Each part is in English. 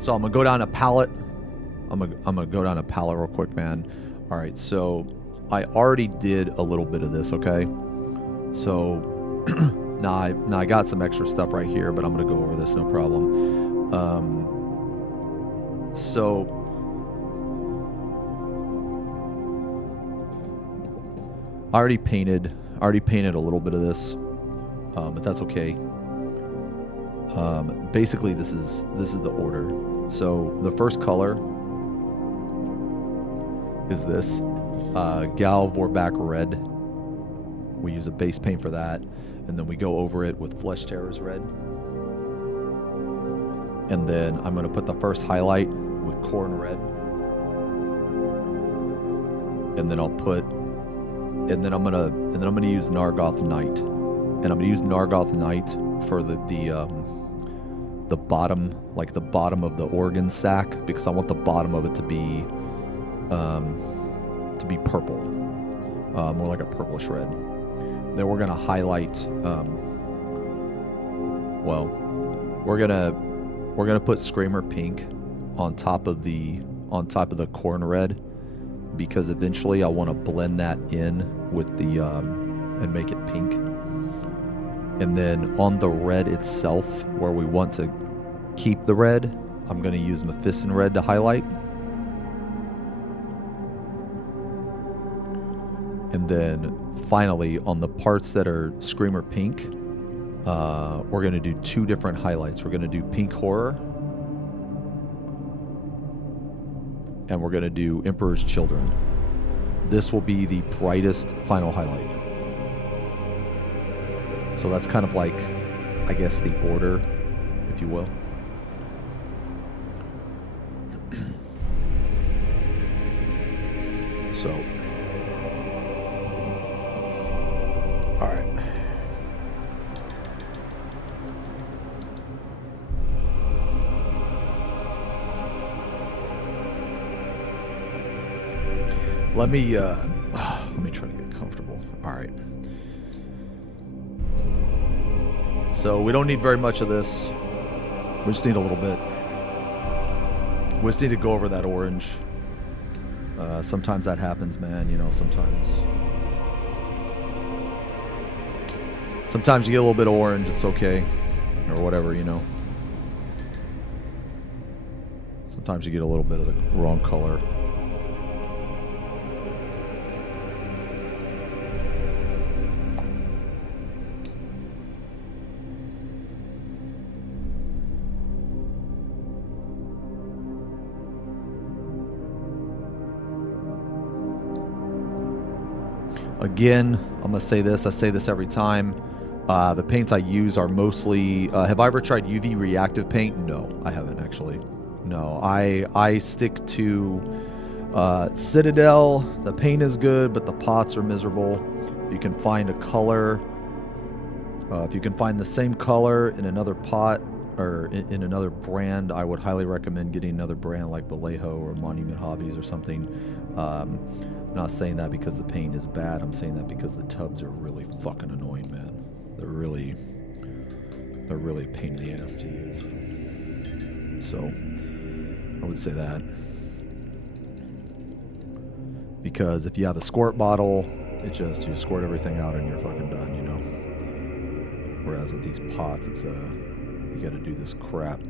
So I'm gonna go down a palette. I'm gonna go down a palette real quick, man. All right, so I already did a little bit of this, okay? So now I got some extra stuff right here, but I'm gonna go over this, no problem. So I already painted a little bit of this, but that's okay. Basically, this is the order. So the first color is this Gal Vorbak Red. We use a base paint for that, and then we go over it with Flesh Terrors Red. And then I'm going to put the first highlight with Corn Red, and then I'm going to use Nargoth Night, and I'm going to use Nargoth Night for the bottom, like the bottom of the organ sac, because I want the bottom of it to be purple, more like a purplish red. Then we're gonna highlight. We're gonna put Screamer Pink on top of the Corn Red, because eventually I want to blend that in with the and make it pink. And then on the red itself, where we want to keep the red, I'm going to use Mephiston Red to highlight. And then finally, on the parts that are Screamer Pink, we're going to do two different highlights. We're going to do Pink Horror, and we're going to do Emperor's Children. This will be the brightest final highlight. So that's kind of like, I guess, the order, if you will. So, all right. Let me try to get comfortable. All right. So we don't need very much of this. We just need a little bit. We just need to go over that orange. Sometimes that happens, man. You know, sometimes you get a little bit of orange. It's okay, or whatever, you know. Sometimes you get a little bit of the wrong color. Again, I'm going to say this. I say this every time. The paints I use are mostly... have I ever tried UV reactive paint? No, I haven't actually. No, I stick to Citadel. The paint is good, but the pots are miserable. If you can find a color... if you can find the same color in another pot or in another brand, I would highly recommend getting another brand like Vallejo or Monument Hobbies or something. I'm not saying that because the paint is bad. I'm saying that because the tubs are really fucking annoying, man. They're really a pain in the ass to use. So I would say that. Because if you have a squirt bottle, you squirt everything out and you're fucking done, you know. Whereas with these pots, it's you got to do this crap.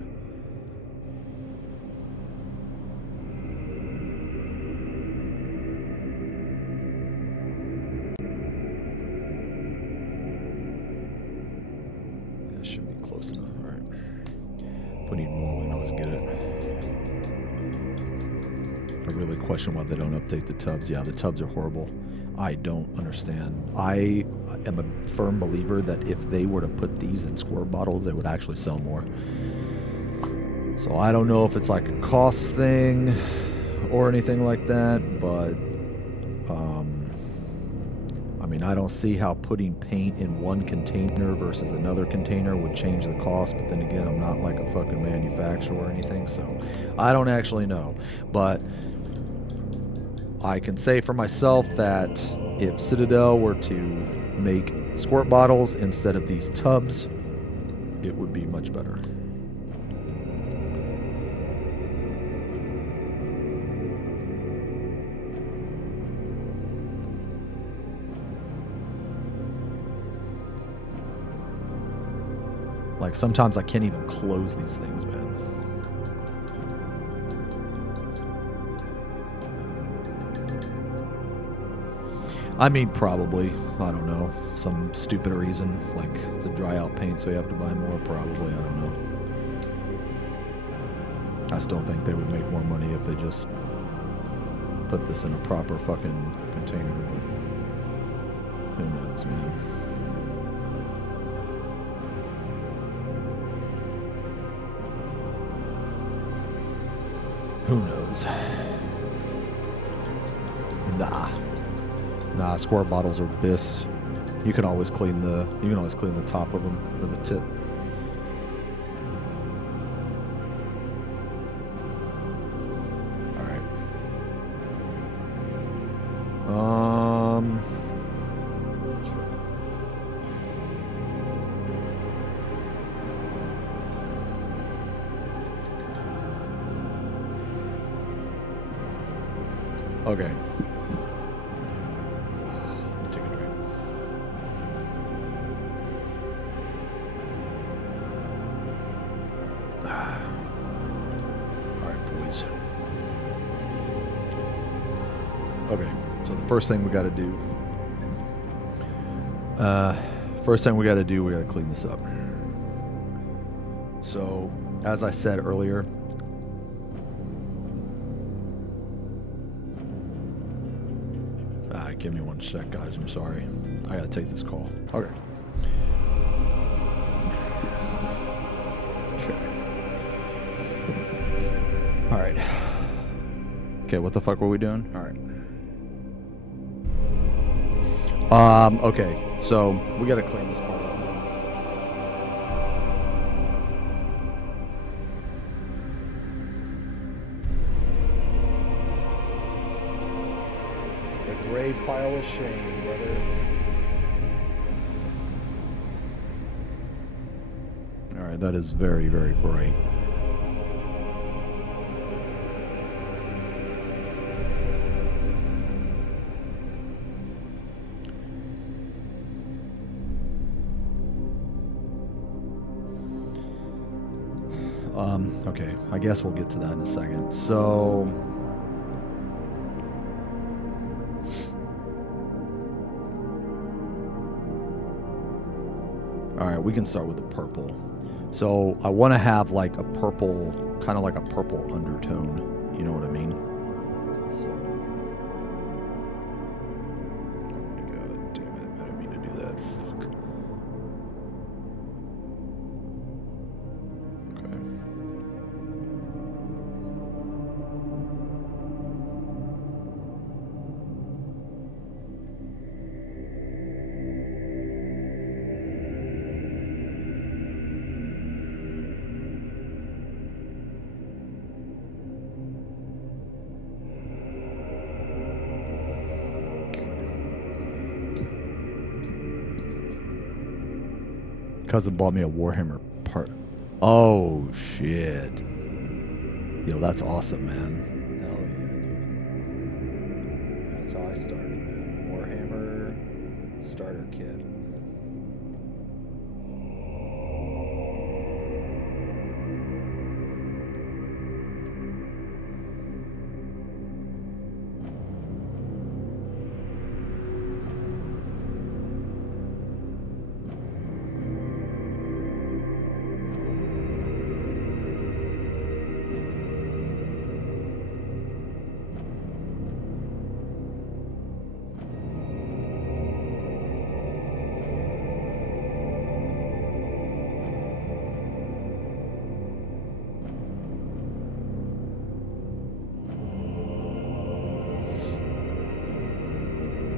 Question why they don't update the tubs. Yeah, the tubs are horrible. I don't understand. I am a firm believer that if they were to put these in squirt bottles, they would actually sell more. So I don't know if it's like a cost thing or anything like that, but I mean, I don't see how putting paint in one container versus another container would change the cost, but then again, I'm not like a fucking manufacturer or anything, so I don't actually know. But I can say for myself that if Citadel were to make squirt bottles instead of these tubs, it would be much better. Like, sometimes I can't even close these things, man. I mean, probably. I don't know. Some stupid reason. Like, it's a dry out paint, so you have to buy more, probably. I don't know. I still think they would make more money if they just put this in a proper fucking container, but who knows, man. Who knows? Nah, squirt bottles are bis. You can always clean the top of them, or the tip. Okay. Let me take a drink. All right, boys. Okay, so the first thing we got to do. We got to clean this up. So, as I said earlier. Give me one sec, guys. I'm sorry. I gotta take this call. Okay. All right. Okay, what the fuck were we doing? All right. Okay. So we gotta clean this part up now. Gray pile of shame, brother. Alright, that is very, very bright. Okay, I guess we'll get to that in a second. So... Alright, we can start with the purple. So I want to have like a purple, kind of like a purple undertone. You know what I mean? So, oh my god, damn it. I didn't mean to do that. Fuck. Okay. Cousin bought me a Warhammer part. Oh shit. Yo, that's awesome, man. Hell yeah, dude. That's how I started, man. Warhammer starter kit.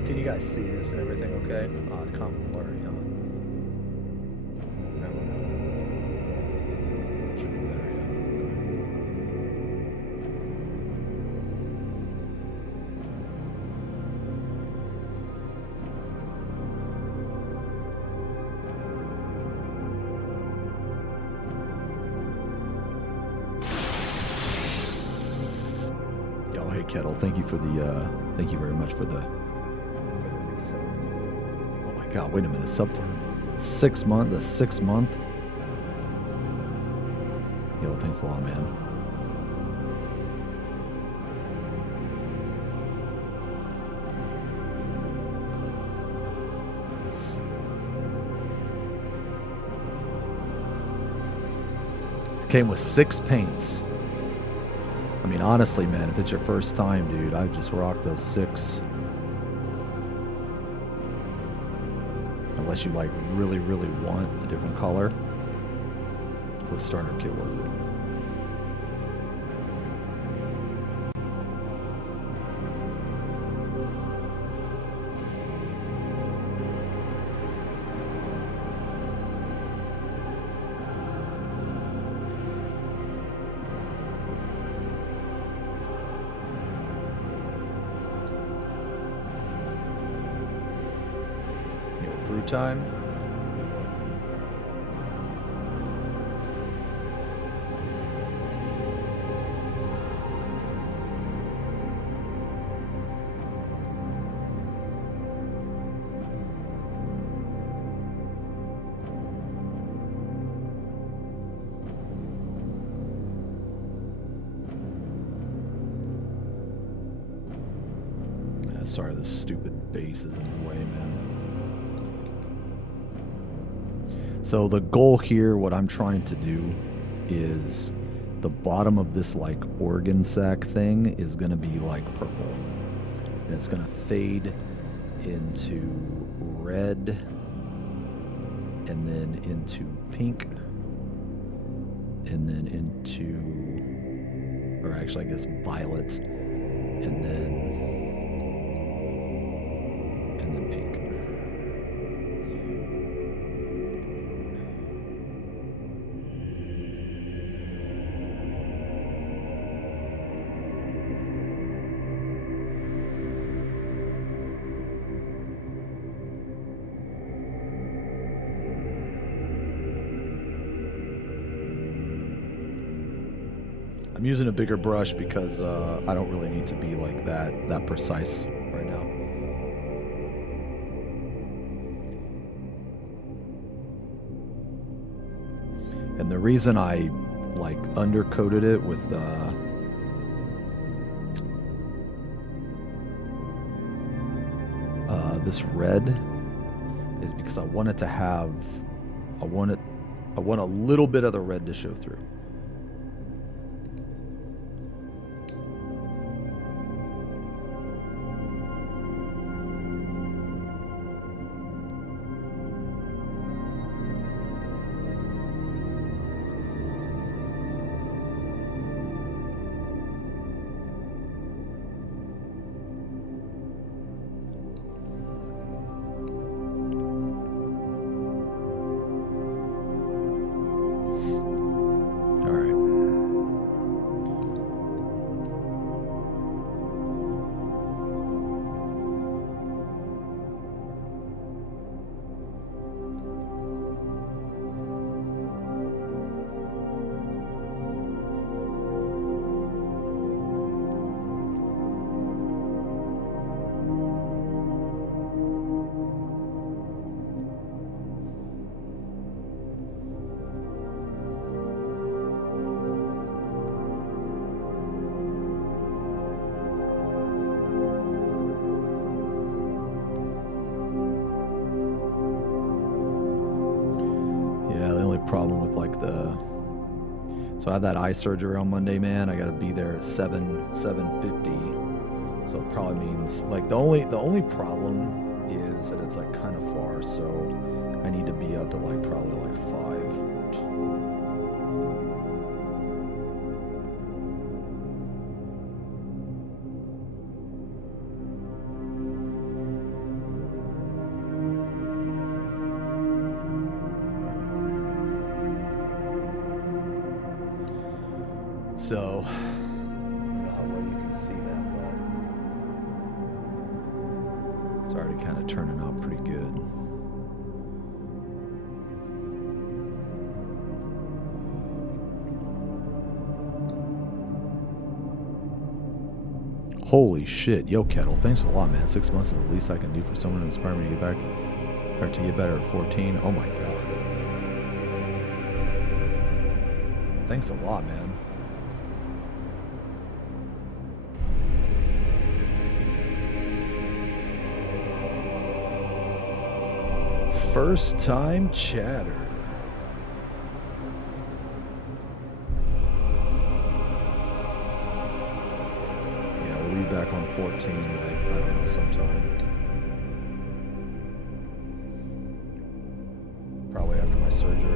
Can you guys see this and everything okay? Oh, it's kind of blurry, huh? I don't know. Should be better, yeah. Yo, hey Kettle, thank you for the thank you very much for the resub. Oh my god, wait a minute, sub for 6 months, the 6 month? Yo, thankful, man. Came with 6 paints. I mean, honestly, man, if it's your first time, dude, I just rock those 6. Unless you like really, really want a different color. What starter kit was it? Time. Sorry, this stupid base is in the way, man. So the goal here, what I'm trying to do is the bottom of this like organ sac thing is going to be like purple. And it's going to fade into red and then into pink and then into, or actually I guess violet and then pink. I'm using a bigger brush because I don't really need to be like that precise right now. And the reason I like undercoated it with this red is because I want it to have, I want a little bit of the red to show through. So I have that eye surgery on Monday, man. I gotta be there at 7:50. So it probably means like the only problem is that it's like kind of far, so I need to be up at like probably like 5. So, I don't know how well you can see that, but it's already kind of turning out pretty good. Holy shit. Yo, Kettle, thanks a lot, man. 6 months is the least I can do for someone to inspire me to get back, or to get better at 14. Oh my god. Thanks a lot, man. First time chatter. Yeah, we'll be back on 14, like, I don't know, sometime. Probably after my surgery.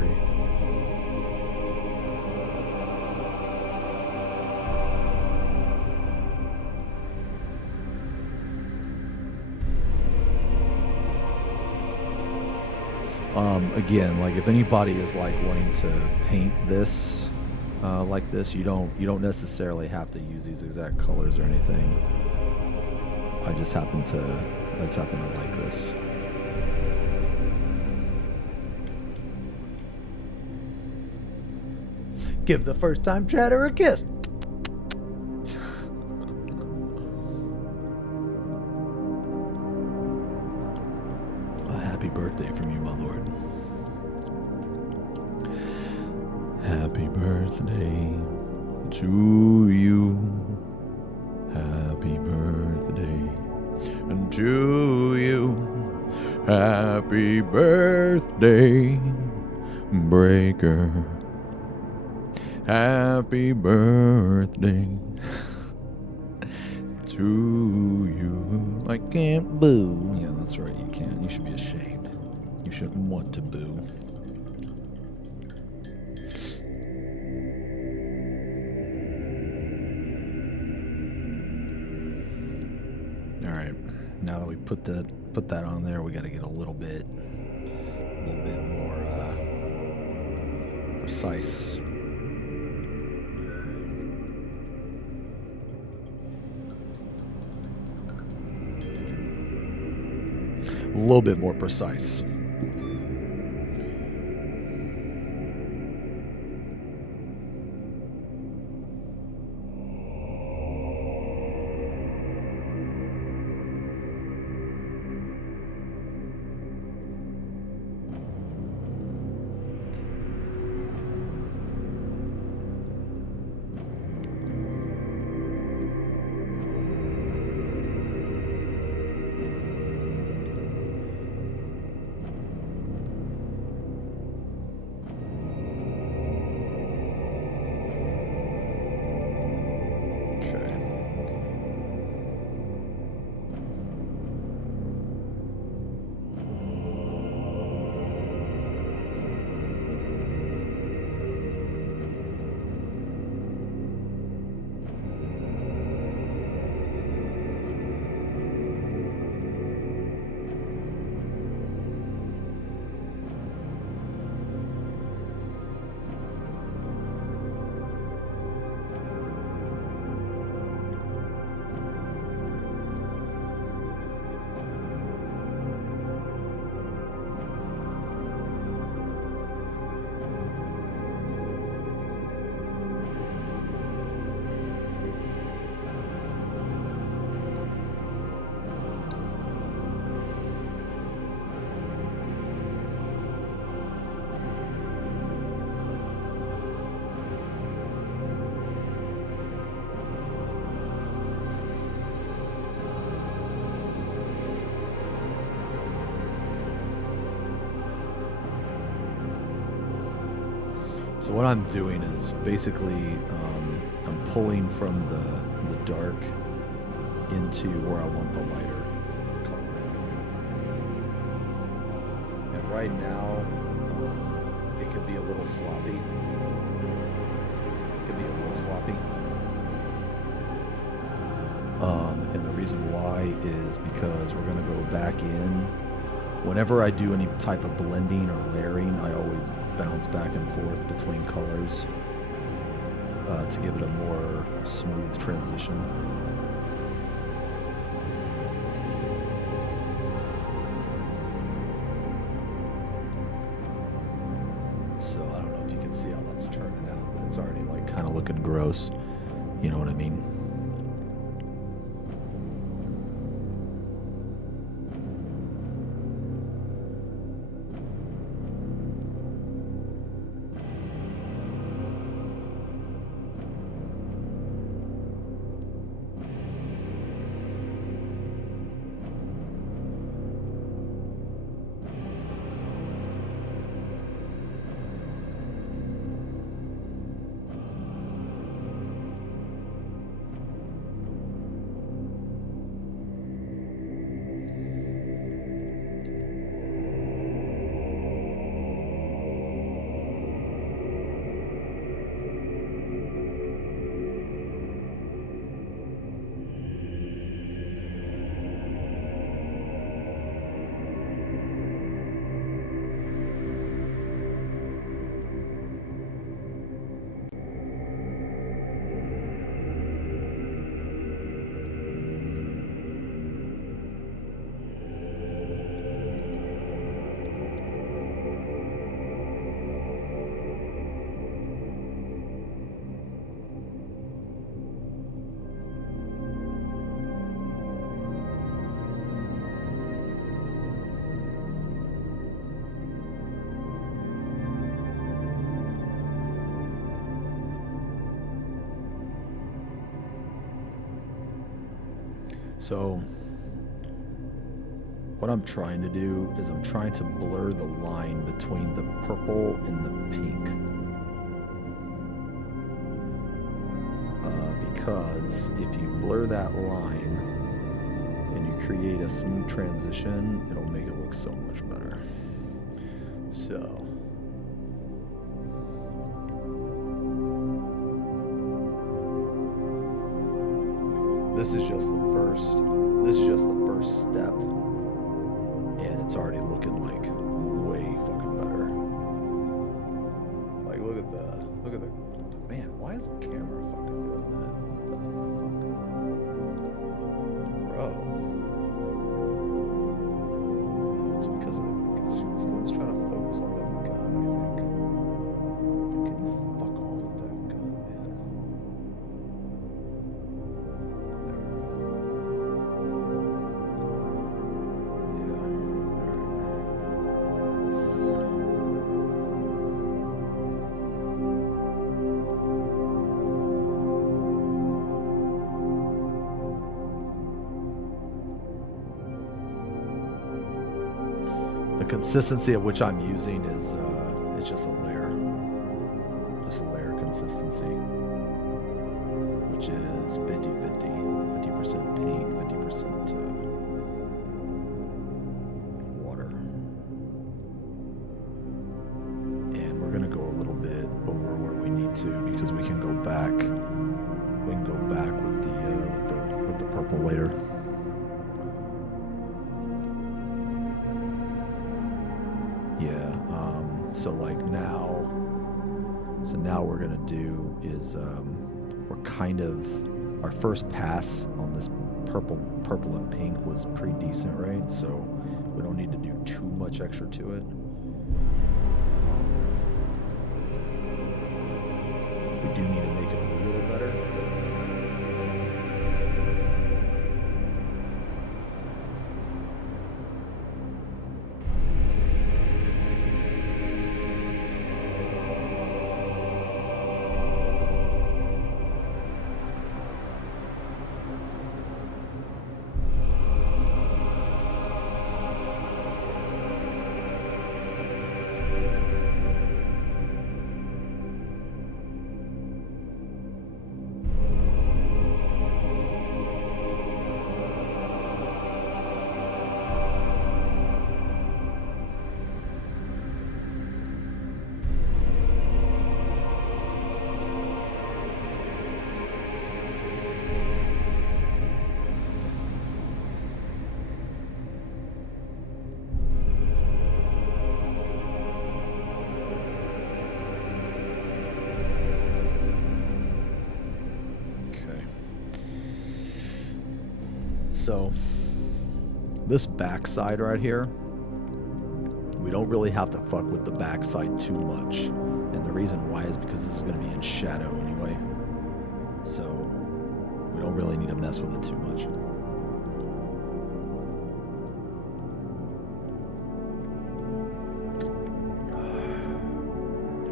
Again, like if anybody is like wanting to paint this like this, you don't necessarily have to use these exact colors or anything. I just happen to like this. Give the first time chatter a kiss. A happy birthday from you, my lord. Happy birthday to you. Happy birthday to you. Happy birthday, Breaker. Happy birthday to you. I can't boo. Yeah, that's right, you can't. You should be ashamed. You shouldn't want to boo. Alright, now that we put that on there, we gotta get a little bit more precise. A little bit more precise. So what I'm doing is basically I'm pulling from the dark into where I want the lighter color. And right now, it could be a little sloppy. And the reason why is because we're going to go back in. Whenever I do any type of blending or layering, I always bounce back and forth between colors to give it a more smooth transition. So I don't know if you can see how that's turning out, but it's already like kind of looking gross. You know what I mean? So what I'm trying to do is I'm trying to blur the line between the purple and the pink. Because if you blur that line and you create a smooth transition, it'll make it look so much better. So this is just the first step, and it's already looking like way fucking better. Like look at the man, why is the camera fucking doing that? What the fuck? Bro. Oh, it's because of it's trying to focus on that gun, I think. Can you fuck off with that gun, man? The consistency at which I'm using is it's just a layer consistency, which is 50-50, 50% paint, 50% water. And we're gonna go a little bit over where we need to because we can go back. We can go back with the purple later. Yeah, so like now we're gonna do is we're kind of, our first pass on this purple and pink was pretty decent, right? So we don't need to do too much extra to it. We do need to make it a little better. So this backside right here, we don't really have to fuck with the backside too much. And the reason why is because this is going to be in shadow anyway. So we don't really need to mess with it too much.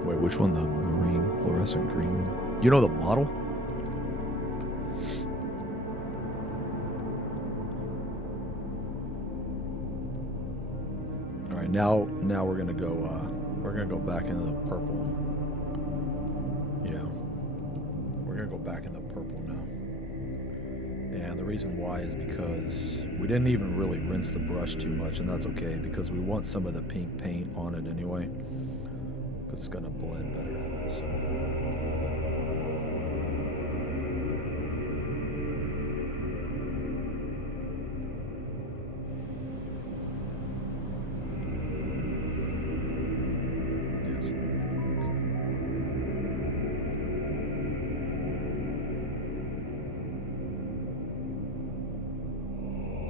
Wait, which one? The marine fluorescent green one? You know the model? Now we're gonna go back into the purple. Yeah, we're gonna go back into purple now. And the reason why is because we didn't even really rinse the brush too much, and that's okay because we want some of the pink paint on it anyway, because it's gonna blend better. So.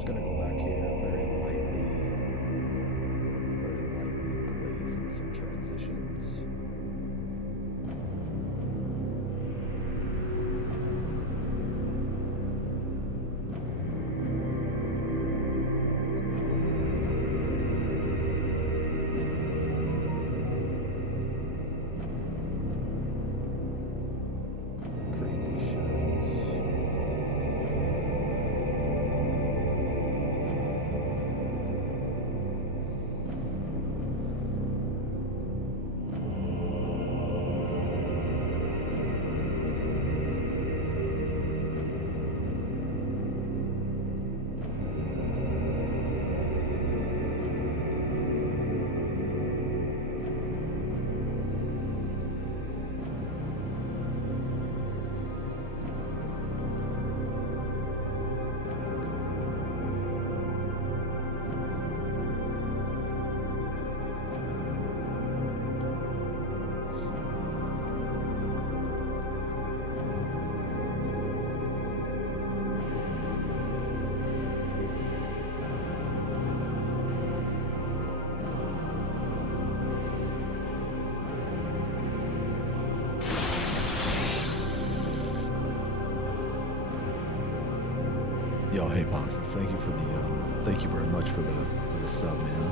Gonna go back here very lightly glazing some transitions. Create these shadows. Yo, hey Boxes, thank you for the thank you very much for the sub, man.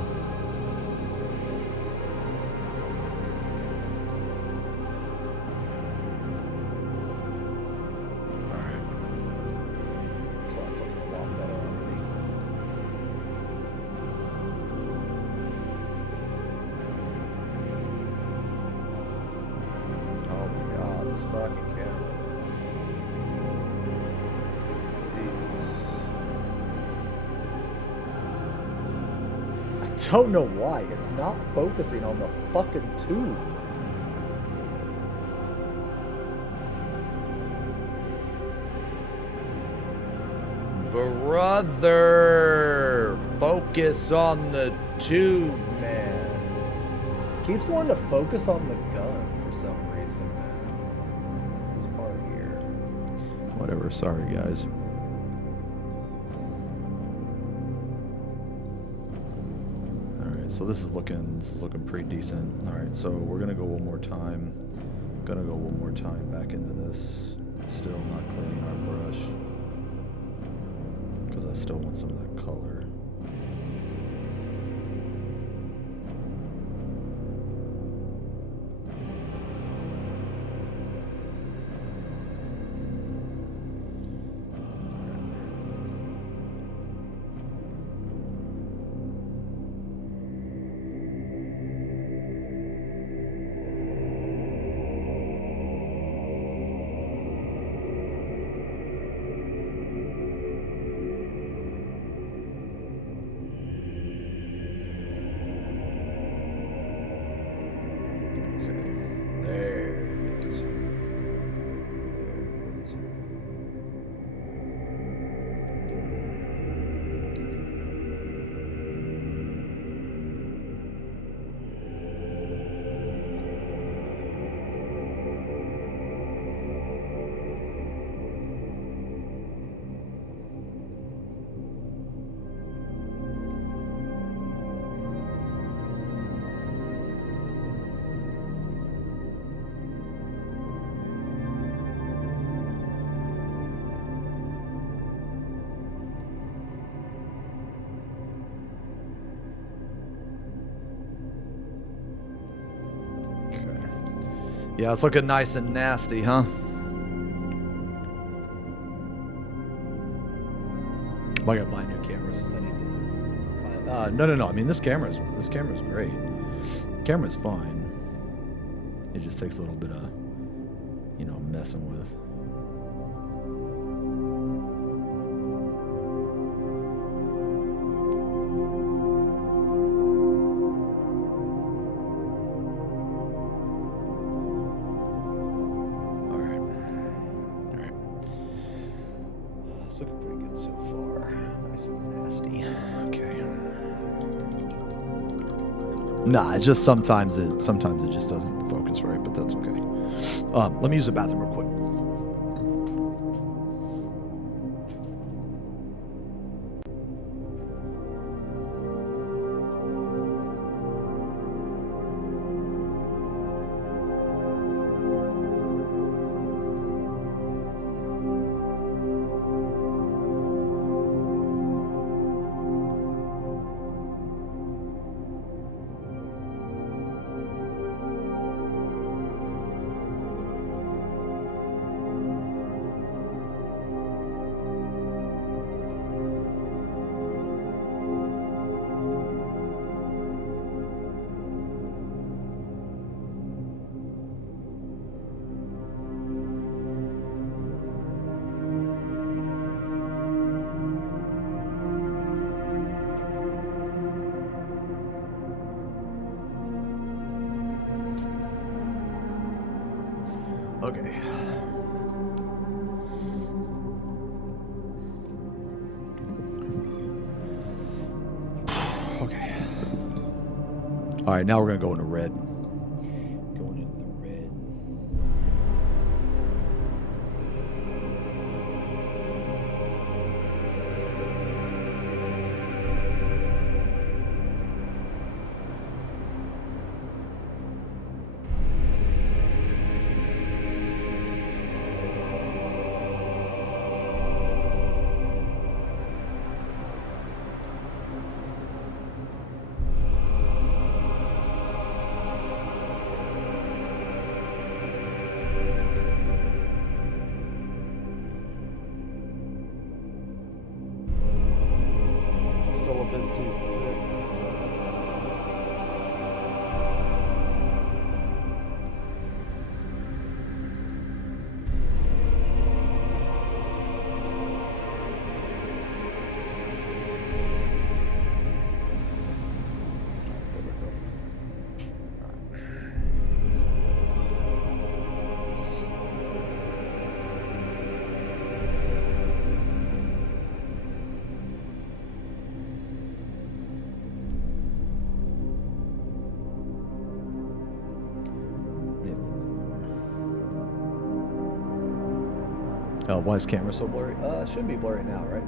Alright. So that's looking a lot better already. Oh my god, this fucking camera. I don't know why. It's not focusing on the fucking tube. Brother! Focus on the tube, man. Keeps wanting to focus on the gun for some reason, man. This part here. Whatever, sorry guys. So this is looking pretty decent. All right, so we're gonna go one more time. Back into this. Still not cleaning our brush because I still want some of that color. Yeah, it's looking nice and nasty, huh? I gotta buy new cameras. I need to. No. I mean, this camera's great. The camera's fine. It just takes a little bit of, messing with. Nah, it's just sometimes it just doesn't focus right, but that's okay. Let me use the bathroom real quick. Okay. Okay. All right, now we're gonna go into red. Going into the red. still a bit too thick. Why is camera so blurry? It should be blurry now, right?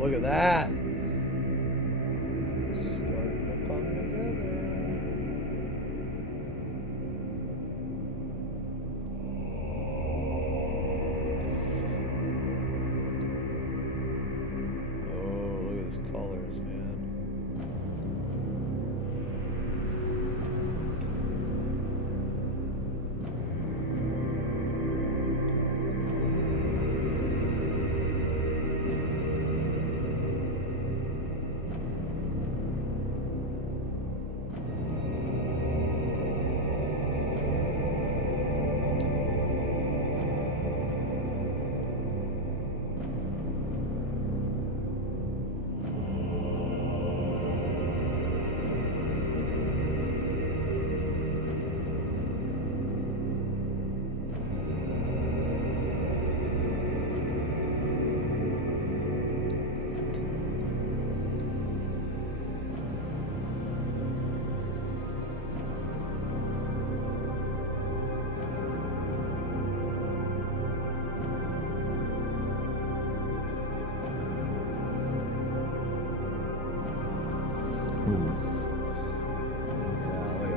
Look at that. Starting to come together. Oh, look at these colors, man.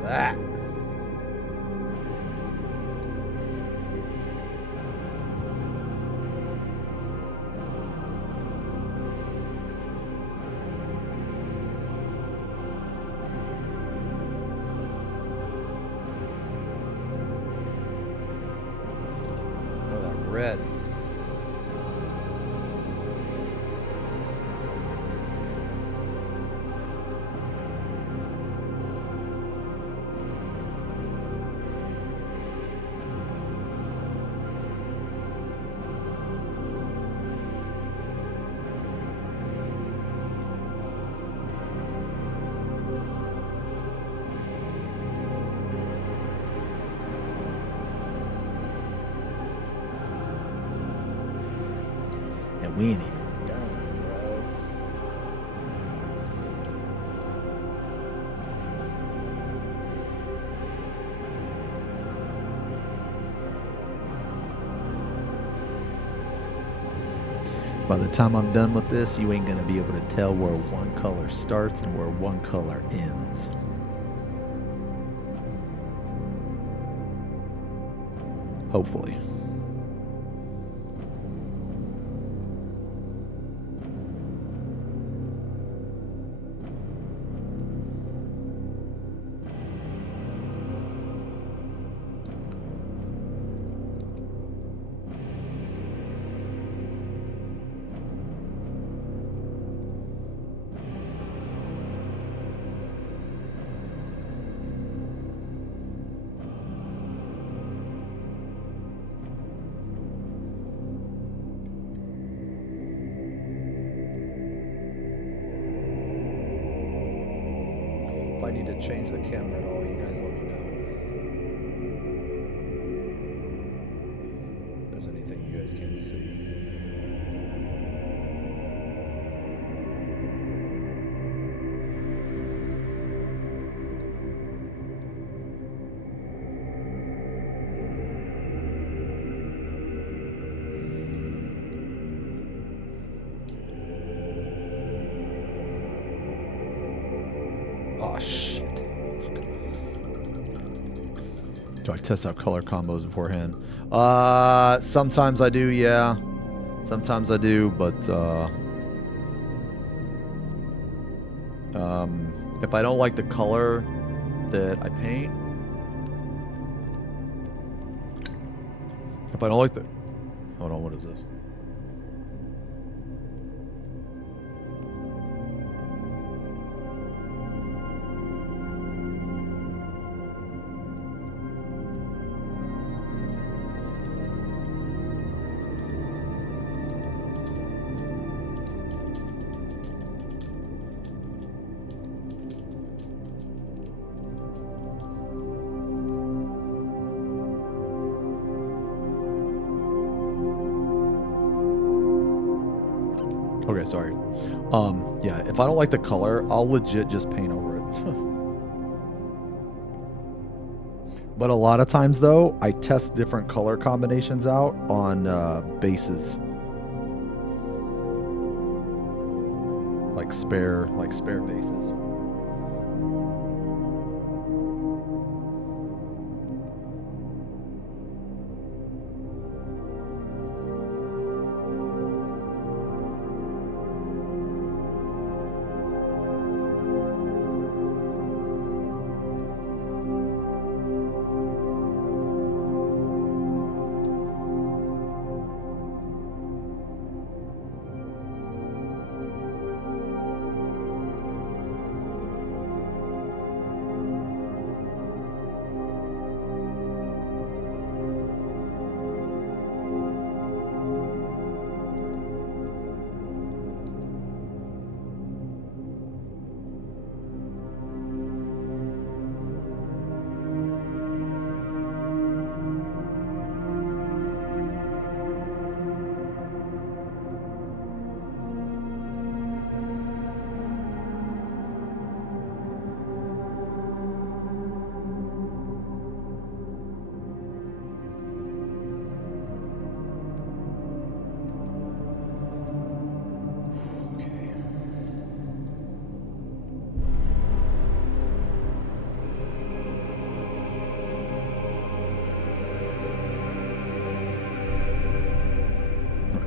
That. Oh, that red. And we ain't even done, bro. By the time I'm done with this, you ain't gonna be able to tell where one color starts and where one color ends. Hopefully. If I need to change the camera at all, you guys let me know. guys can't see. Oh, shit. Fuck. Do I test out color combos beforehand? Sometimes I do, yeah. Sometimes I do, but, if I don't like the color that I paint, if I don't like the... Hold on, what is this? Okay, sorry. Yeah, if I don't like the color, I'll legit just paint over it. But a lot of times, though, I test different color combinations out on bases. Like spare bases.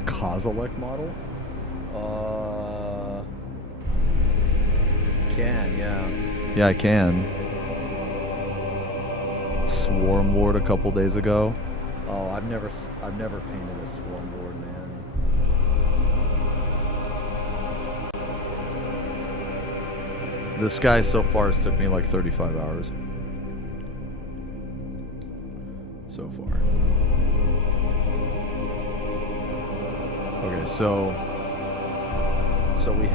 Kozilek model? Can, yeah. Yeah, I can. Swarm Lord a couple days ago. Oh, I've never painted a Swarm Lord, man. This guy so far has took me like 35 hours. So far. Okay, so we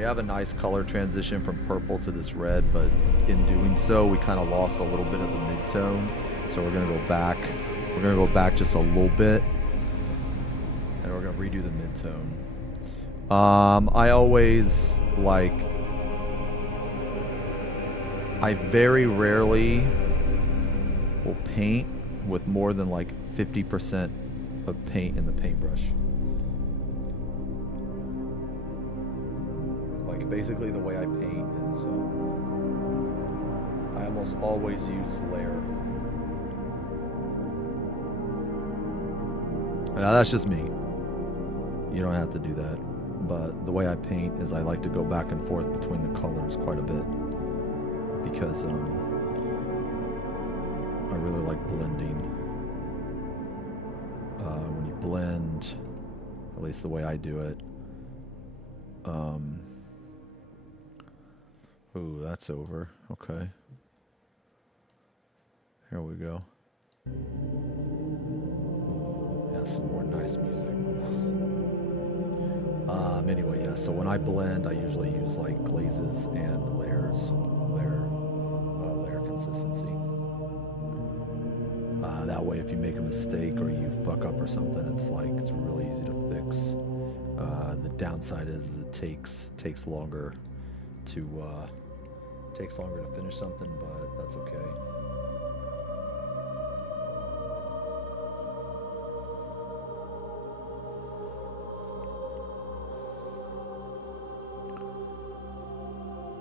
have a nice color transition from purple to this red, but in doing so, we kind of lost a little bit of the mid-tone. So we're gonna go back. We're gonna go back just a little bit, and we're gonna redo the mid-tone. I always like. I very rarely will paint with more than like 50% of paint in the paintbrush. Like basically the way I paint is I almost always use layer. Now that's just me. You don't have to do that. But the way I paint is I like to go back and forth between the colors quite a bit. Because I really like blending. When you blend, at least the way I do it. Ooh, that's over. Okay. Here we go. Ooh, yeah, some more nice music. Anyway, yeah, so when I blend, I usually use like glazes and layers, layer consistency. That way, if you make a mistake or you fuck up or something, it's really easy to fix. The downside is it takes longer to finish something, but that's okay.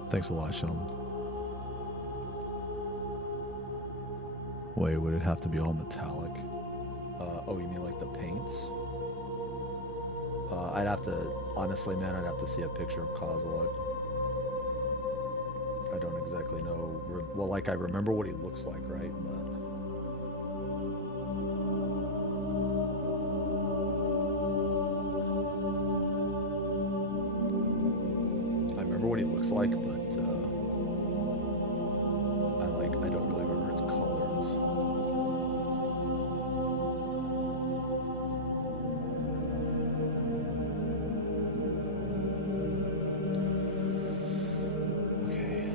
Thanks a lot, Sean. Wait, would it have to be all metallic? Oh, you mean like the paints? I'd have to, honestly, man, I'd have to see a picture of Kozilek. I don't exactly know. Well, like, I remember what he looks like, right? But I remember what he looks like, but I don't really remember his colors. Okay.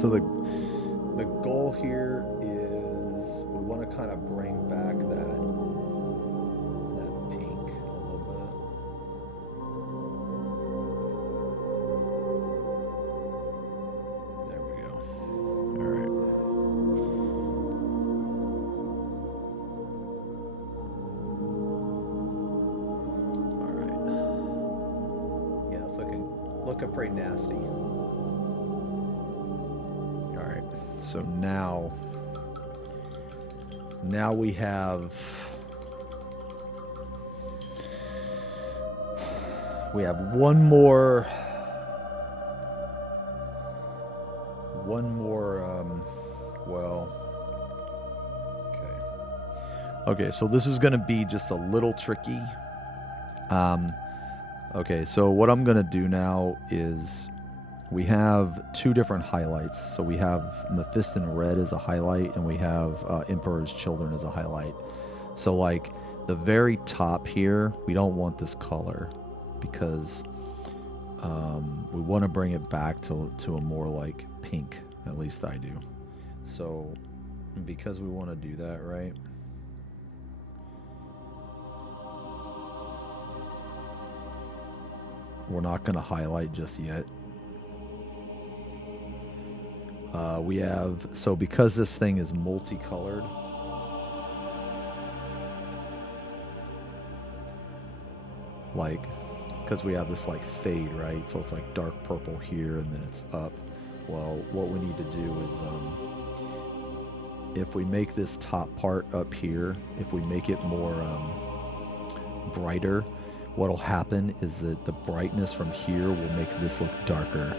So the goal here is we want to kind of bring back that pink a little bit. There we go. All right. All right. Yeah, it's looking pretty nasty. So now we have one more well, okay, so this is going to be just a little tricky. Okay, so what I'm going to do now is we have two different highlights. So we have Mephiston Red as a highlight, and we have Emperor's Children as a highlight. So like the very top here, we don't want this color because we want to bring it back to a more like pink. At least I do. So because we want to do that, right? We're not going to highlight just yet. We have, so because this thing is multicolored, like, because we have this like fade, right? So it's like dark purple here and then it's up. Well, what we need to do is, if we make this top part up here, if we make it more brighter, what'll happen is that the brightness from here will make this look darker.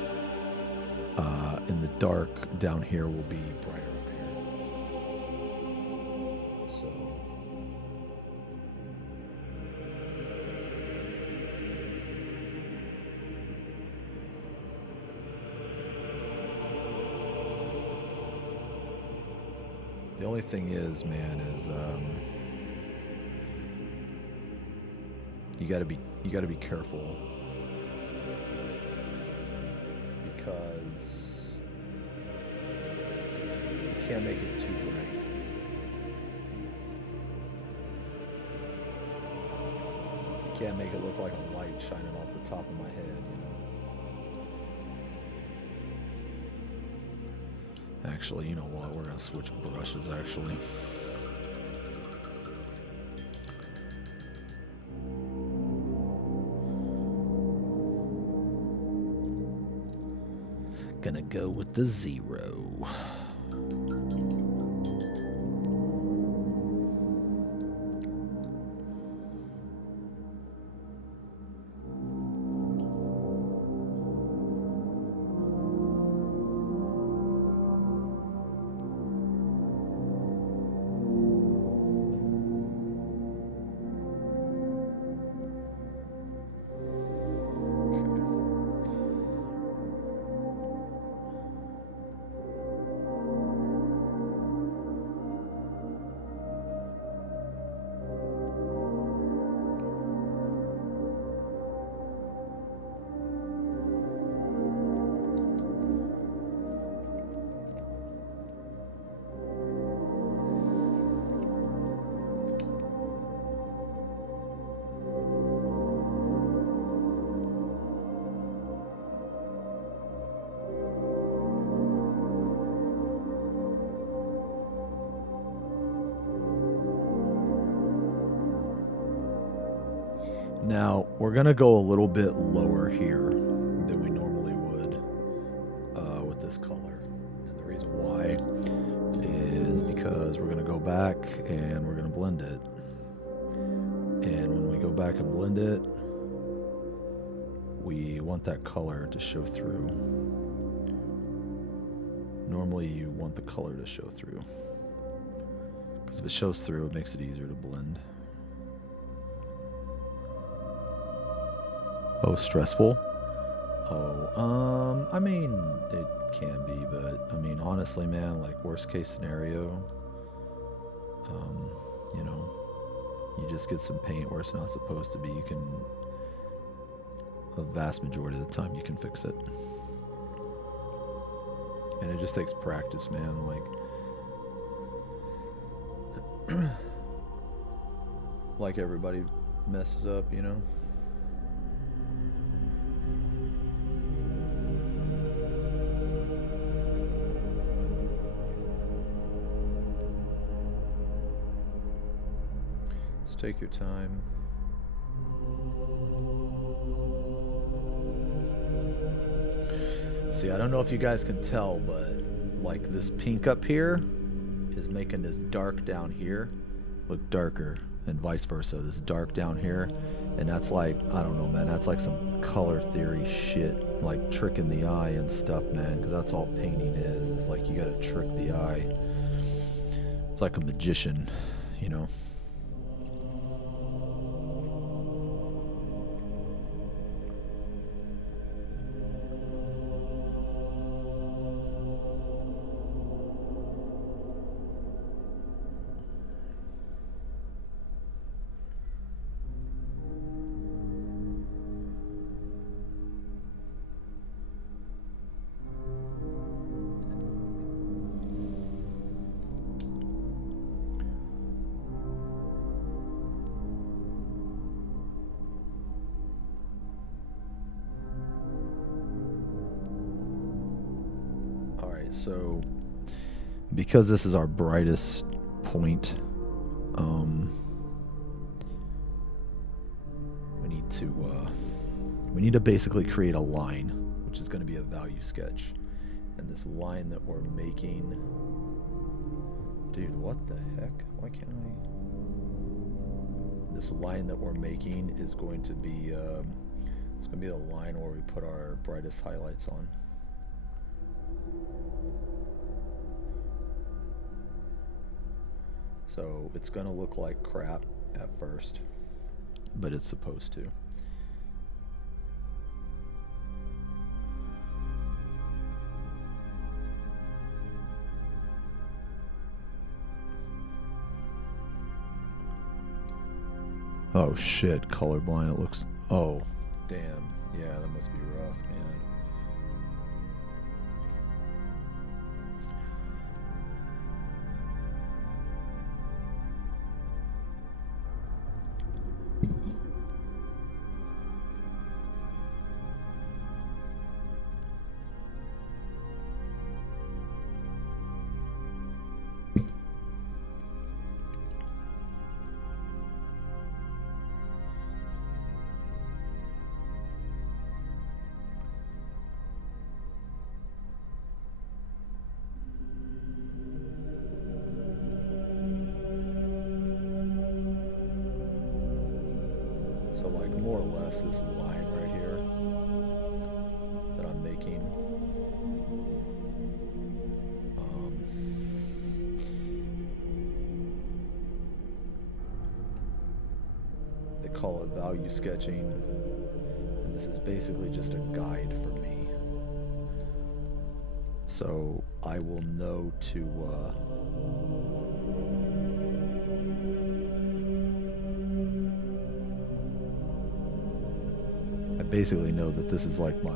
And the dark down here will be brighter up here. So the only thing is, man, is you gotta be careful, because you can't make it too bright. can't make it look like a light shining off the top of my head, you know. Actually, you know what? We're gonna switch brushes, actually. Gonna go with the 0. Now, we're going to go a little bit lower here than we normally would with this color. And the reason why is because we're going to go back and we're going to blend it. And when we go back and blend it, we want that color to show through. Normally, you want the color to show through. Because if it shows through, it makes it easier to blend. Oh, stressful? Oh, I mean, it can be, but, I mean, honestly, man, like, worst case scenario, you know, you just get some paint where it's not supposed to be. You can, a vast majority of the time, you can fix it. And it just takes practice, man, like, like everybody messes up, you know? Take your time. See, I don't know if you guys can tell, but like this pink up here is making this dark down here look darker, and vice versa. This dark down here, and that's like, I don't know, man, that's like some color theory shit, like tricking the eye and stuff, man, because that's all painting is. It's like you gotta trick the eye. It's like a magician, you know. So, because this is our brightest point, we need to basically create a line, which is going to be a value sketch. And this line that we're making, dude, what the heck? Why can't I? This line that we're making is going to be, it's going to be the line where we put our brightest highlights on. So it's going to look like crap at first, but it's supposed to. Oh shit, colorblind, it looks, oh, damn, yeah, that must be rough, man. So like more or less this line right here that I'm making. They call it value sketching, and this is basically just a guide for me. So I will know to I basically know that this is like my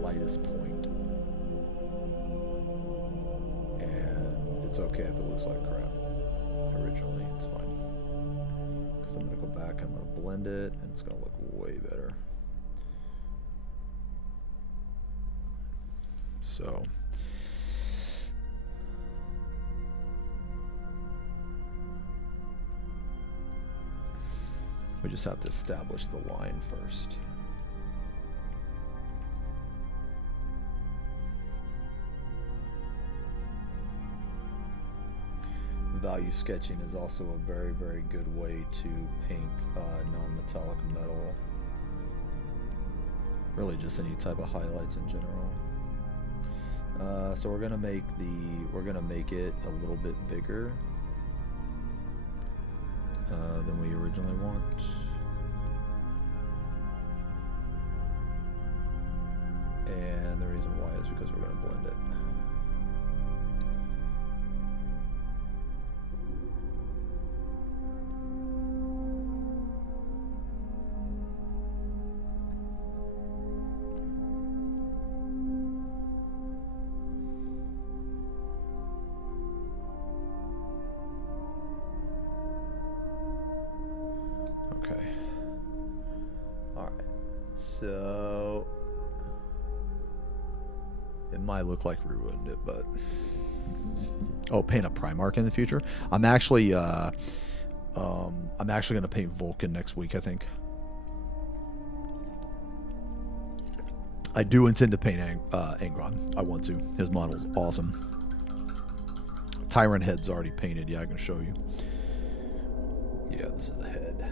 lightest point, and it's okay if it looks like crap. Originally, it's fine because I'm gonna go back, I'm gonna blend it, and it's gonna look way better. So we just have to establish the line first. Value sketching is also a very, very good way to paint non-metallic metal. Really just any type of highlights in general. So we're gonna make it a little bit bigger than we originally want. And the reason why is because we're gonna blend it. So it might look like we ruined it, but paint a Primarch in the future. I'm actually gonna paint Vulcan next week, I think. I do intend to paint Angron. I want to. His model's awesome. Tyrant head's already painted. Yeah, I can show you. Yeah, this is the head.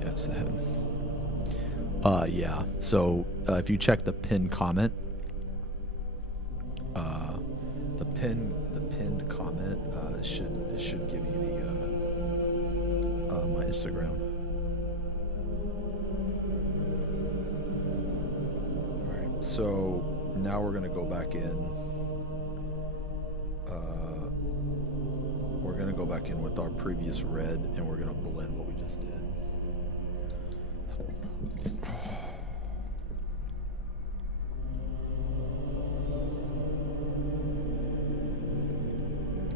That's the head. Yeah. So if you check the pinned comment, the pinned comment should give you the my Instagram. All right. So now we're gonna go back in. We're gonna go back in with our previous red, and we're gonna blend what we just did.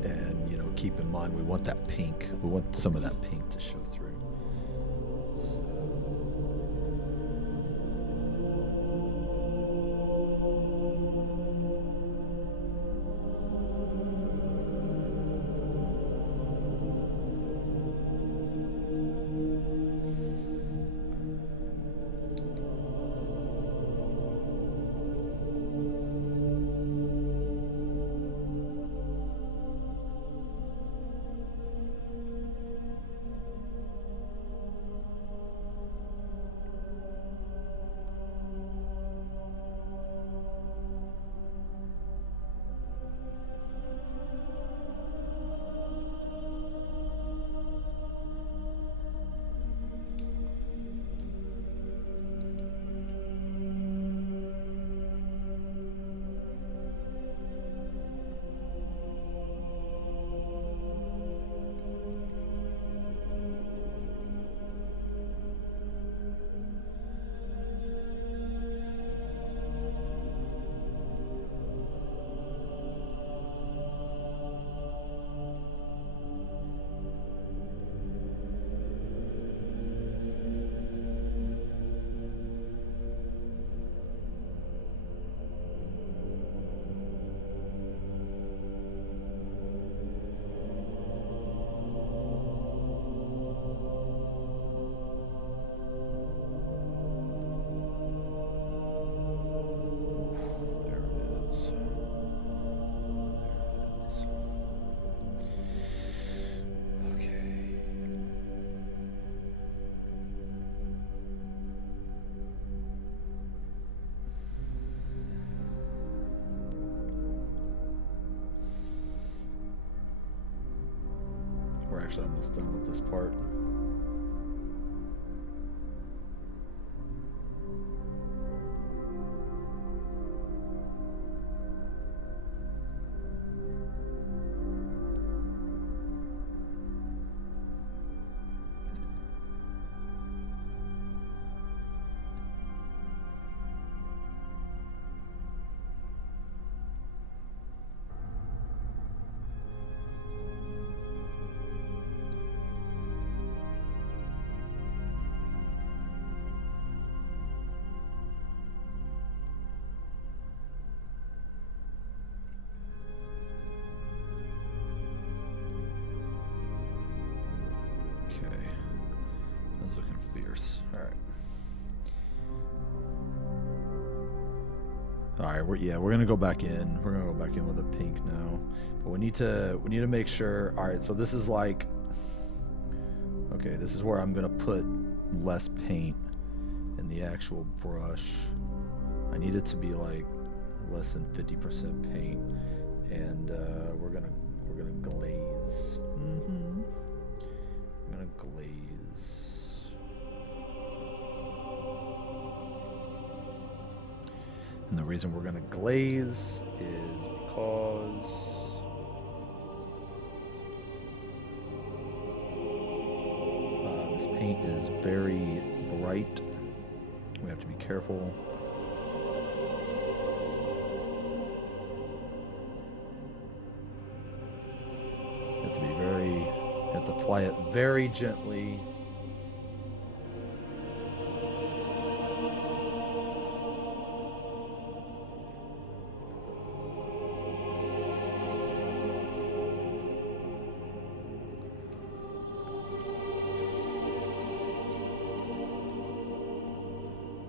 And, you know, keep in mind, we want that pink. We want some of that pink to show through. actually almost done with this part. Okay, that was looking fierce. All right. All right, we're gonna go back in. We're gonna go back in with a pink now, but we need to make sure. All right, so this is like, okay, this is where I'm gonna put less paint in the actual brush. I need it to be like less than 50% paint, and we're gonna glaze. I'm gonna glaze. And the reason we're gonna glaze is because this paint is very bright. We have to be careful. You have to apply it very gently.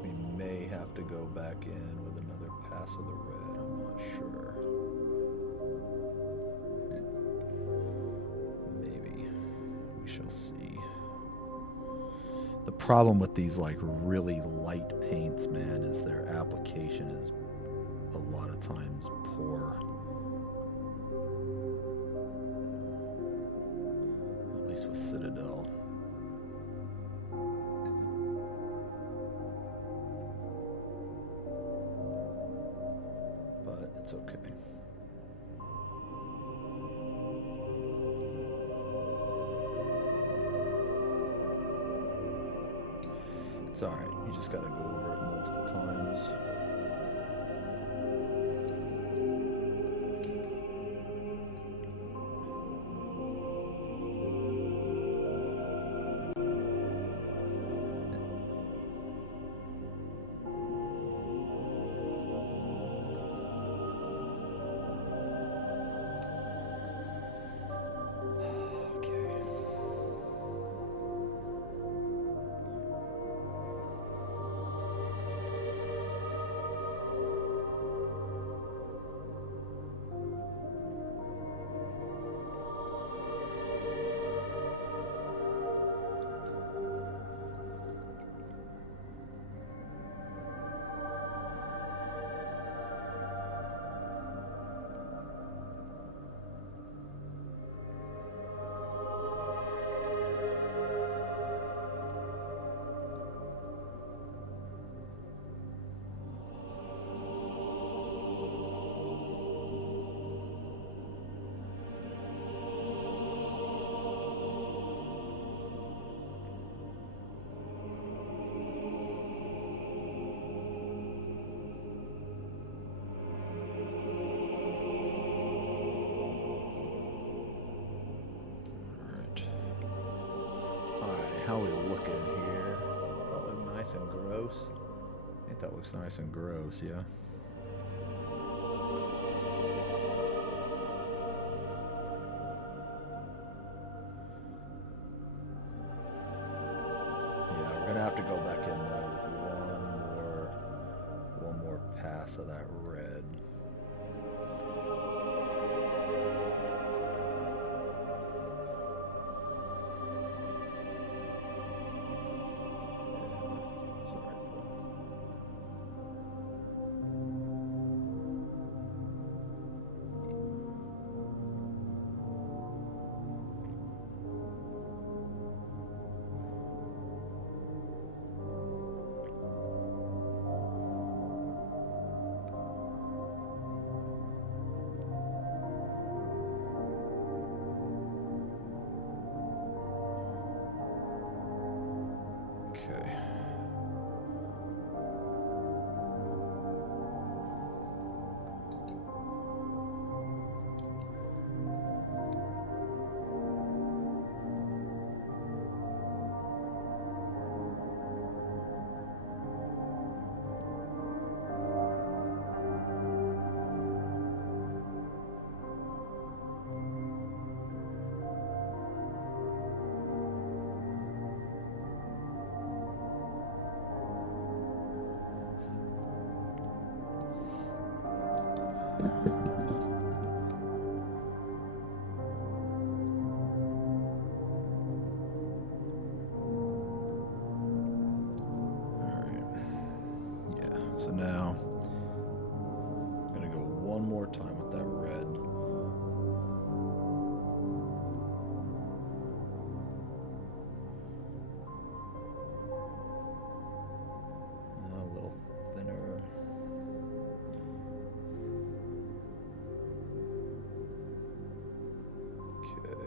We may have to go back in with another pass of the red, I'm not sure. Shall see. The problem with these like really light paints, man, is their application is a lot of times poor. At least with Citadel. But it's okay. It's alright, you just gotta go over it multiple times. How we looking here? That look nice and gross. I think that looks nice and gross, yeah. Yeah, we're gonna have to go back in though with one more pass of that red. Okay. So now, I'm going to go one more time with that red. A little thinner. Okay.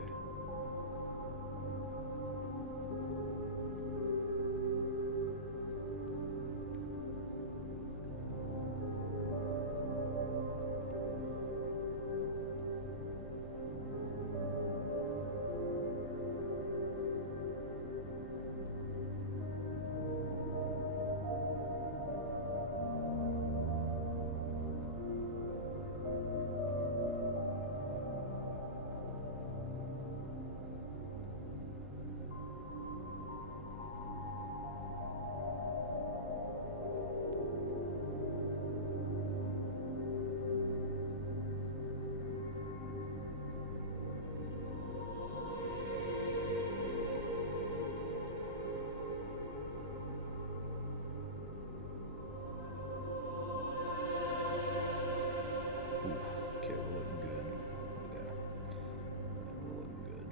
Okay, we're looking good. Yeah, we're looking good.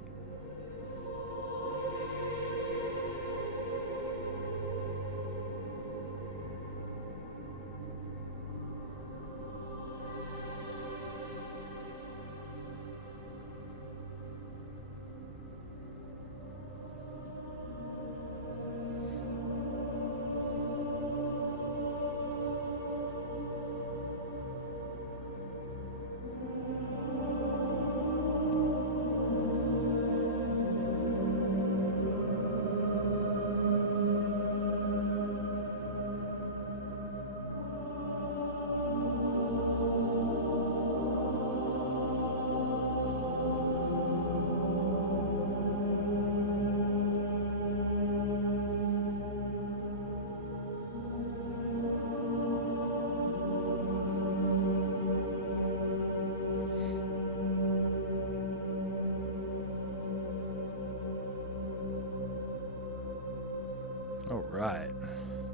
All right.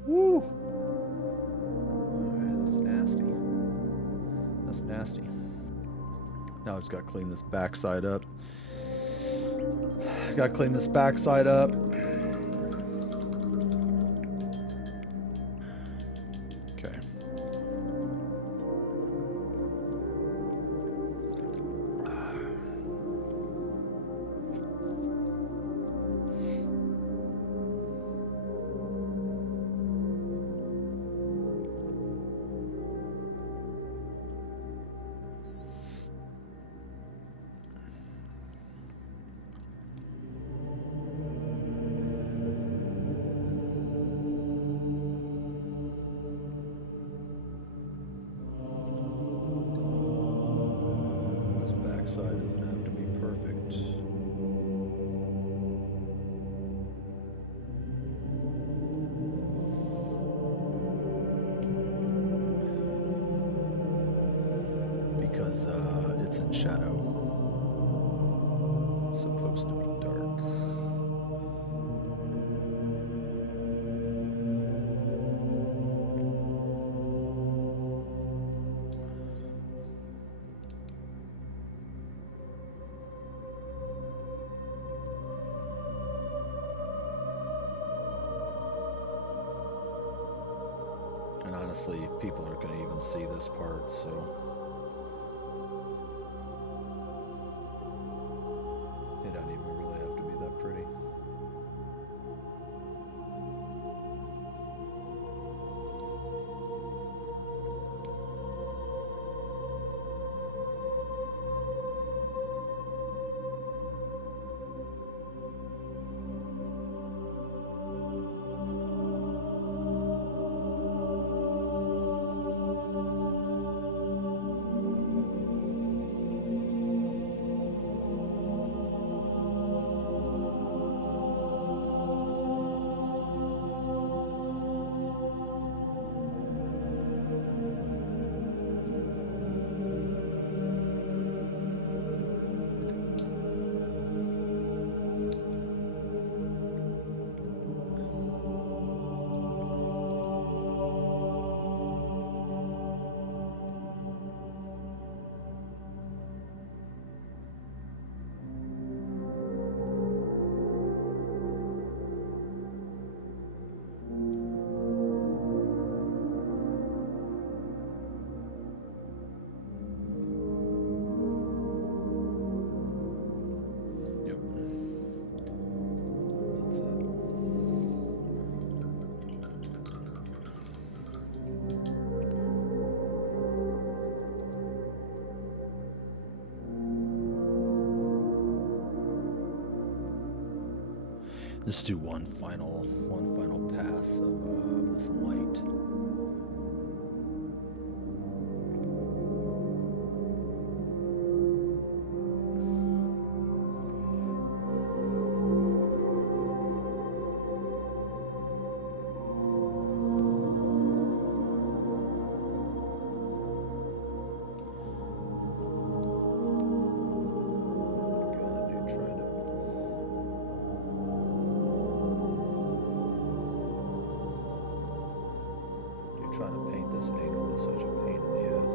Woo! Man, that's nasty. That's nasty. Now I just got to clean this backside up. Got to clean this backside up. Okay. Side doesn't have to be perfect. Because it's in shadow. It's supposed to be dark. Honestly, people aren't going to even see this part, so it doesn't even really have to be that pretty. Let's do one final pass of this light. Trying to paint this angle is such a pain in the ass.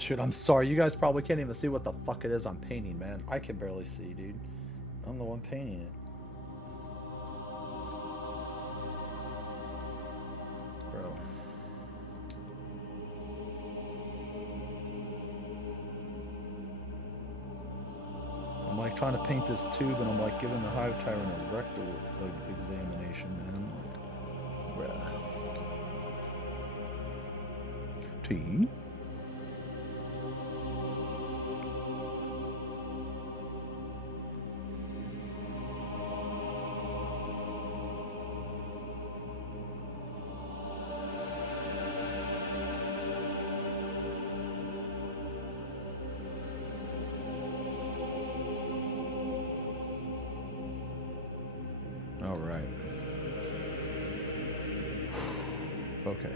Shit, I'm sorry. You guys probably can't even see what the fuck it is I'm painting, man. I can barely see, dude. I'm the one painting it. Bro. I'm like trying to paint this tube and I'm like giving the Hive Tyrant a rectal examination, man. Like, bruh. T? All right. Okay.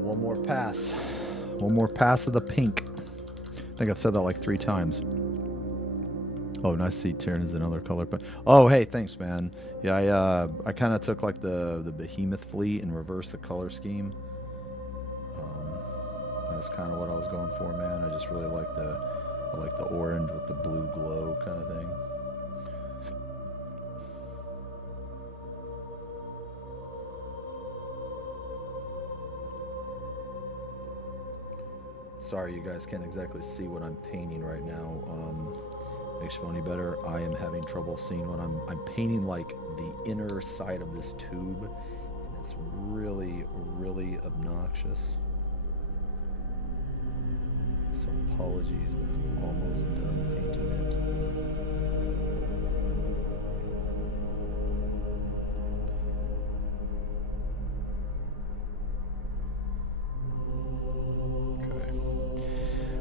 One more pass. One more pass of the pink. I think I've said that like 3 times. Oh, nice to see Tyrant is another color. But oh, hey, thanks, man. Yeah, I kind of took like the Behemoth fleet and reversed the color scheme. That's kind of what I was going for, man. I just really like the orange with the blue glow kind of thing. Sorry, you guys can't exactly see what I'm painting right now. Makes you feel any better? I am having trouble seeing what I'm painting, like the inner side of this tube, and it's really, really obnoxious. So apologies, but I'm almost done painting it.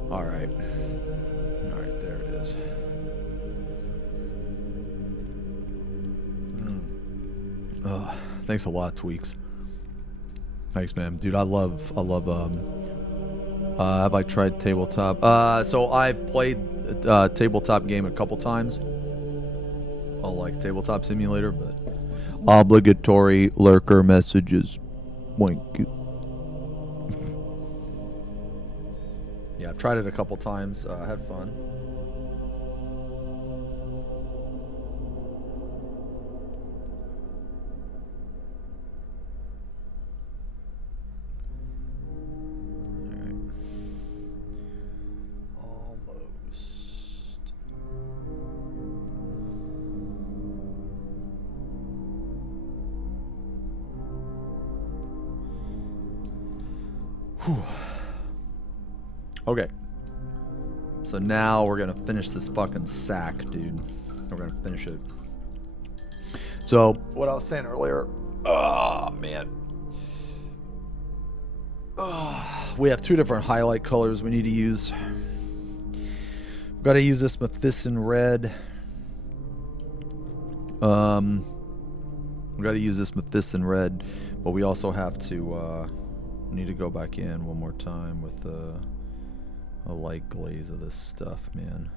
All right, there it is. Thanks a lot, Tweaks. Thanks, man. Dude, I love, have I tried tabletop? So I've played a tabletop game a couple times. I like Tabletop Simulator, but obligatory lurker messages. Wink. Yeah, I've tried it a couple times. I had fun. Whew. Okay. So now we're gonna finish this fucking sack, dude. We're gonna finish it. So, what I was saying earlier, oh man. We have two different highlight colors we need to use. We've got to use this Mephiston red. We got to use this Mephiston red, but we also have to need to go back in one more time with a light glaze of this stuff, man.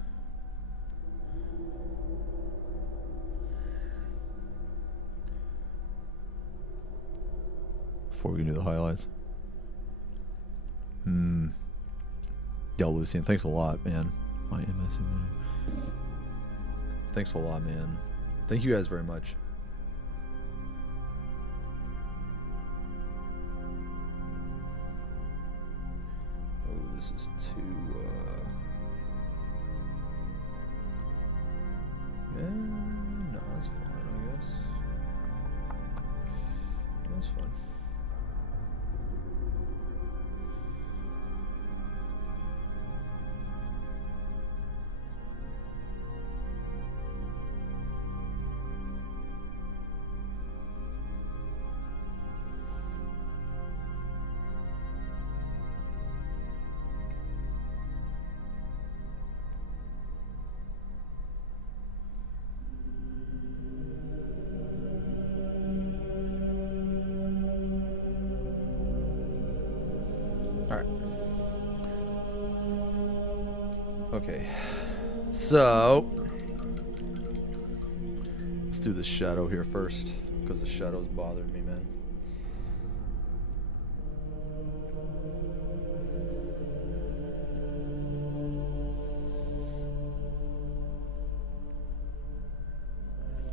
Before we can do the highlights. Del Lucian, thanks a lot, man. My MS. Thanks a lot, man. Thank you guys very much. Oh, this is too, yeah, no, that's fine, I guess. That's fine. Okay, so let's do the shadow here first, because the shadow's bothering me, man.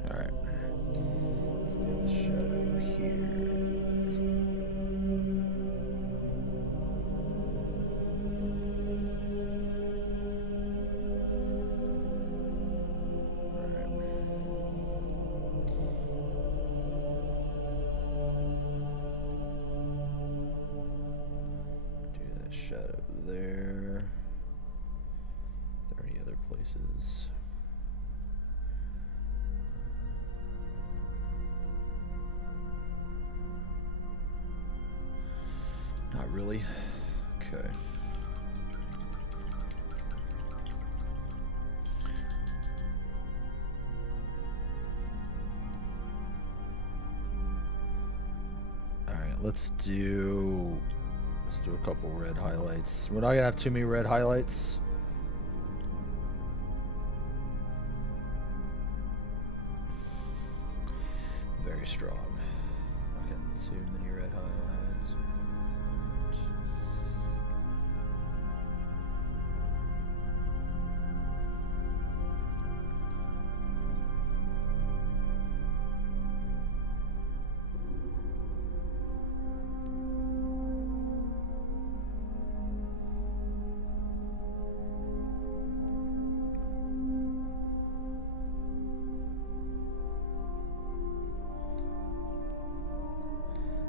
All right, let's do the shadow here. Shadow there. Are there any other places? Not really. Okay. All right, let's do a couple red highlights. We're not gonna have too many red highlights. strong. Not getting too many red highlights.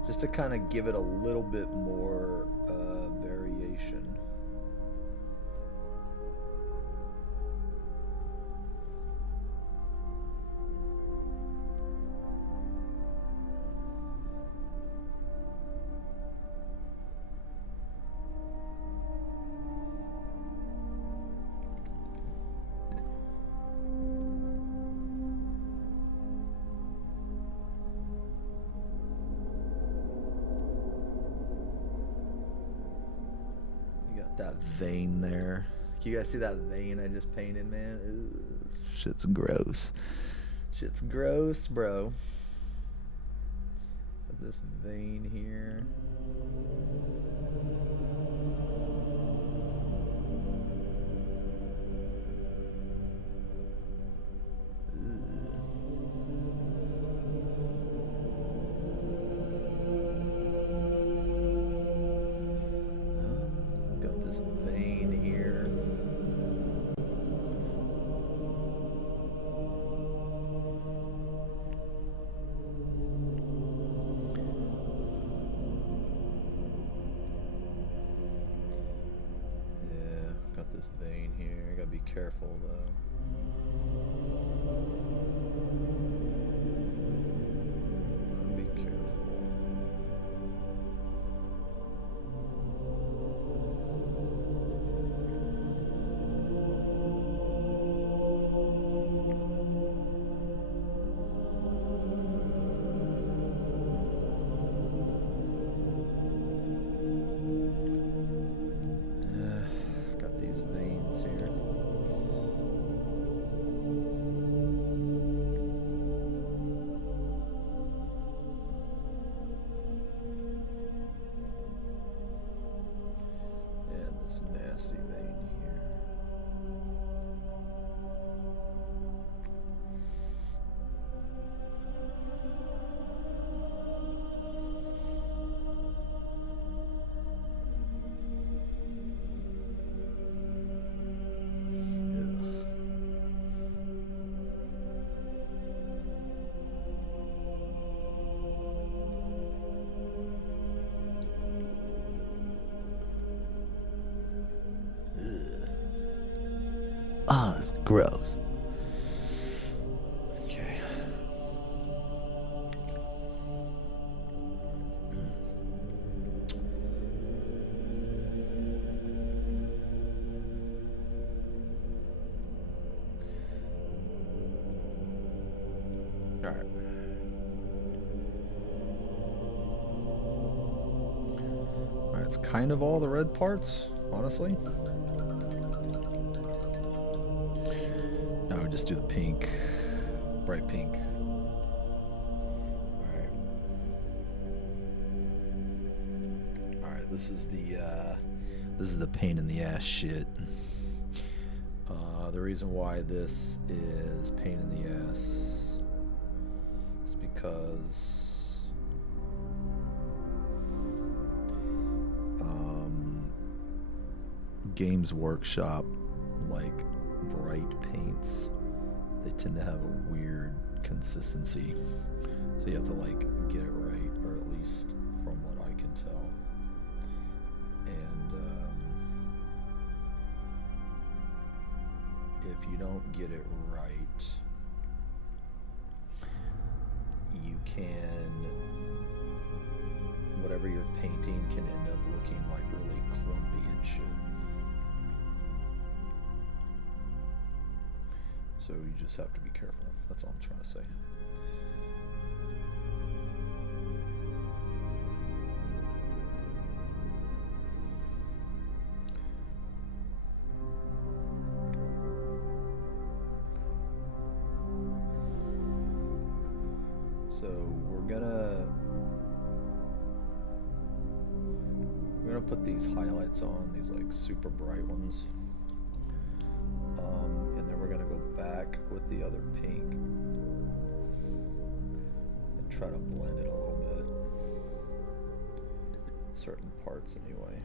Just to kind of give it a little bit more variation. That vein there. Can you guys see that vein I just painted, man? Ew, shit's gross. Shit's gross, bro. Got this vein here. Careful though. Be careful. Got these veins here. Nasty vein here. Ah, it's gross. Okay. All right. All right, it's kind of all the red parts, honestly. Now we just do the pink, bright pink. All right, this is the pain in the ass shit. The reason why this is pain in the ass is because Games Workshop, like bright paints, they tend to have a weird consistency, so you have to like get it right, or at least from what I can tell. And if you don't get it right, you can, whatever you're painting can end up looking like really clumpy and shit. So you just have to be careful. That's all I'm trying to say. So we're gonna put these highlights on, these like super bright ones. And then we're gonna go back with the other pink and try to blend it a little bit. Certain parts anyway.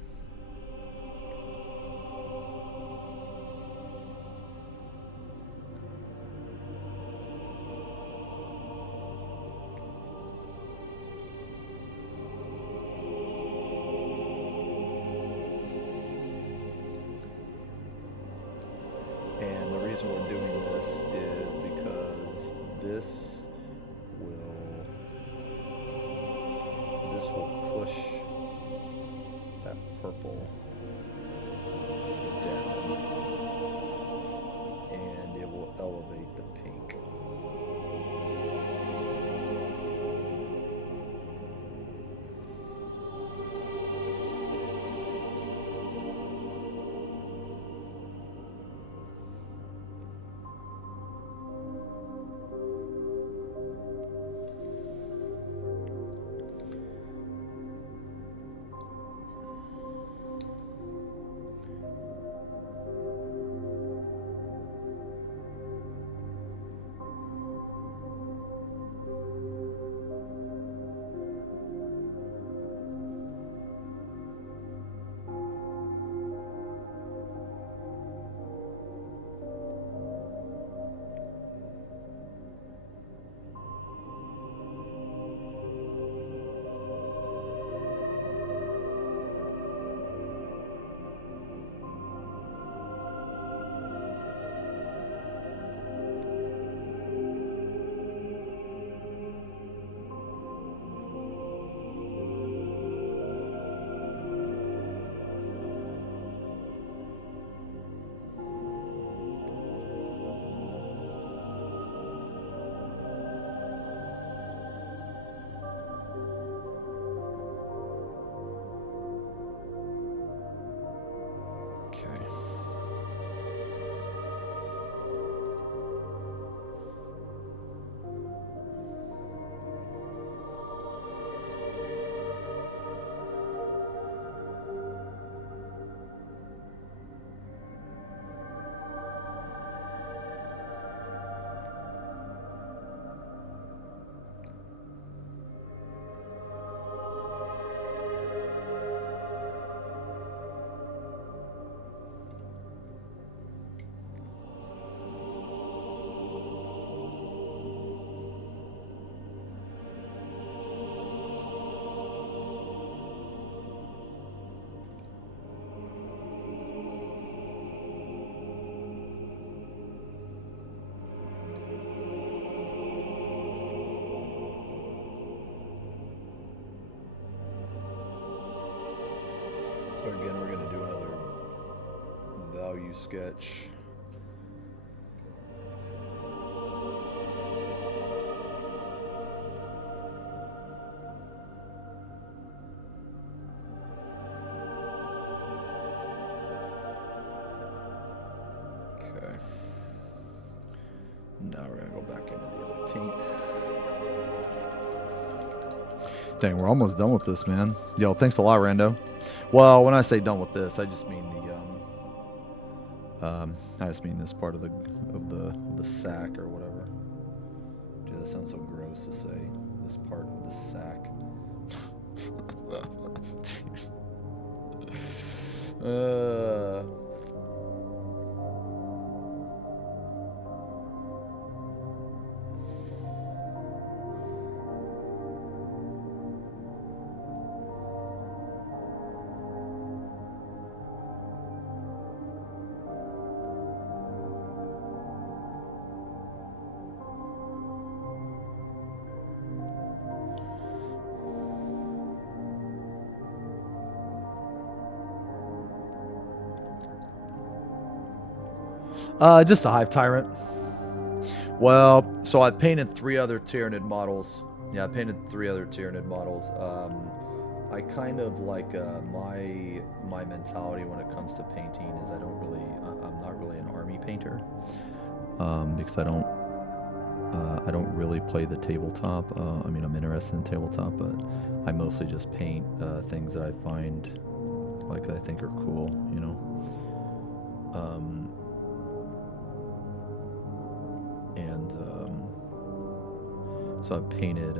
And the reason we're doing this is because this will push that purple down, and it will elevate the pink. So again, we're going to do another value sketch. Okay. Now we're going to go back into the other pink. Dang, we're almost done with this, man. Yo, thanks a lot, Rando. Well, when I say done with this, I just mean this part of the sack or whatever. Dude, that sounds so gross to say. This part of the sack. Just a Hive Tyrant. Well, so I painted 3 other Tyranid models. Yeah, I painted 3 other Tyranid models. I kind of like my mentality when it comes to painting is I'm not really an army painter, because I I don't really play the tabletop. I mean, I'm interested in tabletop, but I mostly just paint things that I find like that I think are cool, you know. So I've painted.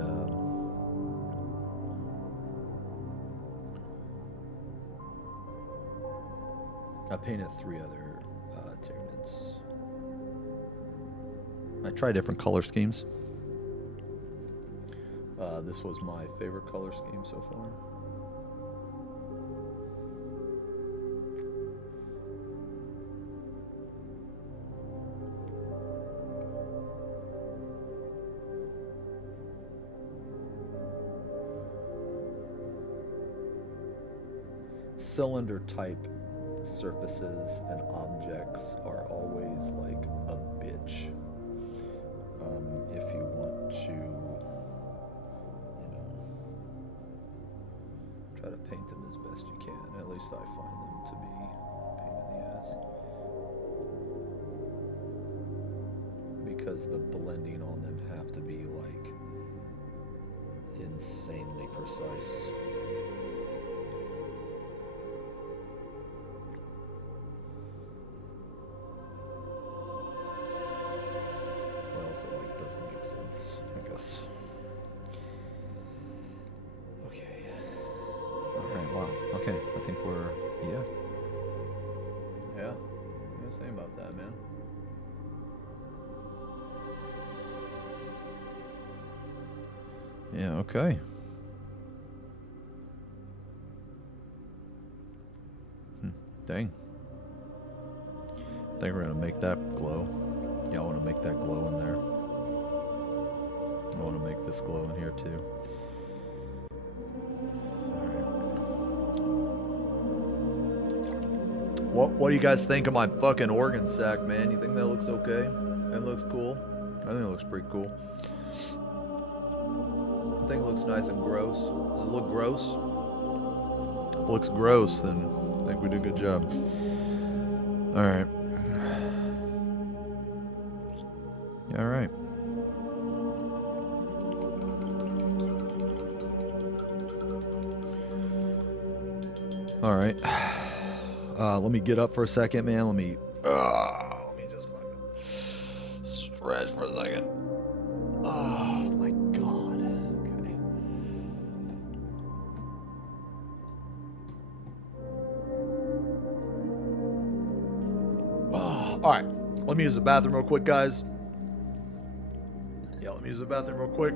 I painted 3 other Tyranids. I tried different color schemes. This was my favorite color scheme so far. Cylinder type surfaces and objects are always like a bitch. If you want to, you know, try to paint them as best you can. At least I find them to be a pain in the ass. Because the blending on them have to be like insanely precise. It like doesn't make sense, I guess. Okay. Alright, wow. Okay, I think we're yeah. What are you gonna say about that, man? Yeah, okay. Dang. I think we're gonna make that glow. Yeah, I want to make that glow in there. I want to make this glow in here too. Alright. What do you guys think of my fucking organ sack, man? You think that looks okay? That looks cool? I think it looks pretty cool. I think it looks nice and gross. Does it look gross? If it looks gross, then I think we did a good job. Alright. All right. All right. Let me get up for a second, man. Let me just fucking stretch for a second. Oh my god. Okay. Oh, all right. Let me use the bathroom real quick, guys. Let me use the bathroom real quick.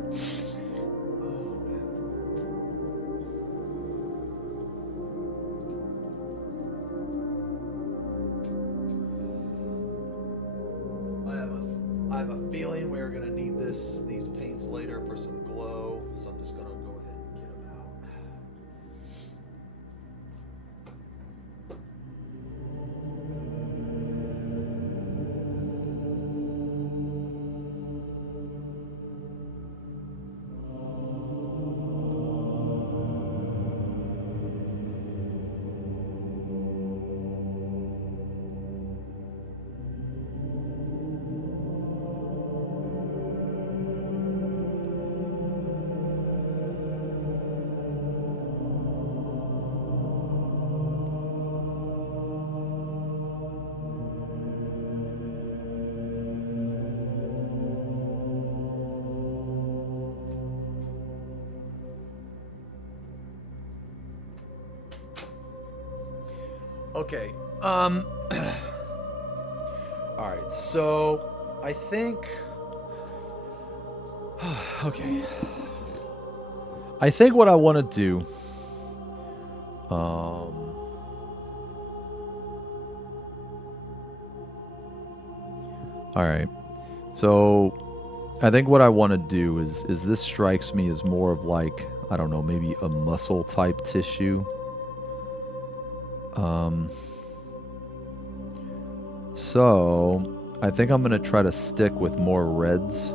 I have a feeling we're gonna need these paints later for some glow, so I'm just gonna go ahead and get them out. Okay. All right. So I think. Okay. I think what I want to do. All right. So I think what I want to do is this strikes me as more of like, I don't know, maybe a muscle type tissue. So I think I'm going to try to stick with more reds.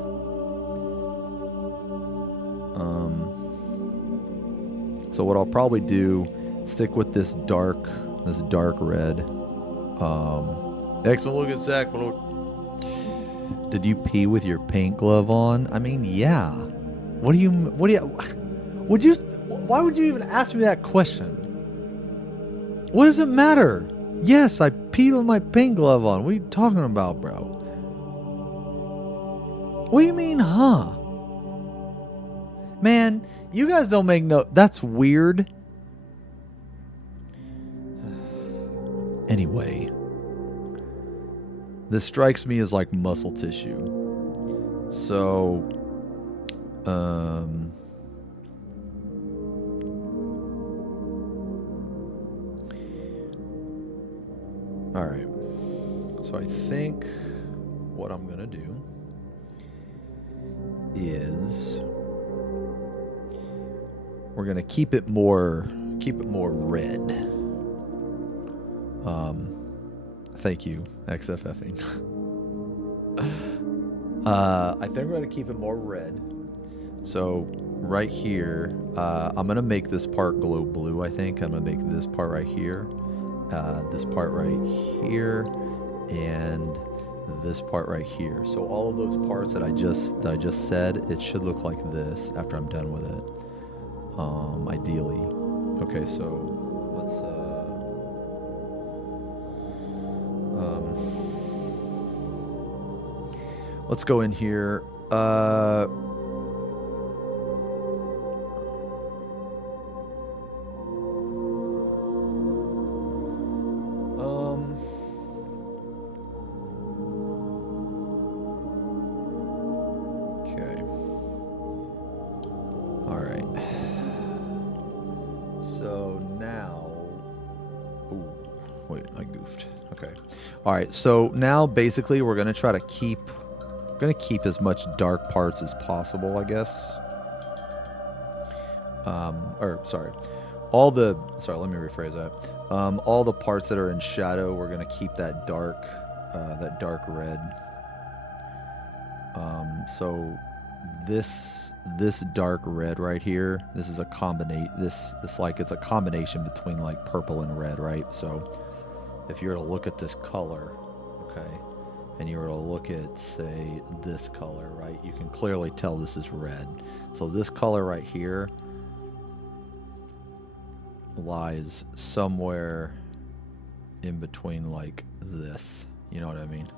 So what I'll probably do, stick with this dark red. Excellent looking sack, Did you pee with your paint glove on? I mean, yeah. Why would you even ask me that question? What does it matter? Yes, I peed with my paint glove on. What are you talking about, bro? What do you mean, huh? Man, you guys don't make no... That's weird. Anyway. This strikes me as like muscle tissue. So... Alright. So I think what I'm gonna do is we're gonna keep it more red. Thank you, XFFing. I think we're gonna keep it more red. So right here, I'm gonna make this part glow blue. I think I'm gonna make this part right here, this part right here, and this part right here. So all of those parts that I just said, it should look like this after I'm done with it. Ideally. Okay, so let's go in here. All right, so now basically we're gonna try to keep as much dark parts as possible, I guess. Let me rephrase that. All the parts that are in shadow, we're gonna keep that dark red. So this dark red right here, this is a it's a combination between like purple and red, right? So if you were to look at this color, okay, and you were to look at, say, this color, right, you can clearly tell this is red. So this color right here lies somewhere in between, like, this. You know what I mean?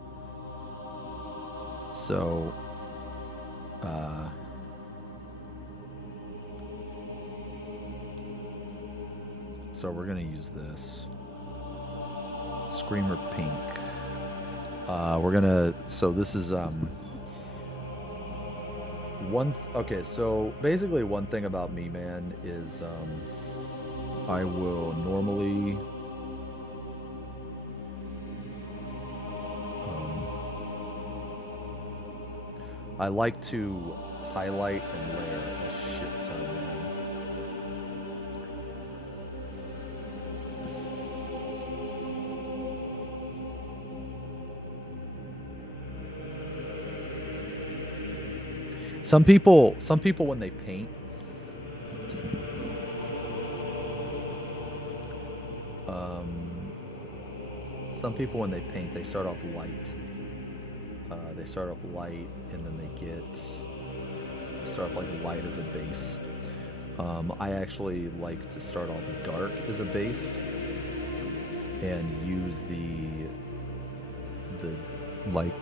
So, we're going to use this. Screamer pink. So this is so basically one thing about me, man, is I will normally I like to highlight and layer a shit ton, man. Some people when they paint, they start off light. They start off light, and then they start off like light as a base. I actually like to start off dark as a base, and use the like,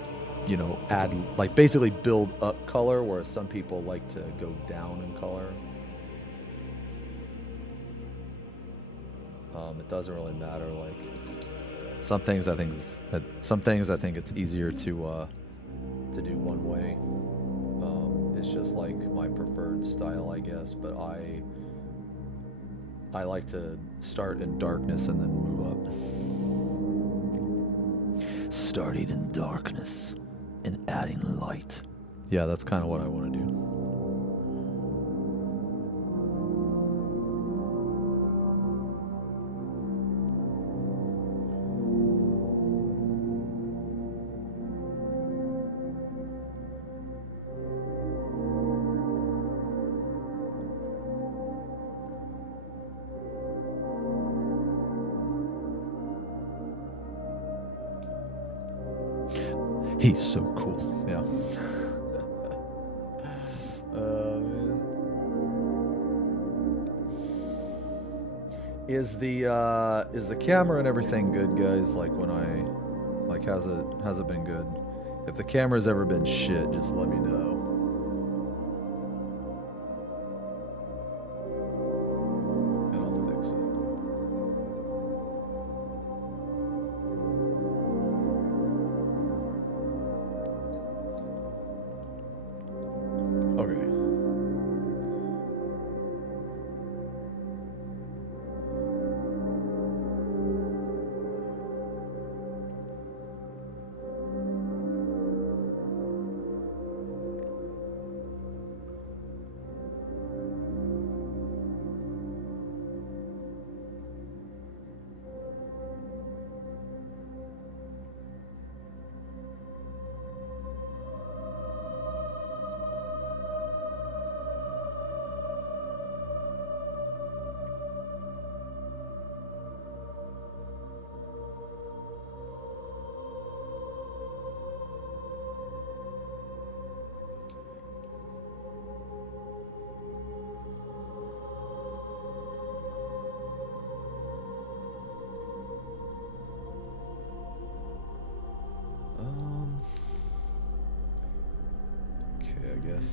you know, add, like, basically build up color, whereas some people like to go down in color. It doesn't really matter. Like, some things I think it's easier to do one way. It's just like my preferred style, I guess. But I like to start in darkness and then move up. Starting in darkness and adding light. Yeah, that's kind of what I want to do. He's so cool. Yeah. Man. Is the camera and everything good, guys? Like when has it been good? If the camera's ever been shit, just let me know. And I'll fix it. Okay. Okay, I guess.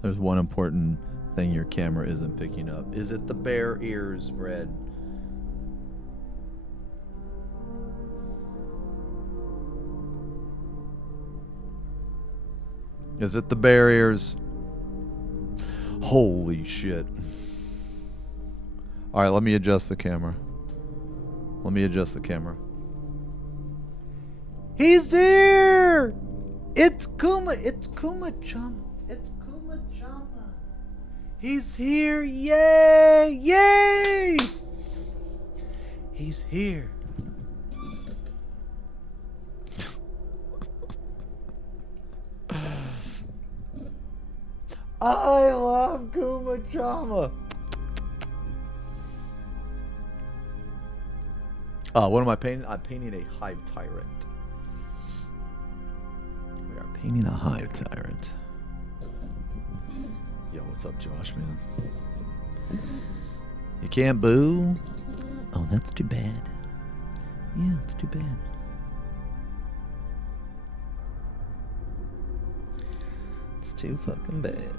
There's one important thing your camera isn't picking up. Is it the bear ears, Red? Is it the bear ears? Holy shit. Alright, let me adjust the camera. Let me adjust the camera. He's here! It's Kuma Chama. It's Kuma Chama. He's here. Yay! Yay! He's here. I love Kuma Chama. What am I painting? I'm painting a Hive Tyrant. We are painting a Hive Tyrant. Yo, what's up, Josh, man? You can't boo? Oh, that's too bad. Yeah, it's too bad. It's too fucking bad.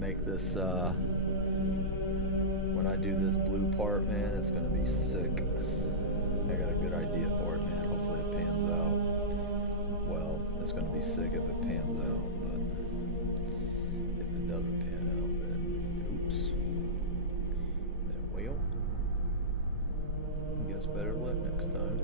Make this when I do this blue part, man, it's gonna be sick. I got a good idea for it, man. Hopefully it pans out well. It's gonna be sick if it pans out, but if it doesn't pan out, then oops. Then well, I guess better luck next time.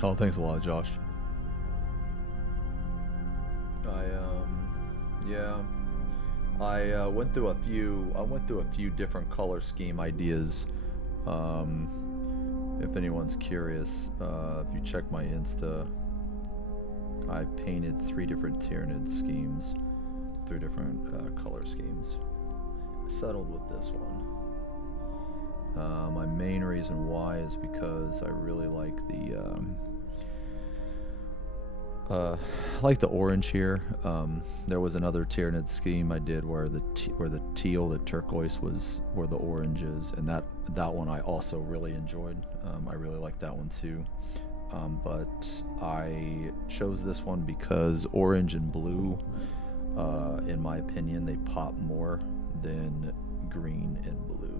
Oh, thanks a lot, Josh. I went through a few different color scheme ideas. If anyone's curious, if you check my Insta, I painted 3 different Tyranid schemes, 3 different color schemes. I settled with this one. My main reason why is because I really like the orange here. There was another Tyranid scheme I did where the teal, the turquoise were the oranges, and that one I also really enjoyed. I really like that one too. But I chose this one because orange and blue, in my opinion, they pop more than green and blue.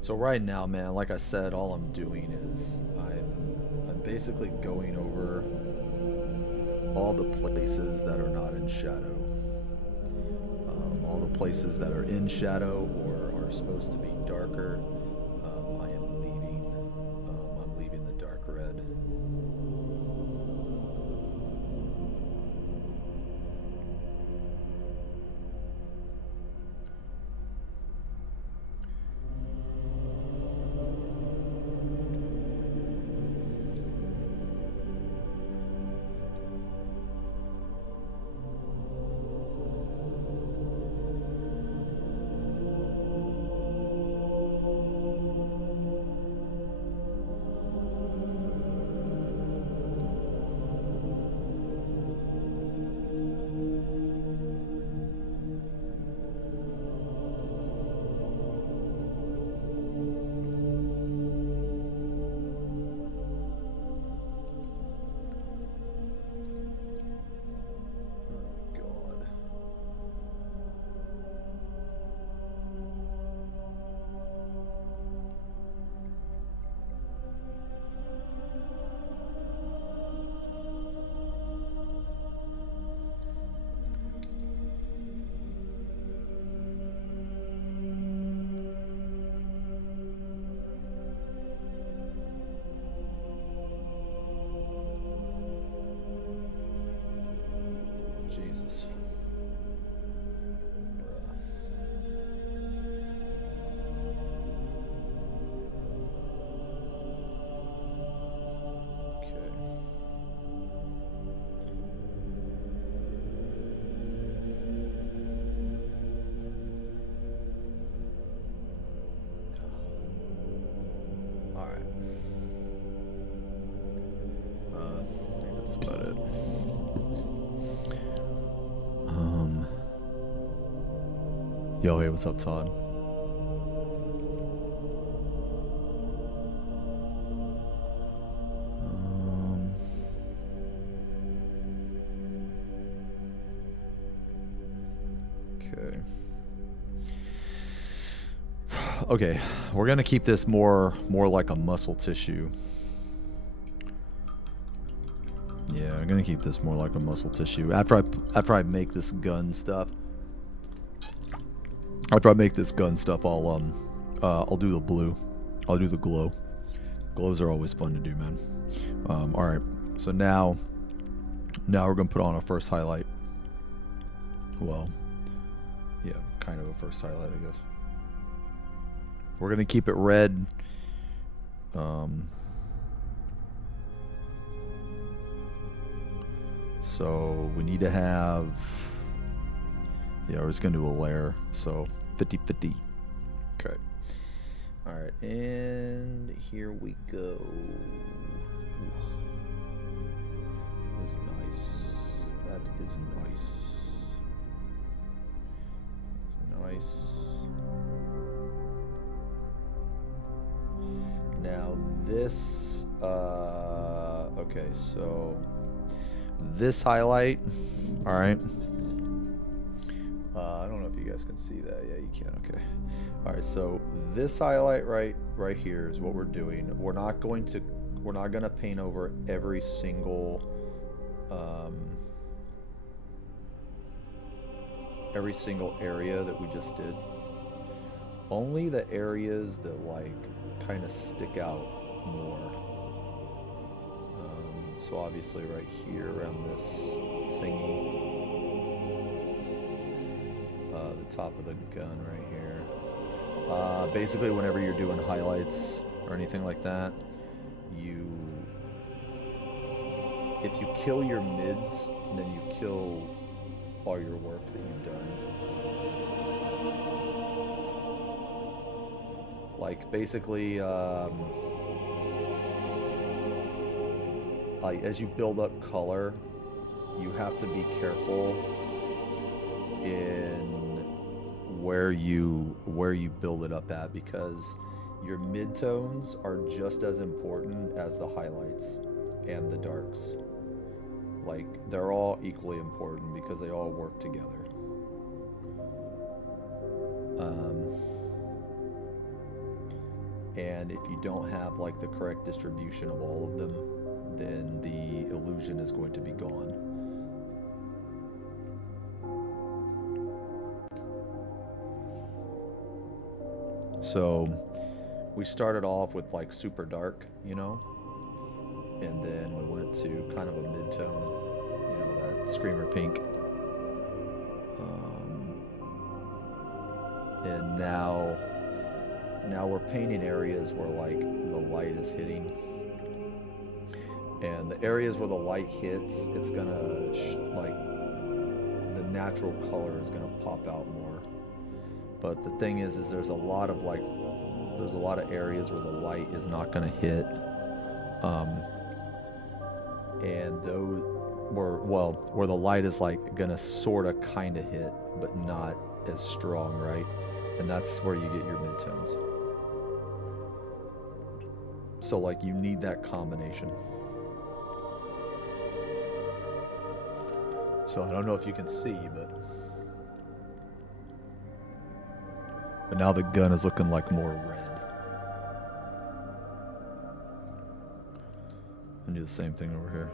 So right now, man, like I said, all I'm doing is I'm basically going over all the places that are not in shadow. All the places that are in shadow or are supposed to be darker, I'm leaving the dark red. Jesus. That's about it. Yo, hey, what's up, Todd? Okay, we're gonna keep this more like a muscle tissue. Yeah, I'm gonna keep this more like a muscle tissue. After I make this gun stuff. After I make this gun stuff, I'll do the blue. I'll do the glow. Glows are always fun to do, man. All right, so now we're gonna put on our first highlight. Well, yeah, kind of a first highlight, I guess. We're gonna keep it red. So we need to have. Yeah, we're just gonna do a layer. So 50-50. Okay. All right, and here we go. That is nice. That is nice. Nice. Now this, okay, so this highlight, all right, I don't know if you guys can see that. Yeah, you can. Okay. All right. So this highlight right here is what we're doing. We're not going to paint over every single area that we just did. Only the areas that like kind of stick out more. So obviously right here around this thingy. The top of the gun right here. Basically, whenever you're doing highlights or anything like that, if you kill your mids, then you kill all your work that you've done. Like basically, like as you build up color, you have to be careful in where you build it up at, because your midtones are just as important as the highlights and the darks. Like they're all equally important because they all work together. And if you don't have like the correct distribution of all of them, then the illusion is going to be gone. So we started off with like super dark, you know, and then we went to kind of a mid-tone, you know, that screamer pink. And now we're painting areas where like the light is hitting. And the areas where the light hits, it's gonna, like, the natural color is gonna pop out more. But the thing is there's a lot of areas where the light is not gonna hit. And those where the light is like gonna sorta kinda hit, but not as strong, right? And that's where you get your midtones. So like you need that combination. So I don't know if you can see, but now the gun is looking like more red. And do the same thing over here.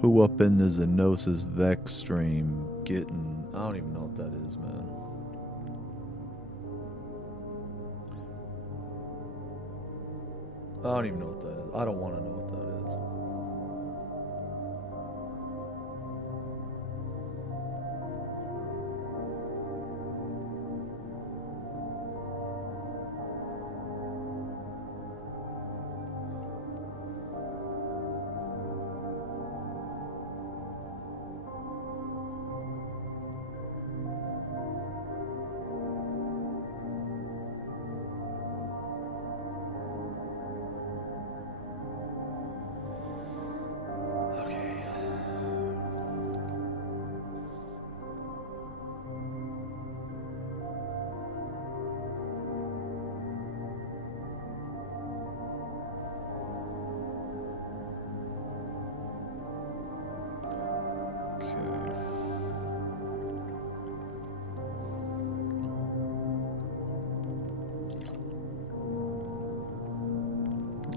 Who up in the Xenosis Vex stream getting... I don't even know what that is, man. I don't even know what that is. I don't want to know what that is.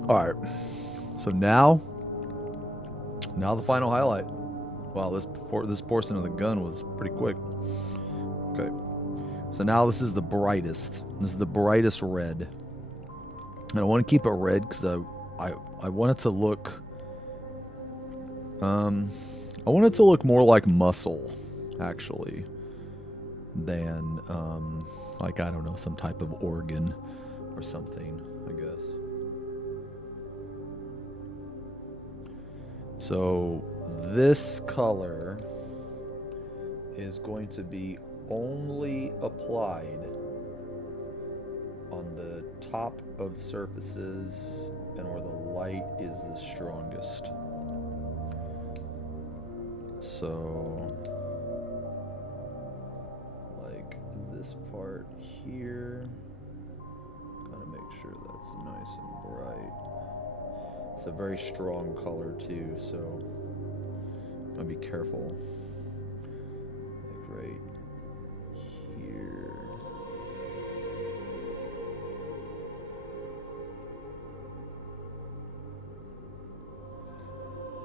All right. So now the final highlight. Wow, this portion of the gun was pretty quick. Okay. So now this is the brightest. This is the brightest red. And I want to keep it red because I want it to look I want it to look more like muscle, actually, than like, I don't know, some type of organ or something, I guess. So this color is going to be only applied on the top of surfaces and where the light is the strongest. So, like this part here, gotta make sure that's nice and bright. It's a very strong color too, so I'll be careful. Like right here.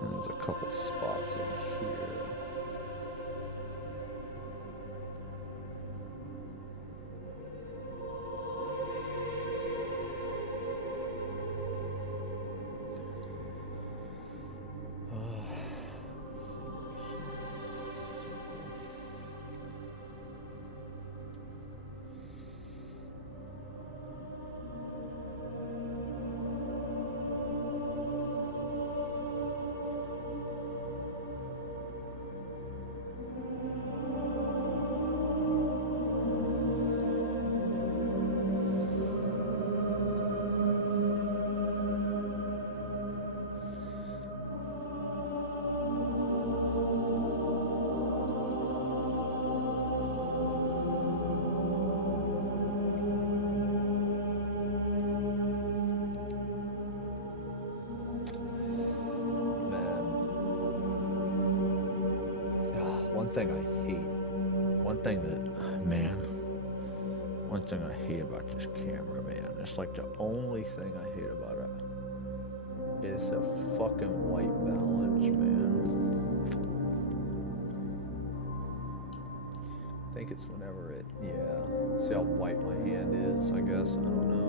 And there's a couple spots in here. One thing I hate about this camera, man, it's like the only thing I hate about it is a fucking white balance, man. I think it's whenever it, yeah. See how white my hand is, I guess, I don't know.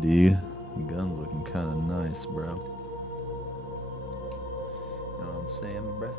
Dude, the gun's looking kind of nice, bro. You know what I'm saying, bro?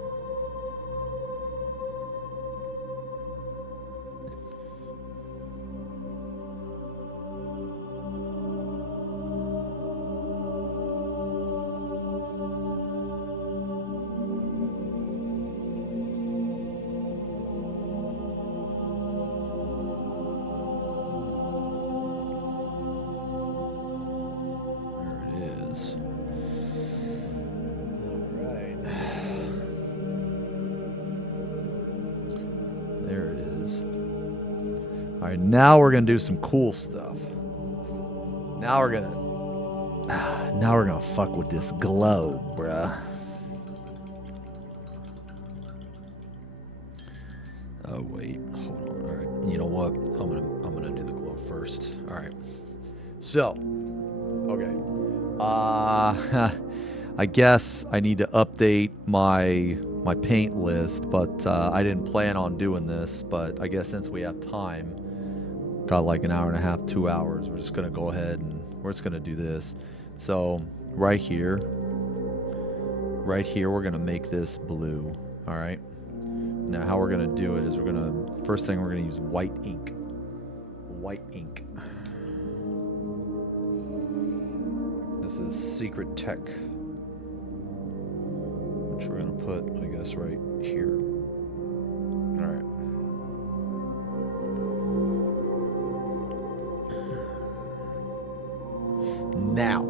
Now we're going to do some cool stuff. Now we're gonna fuck with this glow, bruh. Oh wait, hold on. All right, you know what? I'm gonna do the glow first. All right. So, okay. I guess I need to update my paint list, but I didn't plan on doing this. But I guess since we have time, got like an hour and a half, 2 hours, we're just gonna go ahead and we're just gonna do this. So right here, we're gonna make this blue. All right. Now how we're gonna do it is first thing we're gonna use white ink. White ink. This is Secret Tech, which we're gonna put, I guess, right here. All right. Now,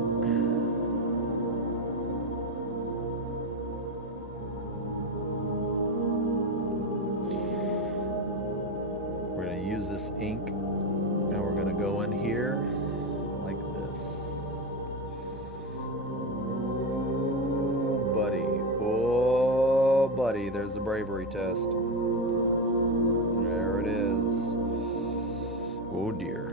we're going to use this ink, and we're going to go in here like this. Oh, buddy. Oh, buddy. There's the bravery test. There it is. Oh, dear.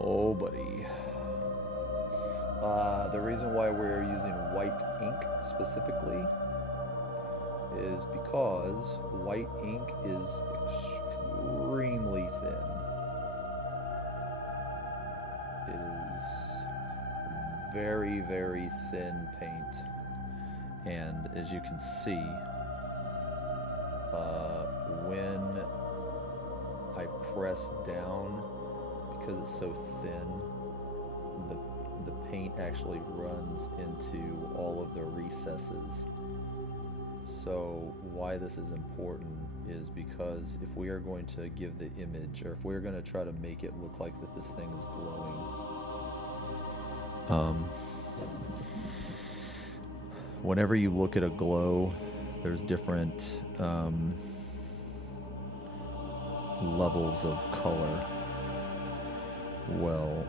Oh, buddy. The reason why we're using white ink specifically is because white ink is extremely thin. It is very, very thin paint. And as you can see, when I press down, because it's so thin, the paint actually runs into all of the recesses. So why this is important is because if we are going to give the image, or if we're going to try to make it look like that this thing is glowing, whenever you look at a glow, there's different levels of color. Well,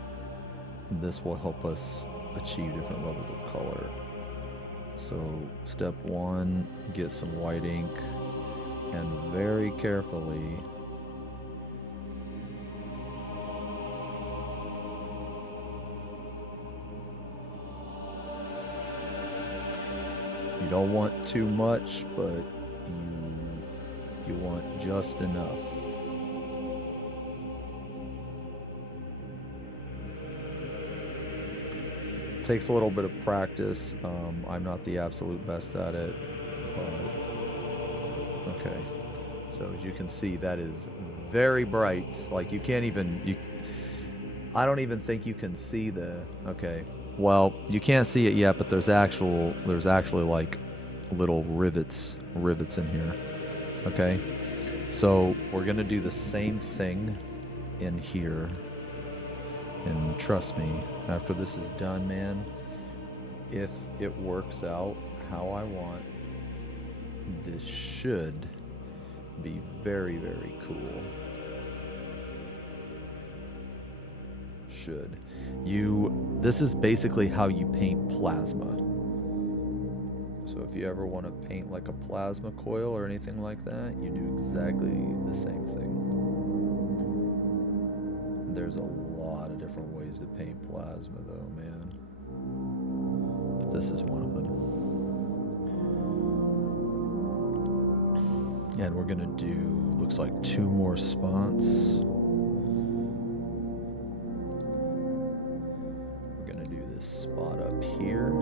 this will help us achieve different levels of color. So step one, get some white ink, and very carefully you don't want too much, but you want just enough. Takes a little bit of practice. I'm not the absolute best at it, but okay. So as you can see, that is very bright. Like you can't even, I don't even think you can see okay. Well, you can't see it yet, but there's actually like little rivets in here. Okay. So we're gonna do the same thing in here. And trust me, after this is done, man, if it works out how I want, this should be very, very cool. Should. This is basically how you paint plasma. So if you ever want to paint like a plasma coil or anything like that, you do exactly the same thing. There's a lot of different ways to paint plasma though, man. But this is one of them. And we're gonna do, looks like 2 more spots. We're gonna do this spot up here.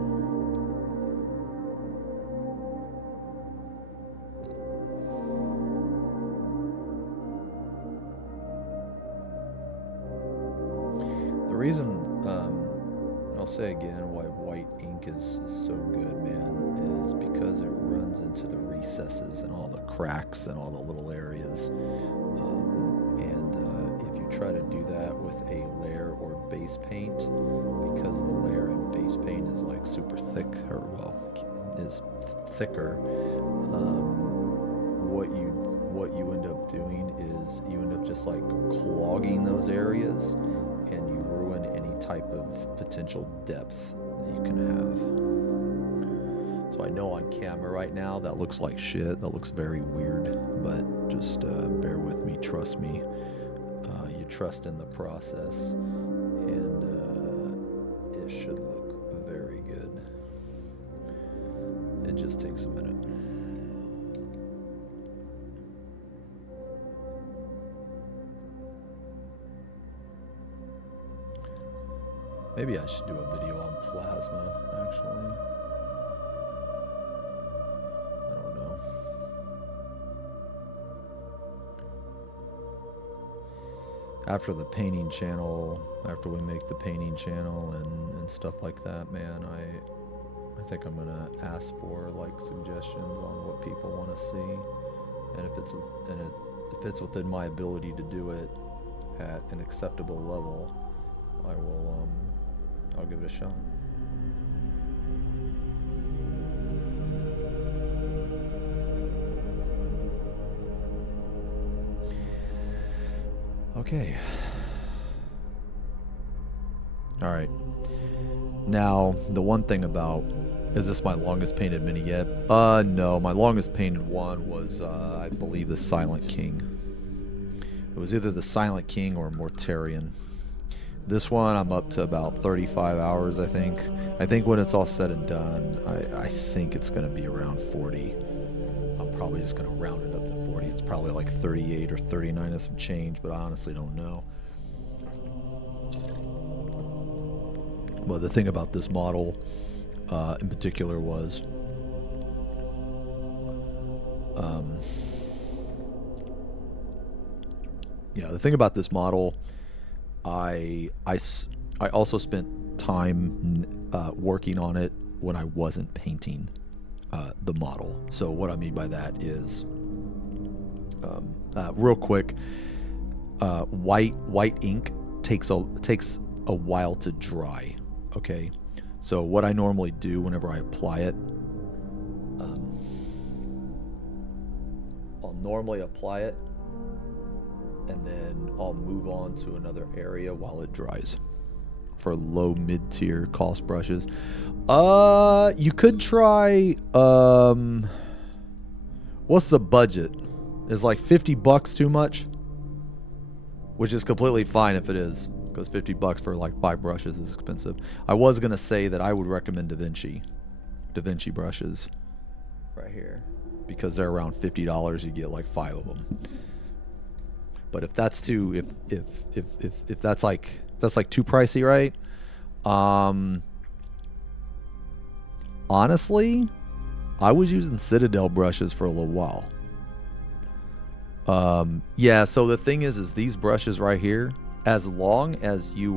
The reason, I'll say again why white ink is so good, man, is because it runs into the recesses and all the cracks and all the little areas. And if you try to do that with a layer or base paint, because the layer and base paint is like super thick, or well, is thicker. What you end up doing is you end up just like clogging those areas, and you ruin any type of potential depth that you can have. So I know on camera right now that looks like shit. That looks very weird, but just bear with me. Trust me. You trust in the process, and it should look very good. It just takes a minute. Maybe I should do a video on plasma, actually. I don't know. After the painting channel, after we make the painting channel and stuff like that, man, I think I'm gonna ask for like suggestions on what people want to see, and if it's within my ability to do it at an acceptable level, I'll give it a shot. Okay. All right. Now, the one thing about, is this my longest painted mini yet? No, my longest painted one was, I believe, the Silent King. It was either the Silent King or Mortarion. This one, I'm up to about 35 hours, I think. I think when it's all said and done, I think it's going to be around 40. I'm probably just going to round it up to 40. It's probably like 38 or 39 and some change, but I honestly don't know. Well, the thing about this model in particular was the thing about this model, I also spent time working on it when I wasn't painting the model. So what I mean by that is, real quick, white ink takes a while to dry. Okay, so what I normally do whenever I apply it, I'll normally apply it, and then I'll move on to another area while it dries. For low mid-tier cost brushes, you could try. What's the budget? Is like $50 too much? Which is completely fine if it is, because $50 for like 5 brushes is expensive. I was gonna say that I would recommend Da Vinci brushes, right here, because they're around $50. You get like 5 of them. But if that's too, if that's like too pricey, right? Honestly, I was using Citadel brushes for a little while. Yeah, so the thing is these brushes right here, as long as you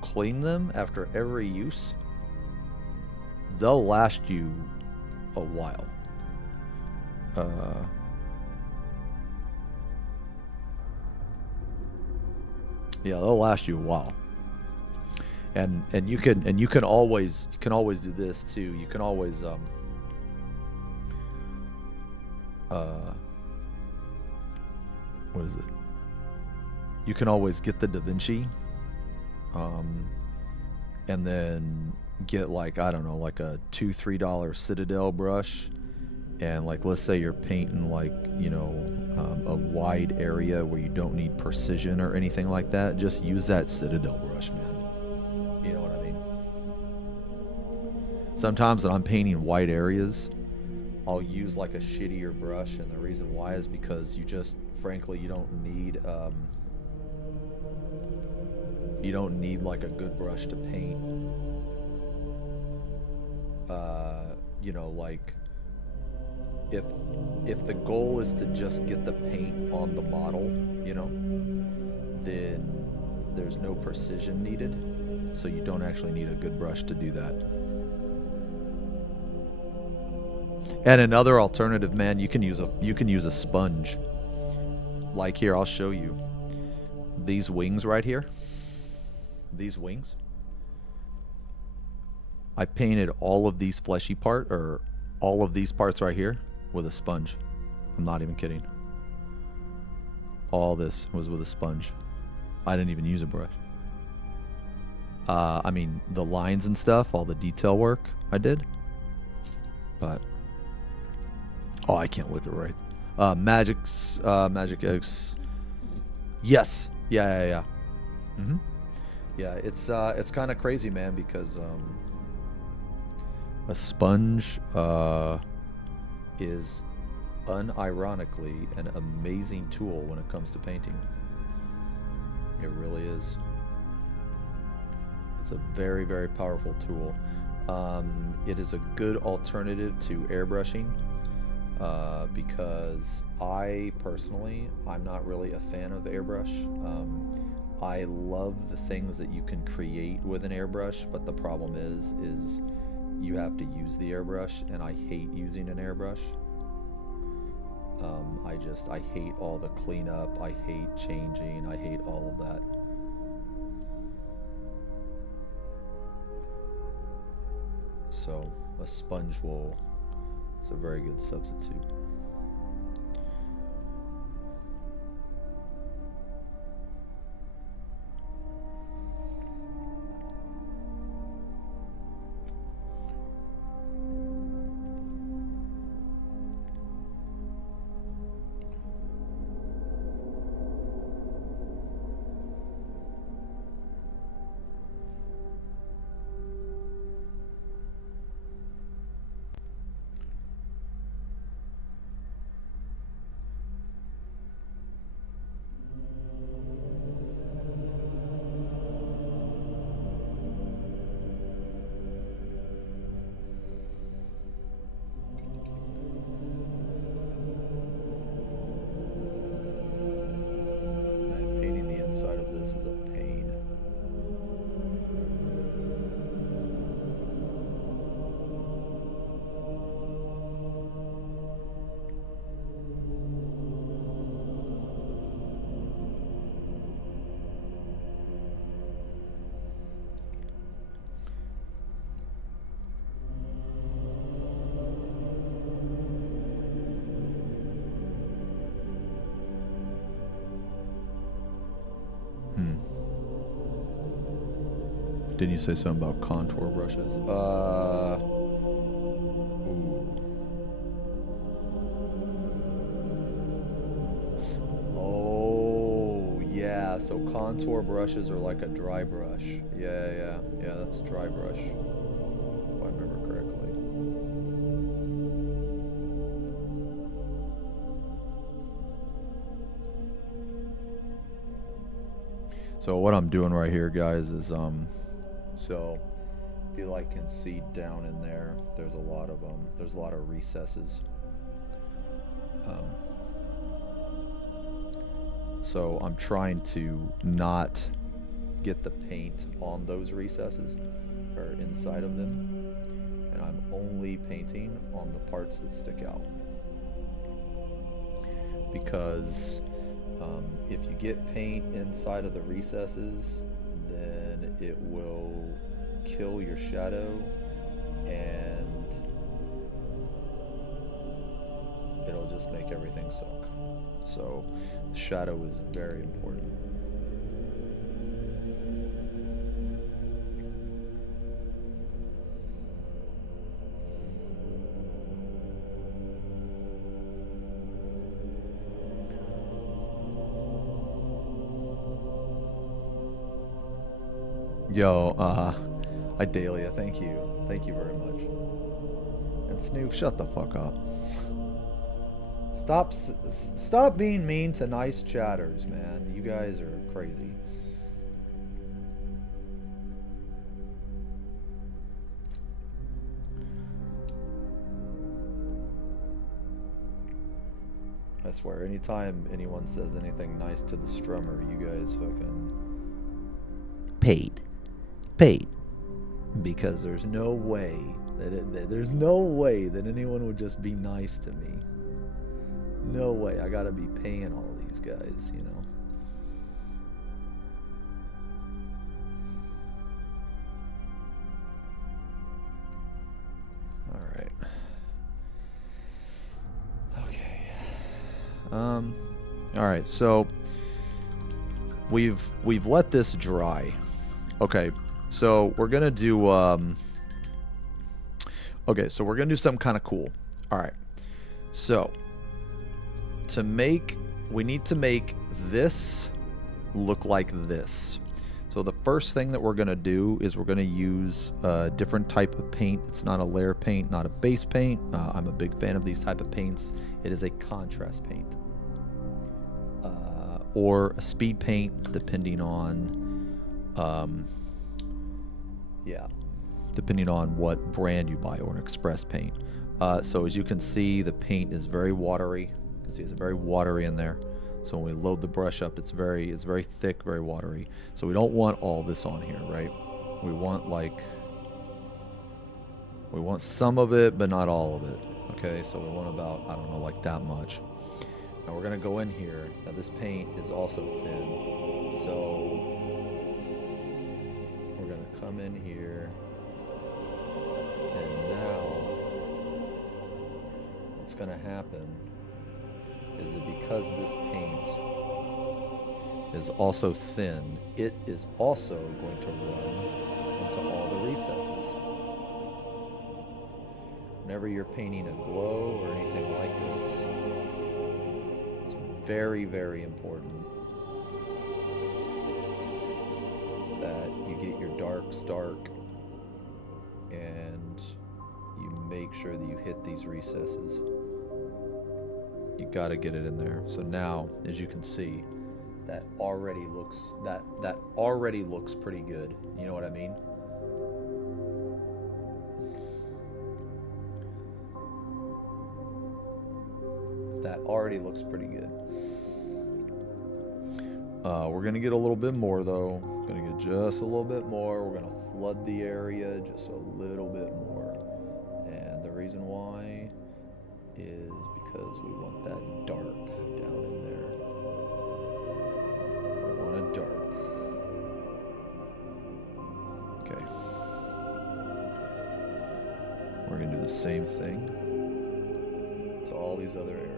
clean them after every use, they'll last you a while. Yeah, they'll last you a while. And you can always do this too. You can always what is it? You can always get the Da Vinci, and then get like, I don't know, like a $2-3 Citadel brush, and like, let's say you're painting like, you know, a wide area where you don't need precision or anything like that. Just use that Citadel brush, man. You know what I mean? Sometimes when I'm painting wide areas, I'll use like a shittier brush, and the reason why is because you just, frankly, you don't need like a good brush to paint. You know, like if the goal is to just get the paint on the model, you know, then there's no precision needed, so you don't actually need a good brush to do that. And another alternative, man, you can use a sponge. Like here, I'll show you. These wings right here. These wings. I painted all of these fleshy all of these parts right here with a sponge. I'm not even kidding. All this was with a sponge. I didn't even use a brush. I mean, the lines and stuff, all the detail work I did. But, oh, I can't look it right. Magic X. Yes. Yeah. Mm-hmm. Yeah, it's kind of crazy, man, because a sponge is unironically an amazing tool when it comes to painting. It really is. It's a very, very powerful tool. It is a good alternative to airbrushing because I personally, I'm not really a fan of airbrush. I love the things that you can create with an airbrush, but the problem is you have to use the airbrush, and I hate using an airbrush. I hate all the cleanup, I hate changing, I hate all of that. So a sponge is a very good substitute. Didn't you say something about contour brushes? Oh, yeah. So contour brushes are like a dry brush. Yeah, that's a dry brush, if I remember correctly. So what I'm doing right here, guys, is so if you can see down in there, there's a lot of recesses. So I'm trying to not get the paint on those recesses or inside of them, and I'm only painting on the parts that stick out, because if you get paint inside of the recesses, then it will kill your shadow and it'll just make everything suck. So the shadow is very important. Yo, Idalia, thank you. Thank you very much. And Snoop, shut the fuck up. Stop being mean to nice chatters, man. You guys are crazy. I swear, anytime anyone says anything nice to the strummer, you guys fucking paid, because there's no way that anyone would just be nice to me. No way. I gotta be paying all these guys, you know. All right. Okay. All right. So we've let this dry. Okay. So we're gonna do. Okay. So we're gonna do something kind of cool. All right. So we need to make this look like this. So the first thing that we're going to do is we're going to use a different type of paint. It's not a layer paint, not a base paint. I'm a big fan of these type of paints. It is a contrast paint. Or a speed paint, depending on, depending on what brand you buy, or an express paint. So as you can see, the paint is very watery. You can see it's very watery in there. So when we load the brush up, it's very thick, very watery. So we don't want all this on here, right? We want some of it, but not all of it. Okay, so we want about, I don't know, like that much. Now we're gonna go in here. Now this paint is also thin. So we're gonna come in here. And now what's gonna happen is that because this paint is also thin, it is also going to run into all the recesses. Whenever you're painting a glow or anything like this, it's very, very important that you get your darks dark and you make sure that you hit these recesses. You got to get it in there. So now, as you can see, that already looks pretty good. You know what I mean? That already looks pretty good. We're gonna get a little bit more though. We're gonna get just a little bit more. We're gonna flood the area just a little bit more. And the reason why is because we want that dark down in there. We want it dark. Okay. We're gonna do the same thing to all these other areas.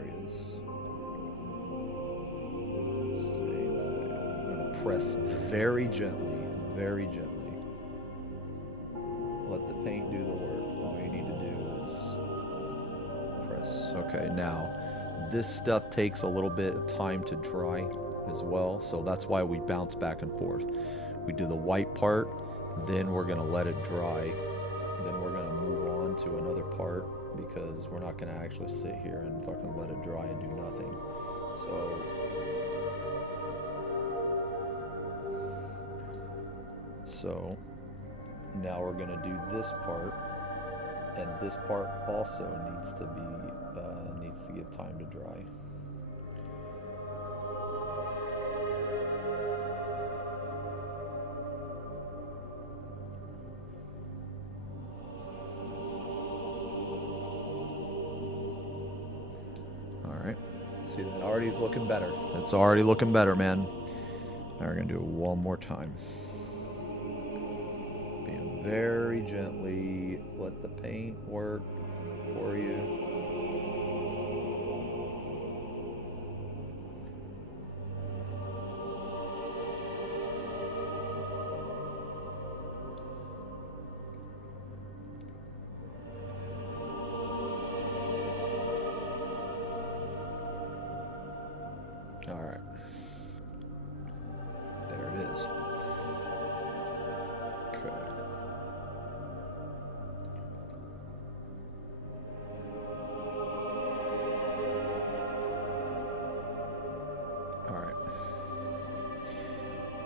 Same thing. I'm gonna press very gently, very gently. Let the paint do the work. All you need to do is press. Okay, now this stuff takes a little bit of time to dry as well, so that's why we bounce back and forth. We do the white part, then we're gonna let it dry, then we're gonna move on to another part, because we're not gonna actually sit here and fucking let it dry and do nothing. So now we're gonna do this part, and this part also needs to give time to dry. All right, see, that already is looking better. It's already looking better, man. Now we're gonna do it one more time. Being very gently, let the paint work for you. All right. There it is. Okay. All right.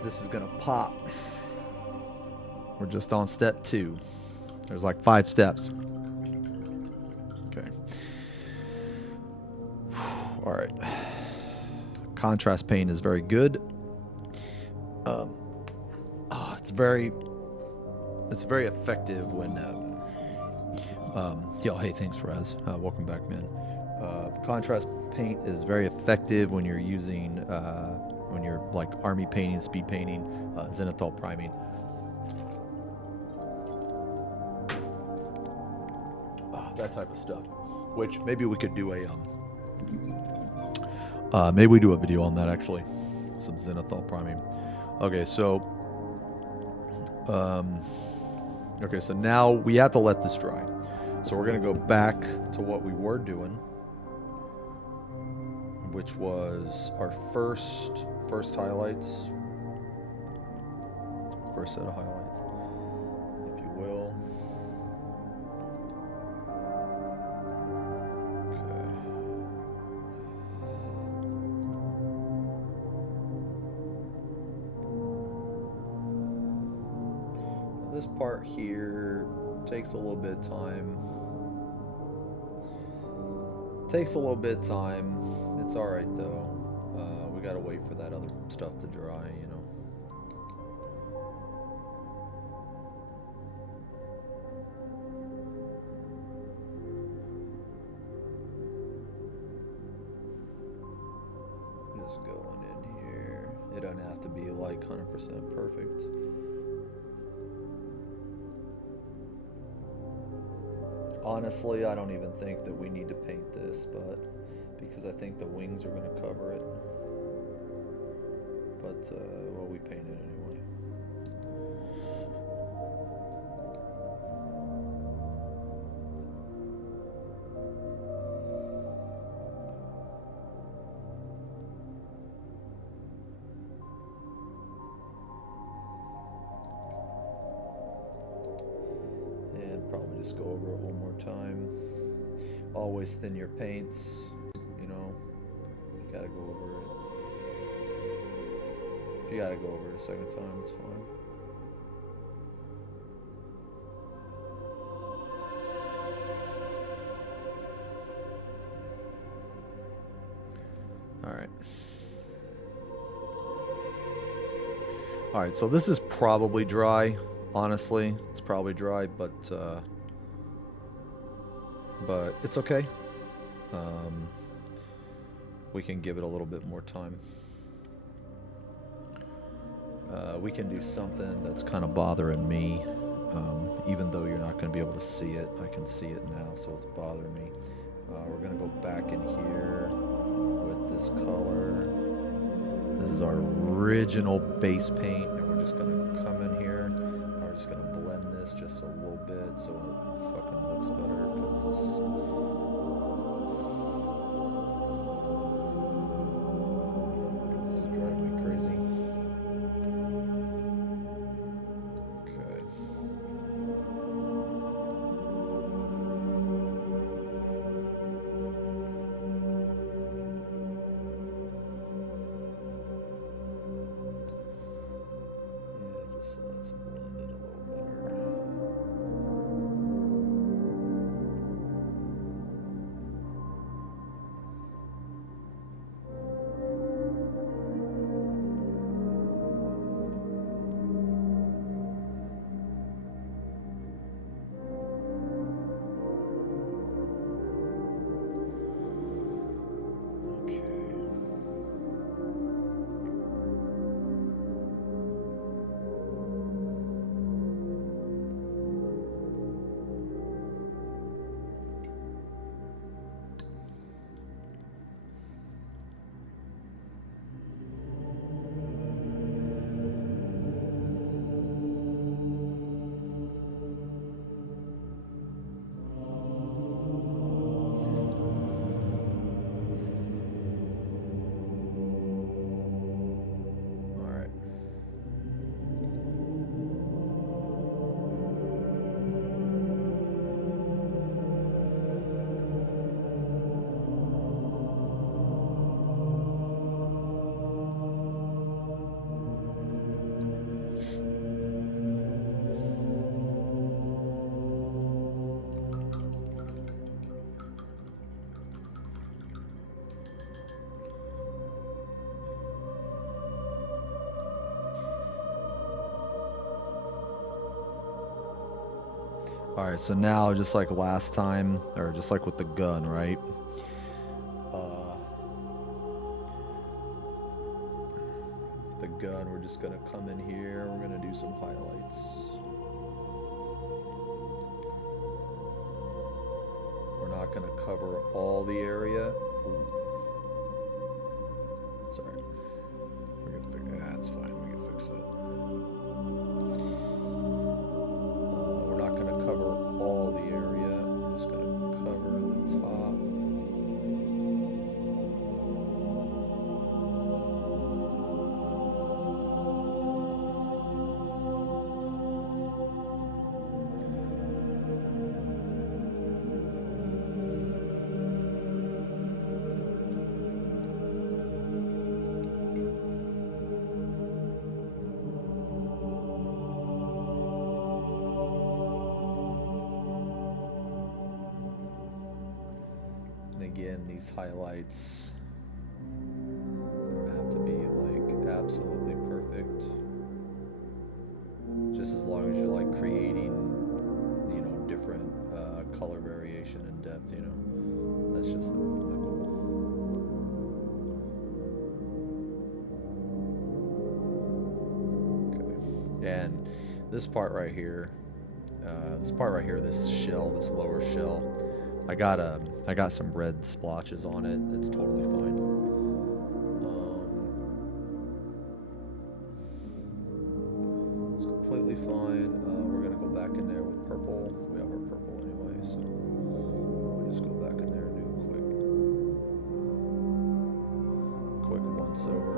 This is gonna pop. We're just on step 2. There's like 5 steps. Okay. All right. Contrast paint is very good. It's very effective when. Yo, hey, thanks, Raz. Welcome back, man. Contrast paint is very effective when you're using, when you're like army painting, speed painting, zenithal priming. That type of stuff. Which maybe we could do a, maybe we do a video on that actually. Some zenithal priming. Okay, so now we have to let this dry. So we're gonna go back to what we were doing, which was our first highlights, first set of highlights, if you will. This part here takes a little bit of time. Takes a little bit of time. It's alright though. We gotta wait for that other stuff to dry, you know. Just going in here. It doesn't have to be like 100% perfect. Honestly, I don't even think that we need to paint this, but because I think the wings are going to cover it. But, well, we paint it anyway. Probably just go over it one more time. Always thin your paints, you know. You gotta go over it. If you gotta go over it a second time, it's fine. Alright. Alright, so this is probably dry. Honestly, it's probably dry, but it's okay. We can give it a little bit more time. We can do something that's kind of bothering me, even though you're not going to be able to see it. I can see it now, so it's bothering me. We're going to go back in here with this color. This is our original base paint, and we're just going to come in here. We're just going to blend this just a little bit so it fucking looks better, because this is driving me crazy. Okay. Just so that's blended a little better. Alright, so now just like last time, or just like with the gun, right? just gonna come in here. We're gonna do some highlights. We're not gonna cover all the area. Ooh. Sorry. We're gonna fix that. That's fine. We can fix that. We're not gonna cover all the area. We're just gonna cover the top. These highlights don't have to be like absolutely perfect, just as long as you're like creating, you know, different color variation and depth, you know, that's just the goal. Okay, and this part right here, this shell, this lower shell, I got some red splotches on it. It's totally fine. It's completely fine. We're gonna go back in there with purple. We have our purple anyway, so we'll just go back in there and do a quick once over.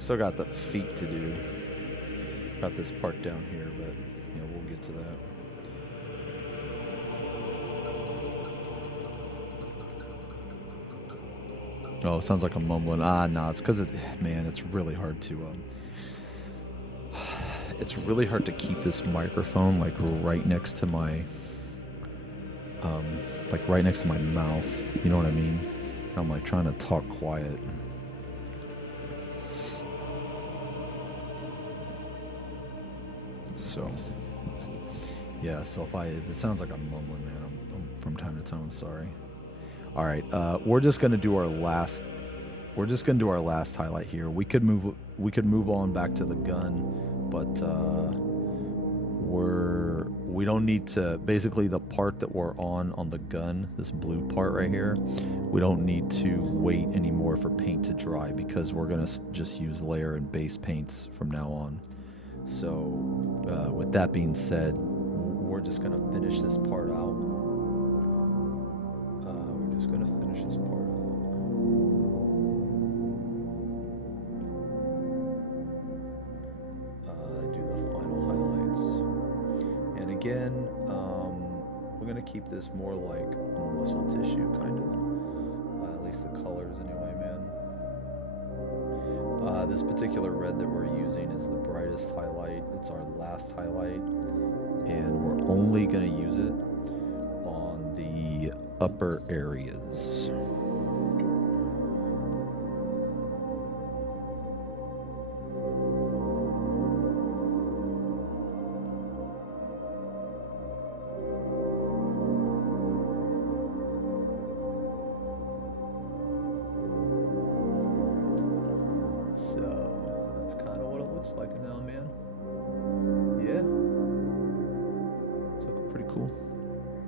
Still got the feet to do. Got this part down here, but you know, we'll get to that. Oh, it sounds like I'm mumbling. No, it's because man, it's really hard to keep this microphone like right next to my mouth. You know what I mean? I'm like trying to talk quiet. So, yeah. So if it sounds like I'm mumbling, man, I'm from time to time. I'm sorry. All right, we're just gonna do our last highlight here. We could move on back to the gun, but we don't need to, basically the part that we're on the gun, this blue part right here, we don't need to wait anymore for paint to dry because we're going to just use layer and base paints from now on. So with that being said, we're just going to finish this part out. We're just going to finish this part out. Do the final highlights. And again, we're going to keep this more like muscle tissue, kind of. At least the colors anyway, man. This particular red that we're using is the brightest highlight. It's our last highlight. And we're only going to use it on the upper areas.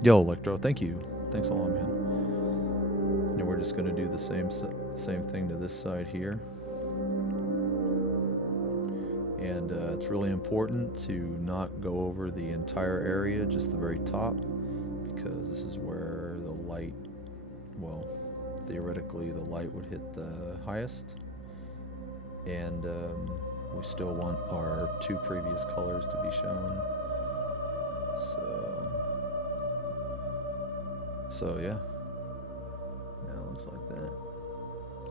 Yo, Electro, thank you. Thanks a lot, man. And we're just gonna do the same thing to this side here. And it's really important to not go over the entire area, just the very top, because this is where the light, well, theoretically the light would hit the highest. And we still want our two previous colors to be shown. So yeah, now it looks like that.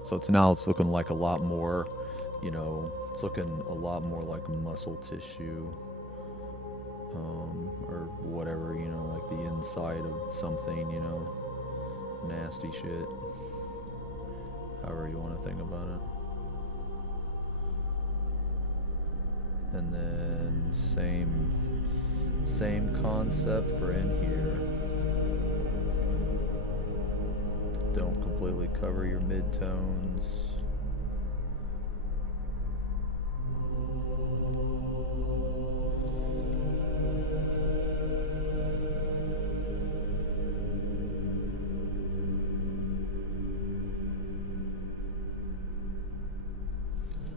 So it's looking like a lot more, you know, it's looking a lot more like muscle tissue, or whatever, you know, like the inside of something, you know, nasty shit, however you want to think about it. And then same concept for in here. Don't completely cover your midtones.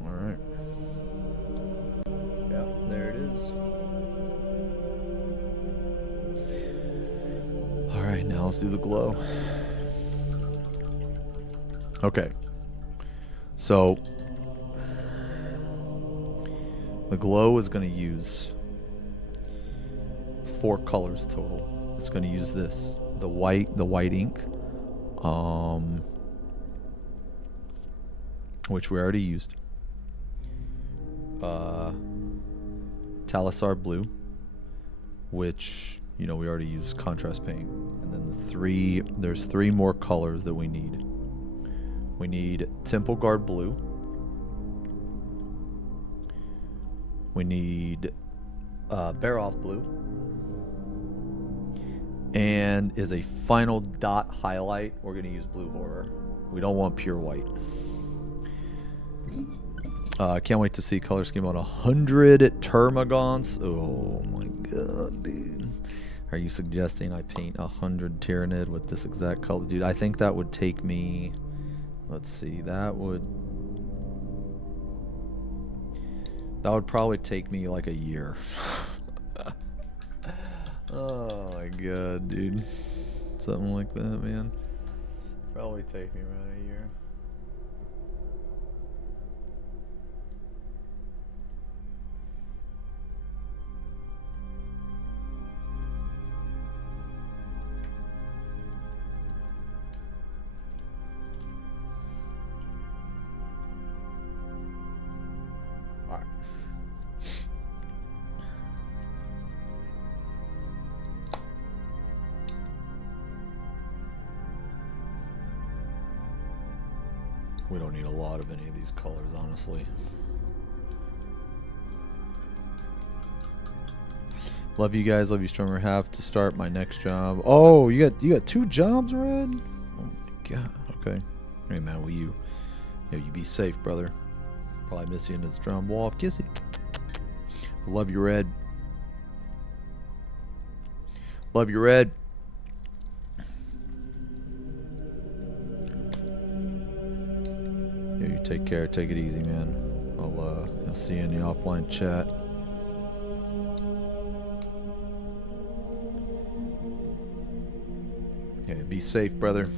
All right. Yep, there it is. All right, now let's do the glow. Okay, so the glow is going to use 4 colors total. It's going to use this, the white ink, which we already used, Talisar blue, which, you know, we already used contrast paint, and then there's 3 more colors that we need. We need Temple Guard blue. We need Baroth blue. And as a final dot highlight, we're going to use Blue Horror. We don't want pure white. I can't wait to see color scheme on 100 Termagants. Oh my god, dude. Are you suggesting I paint 100 Tyranid with this exact color? Dude, I think that would take me... Let's see, that would probably take me like a year. Oh my god, dude. Something like that, man. Probably take me around a year. We don't need a lot of any of these colors, honestly. Love you guys. Love you, Strummer. Have to start my next job. Oh, you got 2 jobs, Red? Oh my god. Okay. Hey man, will you be safe, brother. Probably miss you into this drum wall. Kissy. Love you, Red. Love you, Red. Yeah, you take care. Take it easy, man. I'll see you in the offline chat. Yeah, be safe, brother.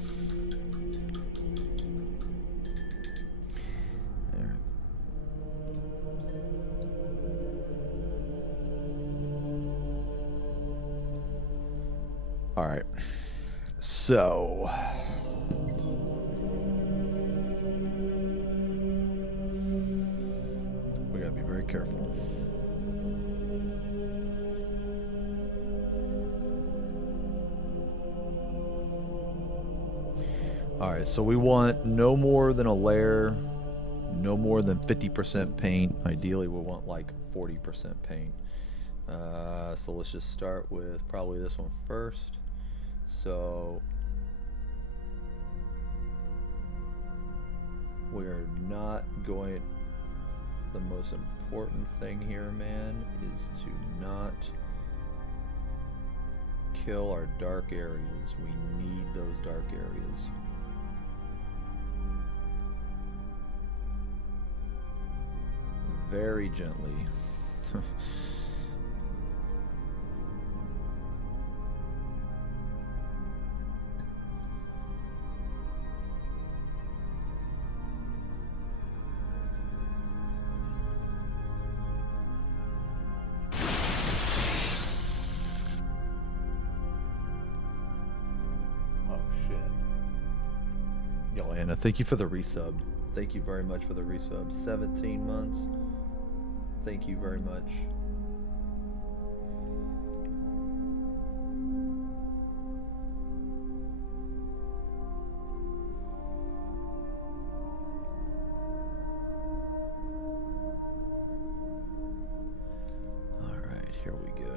All right. So we gotta be very careful. All right, so we want no more than a layer, no more than 50% paint. Ideally, we want like 40% paint. So let's just start with probably this one first. So we're not going. The most important thing here, man, is to not kill our dark areas. We need those dark areas. Very gently. Joanna, thank you for the resub. Thank you very much for the resub. 17 months. Thank you very much. All right, here we go.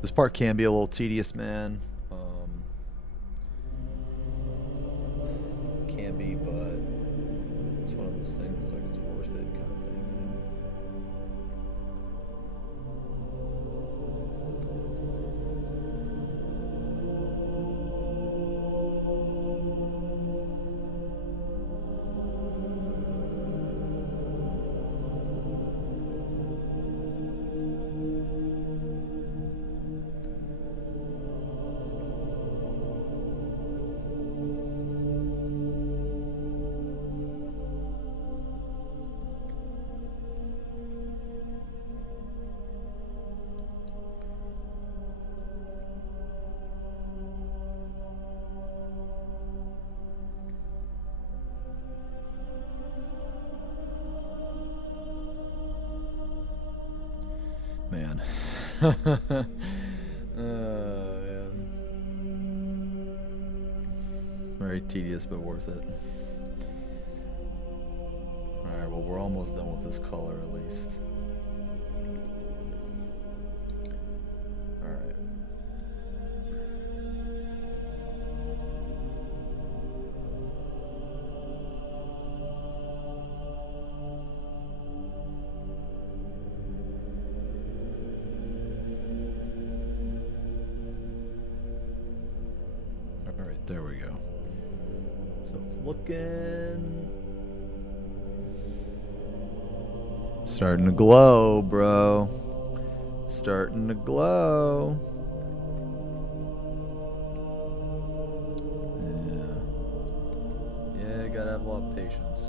This part can be a little tedious, man. Can be, but it's one of those things, like it's worth it kind of thing, you know? Man. Man. Very tedious, but worth it. Alright, well, we're almost done with this color at least. Alright. Alright, There we go. So it's looking... starting to glow, bro. Starting to glow. Yeah. Yeah, you gotta have a lot of patience.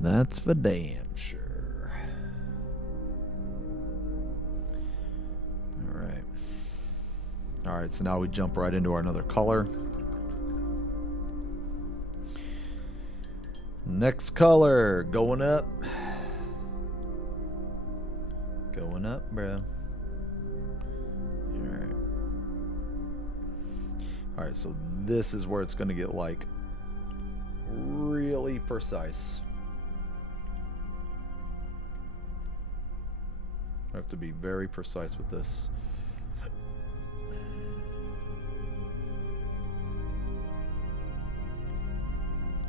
That's for damn sure. Alright. Alright, so now we jump right into our another color. Next color, going up. Going up, bro. Alright. Alright, so this is where it's going to get, like, really precise. I have to be very precise with this.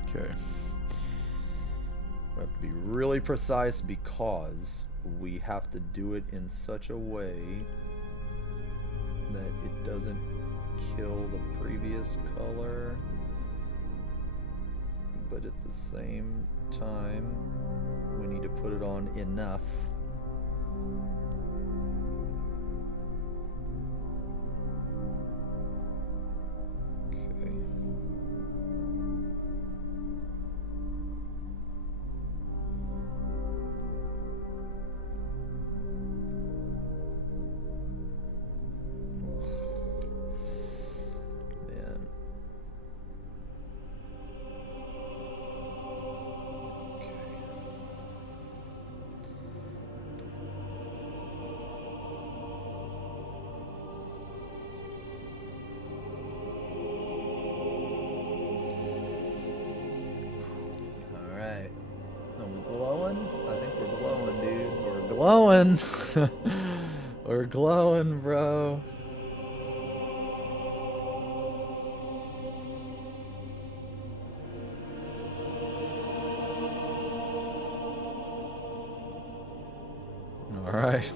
Okay. We have to be really precise because we have to do it in such a way that it doesn't kill the previous color, but at the same time we need to put it on enough glowing. We're glowing, bro. All right.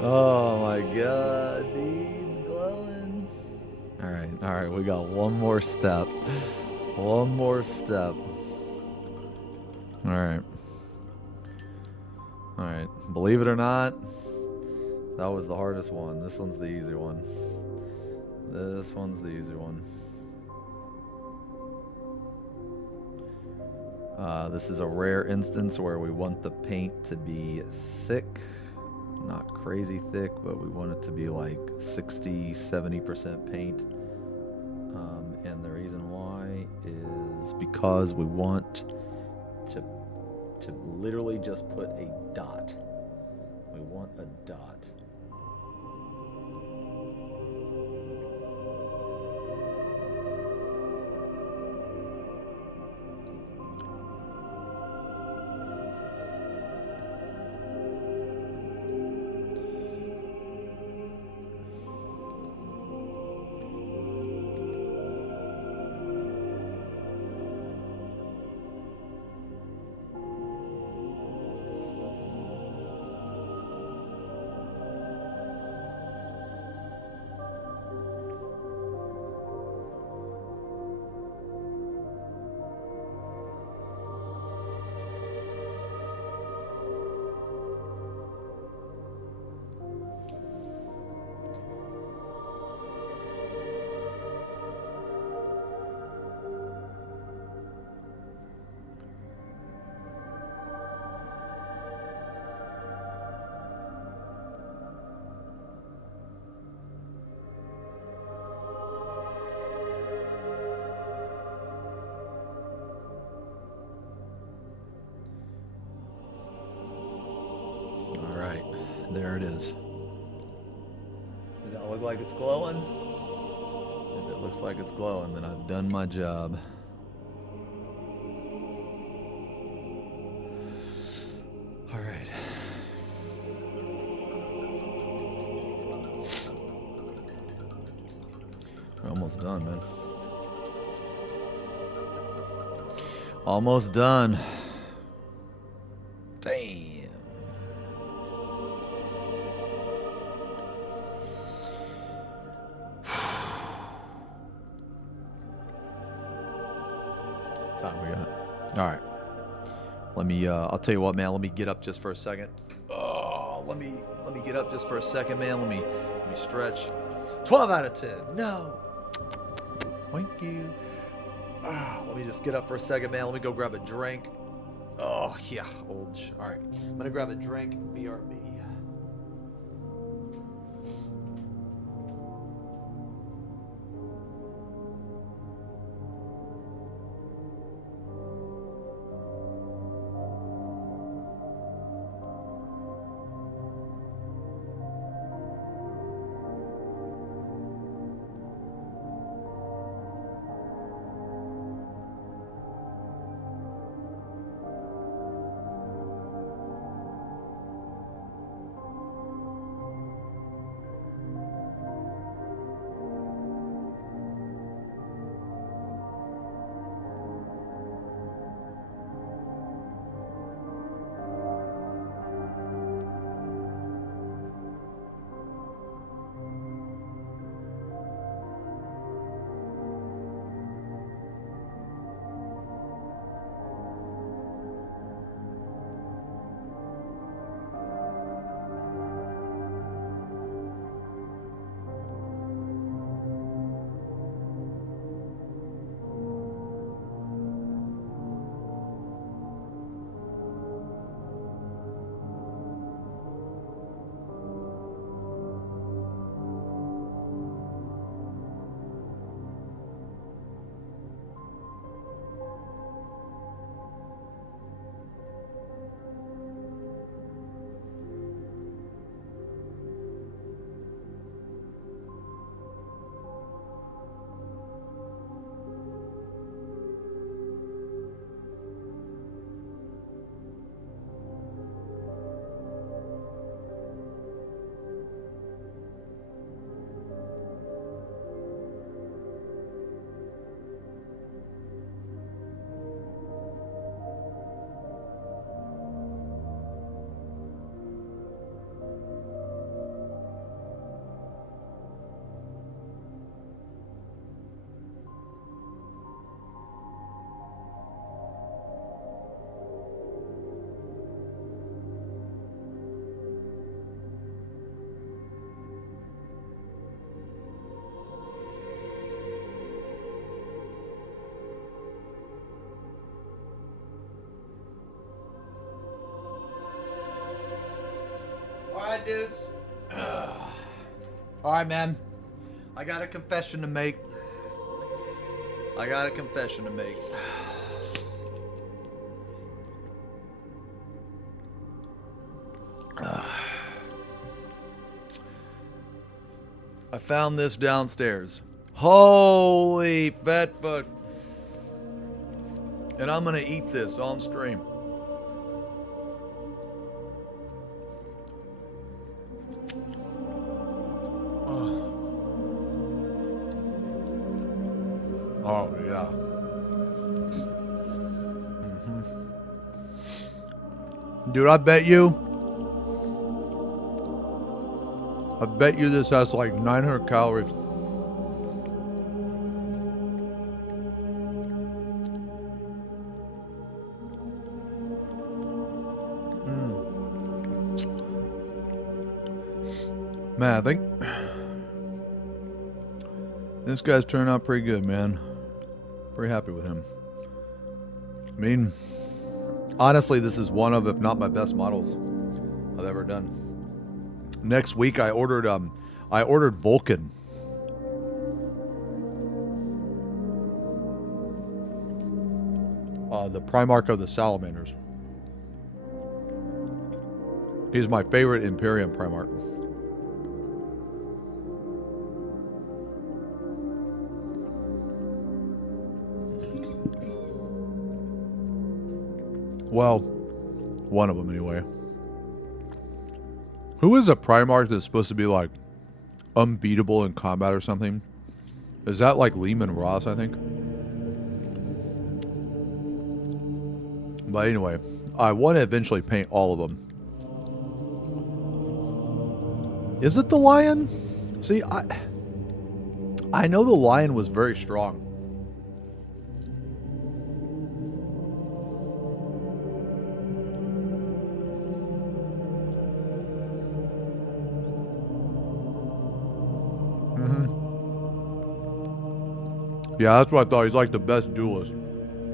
Oh my god, dude, glowing. All right, we got one more step. One more step. All right. Alright, believe it or not, that was the hardest one. This one's the easy one. This one's the easy one. This is a rare instance where we want the paint to be thick. Not crazy thick, but we want it to be like 60-70% paint. And the reason why is because we want to literally just put a dot. We want a dot. There it is. Does that look like it's glowing? If it looks like it's glowing, then I've done my job. All right. We're almost done, man. Almost done. Damn. Time we got. All right. Let me. I'll tell you what, man. Let me get up just for a second. Oh, let me get up just for a second, man. Let me stretch. 12 out of 10. No. Thank you. Let me just get up for a second, man. Let me go grab a drink. Oh yeah, old. All right. I'm gonna grab a drink. BRB. Alright, dudes. Alright, man. I got a confession to make. I found this downstairs. Holy fat fuck. And I'm gonna eat this on stream. Oh, yeah. Dude, I bet you this has like 900 calories. Man, I think this guy's turned out pretty good, man. Very happy with him. I mean, honestly, this is one of, if not my best models I've ever done. Next week, I ordered Vulcan. The Primarch of the Salamanders. He's my favorite Imperium Primarch. Well, one of them anyway. Who is a Primarch that's supposed to be like unbeatable in combat or something? Is that like Lehman Ross, I think? But anyway, I want to eventually paint all of them. Is it the lion? See, I know the lion was very strong. Yeah, that's what I thought. He's like the best duelist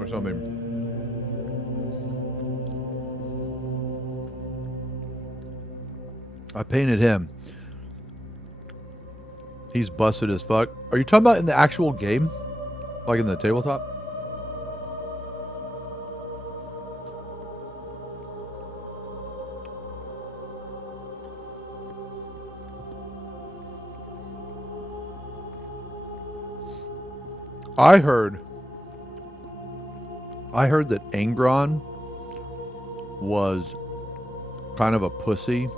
or something. I painted him. He's busted as fuck. Are you talking about in the actual game? Like in the tabletop? I heard that Angron was kind of a pussy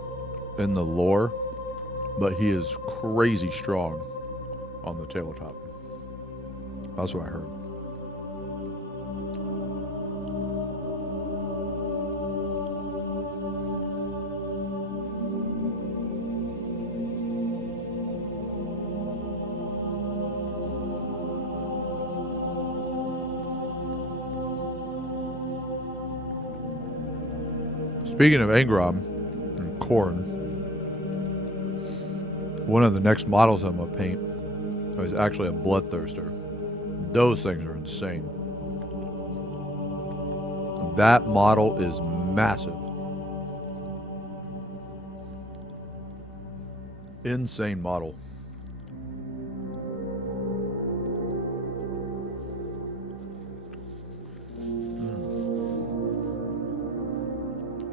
in the lore, but he is crazy strong on the tabletop. That's what I heard. Speaking of Angron and Korn, one of the next models I'm going to paint is actually a Bloodthirster. Those things are insane. That model is massive. Insane model.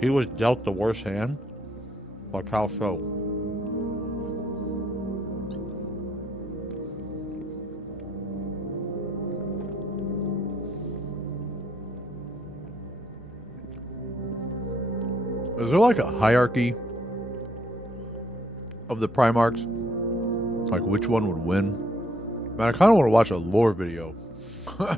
He was dealt the worst hand? Like how so? Is there like a hierarchy of the Primarchs? Like which one would win? Man, I kind of want to watch a lore video. Okay.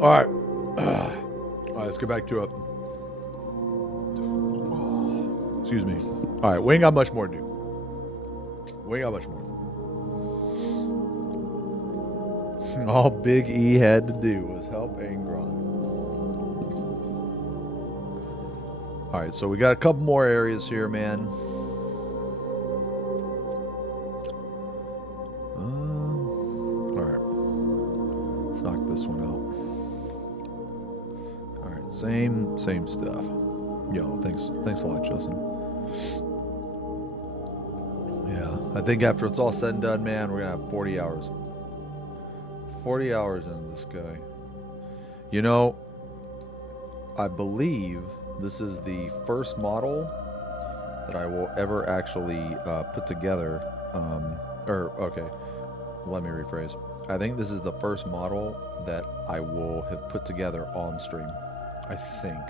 All right. All right, let's get back to it. Excuse me. All right, we ain't got much more to do. We ain't got much more. All Big E had to do was help Angron. All right, so we got a couple more areas here, man. All right. Let's knock this one out. All right, same stuff. Yo, thanks a lot, Justin. Yeah, I think after it's all said and done, man, we're gonna have 40 hours. 40 hours in this guy. You know, I believe this is the first model that I will ever actually put together. Okay, let me rephrase. I think this is the first model that I will have put together on stream. I think.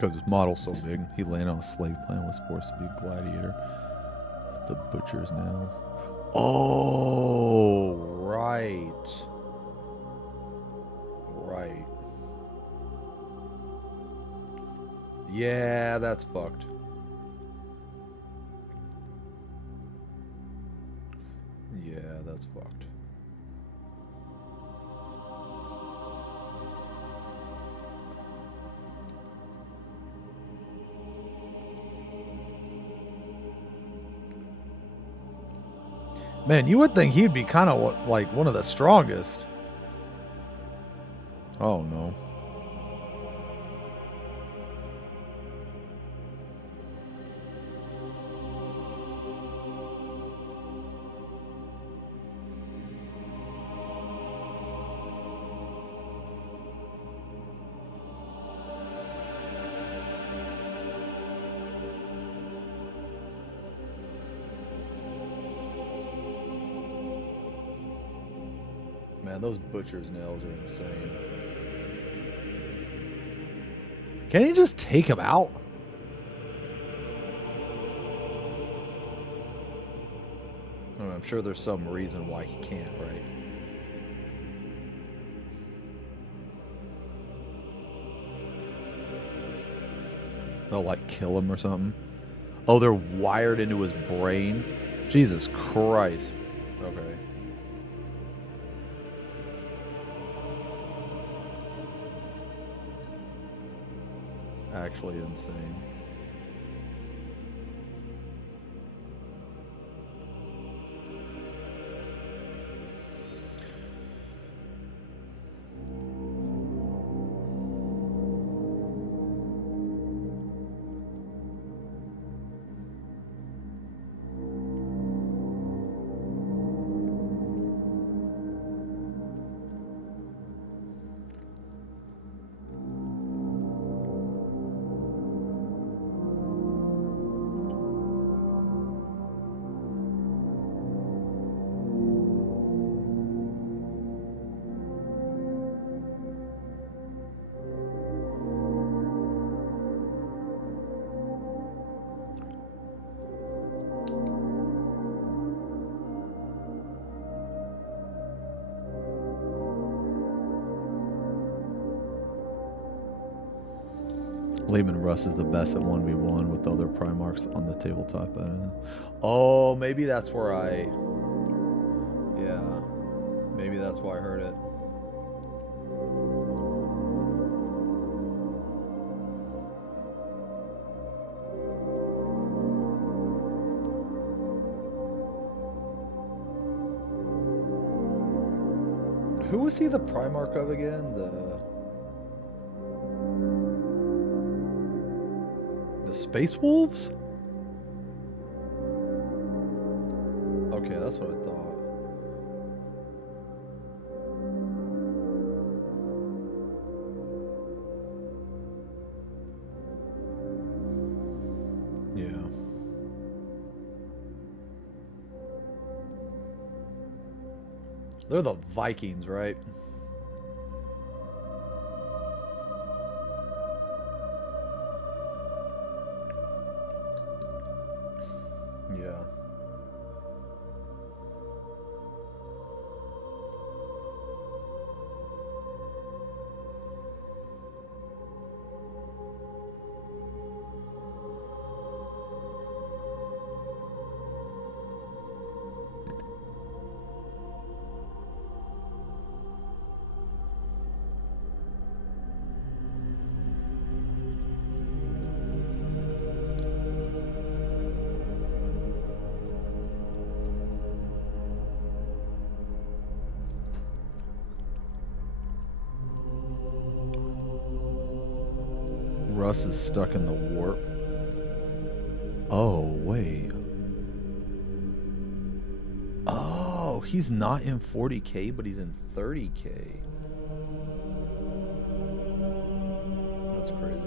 Because this model's so big. He landed on a slave planet, was forced to be a gladiator. The butcher's nails. Oh, right. Right. Yeah, that's fucked. Yeah, that's fucked. Man, you would think he'd be kind of like one of the strongest. Oh, no. Man, those butcher's nails are insane. Can he just take him out? I mean, I'm sure there's some reason why he can't, right? They'll like kill him or something. Oh, they're wired into his brain? Jesus Christ. Okay. Actually insane. Lehman Russ is the best at 1v1 with the other Primarchs on the tabletop. Oh, maybe that's where I... Yeah. Maybe that's why I heard it. Who was he the Primarch of again? The Space Wolves? Okay, that's what I thought. Yeah. They're the Vikings, right? Yeah. Russ is stuck in the warp. Oh, wait. Oh, he's not in 40k, but he's in 30k. That's crazy.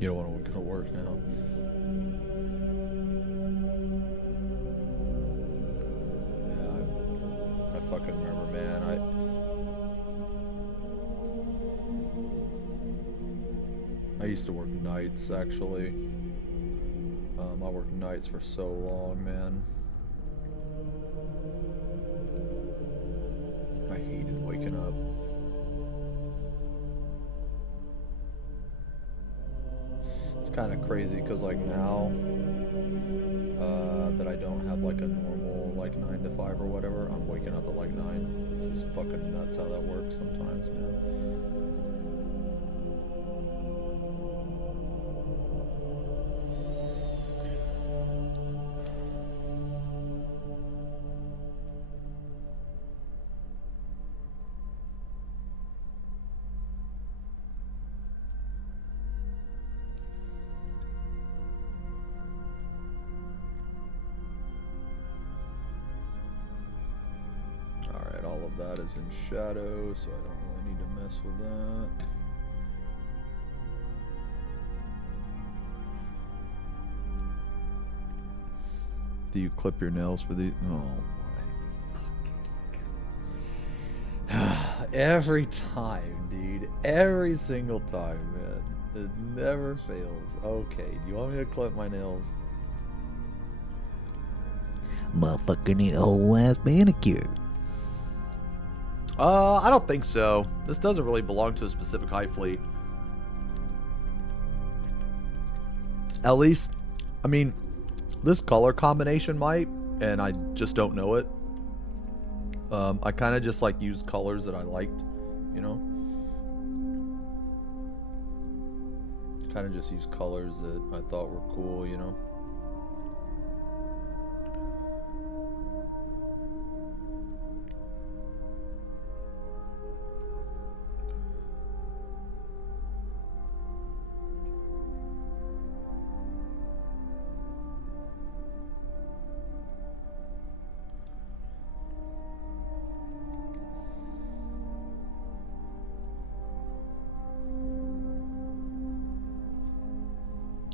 You don't want to go to work now. Yeah, I fucking remember, man. I used to work nights, actually. I worked nights for so long, man. I hated waking up. It's kind of crazy because like now that I don't have like a normal like 9 to 5 or whatever, I'm waking up at like 9. It's just fucking nuts how that works sometimes, man. All of that is in shadow, so I don't really need to mess with that. Do you clip your nails for the? Oh my! Every time, dude. Every single time, man. It never fails. Okay, do you want me to clip my nails? Motherfucker need a whole ass manicure. I don't think so. This doesn't really belong to a specific Hive fleet. At least, I mean, this color combination might, and I just don't know it. I kind of just like used colors that I liked, you know? Kind of just used colors that I thought were cool, you know?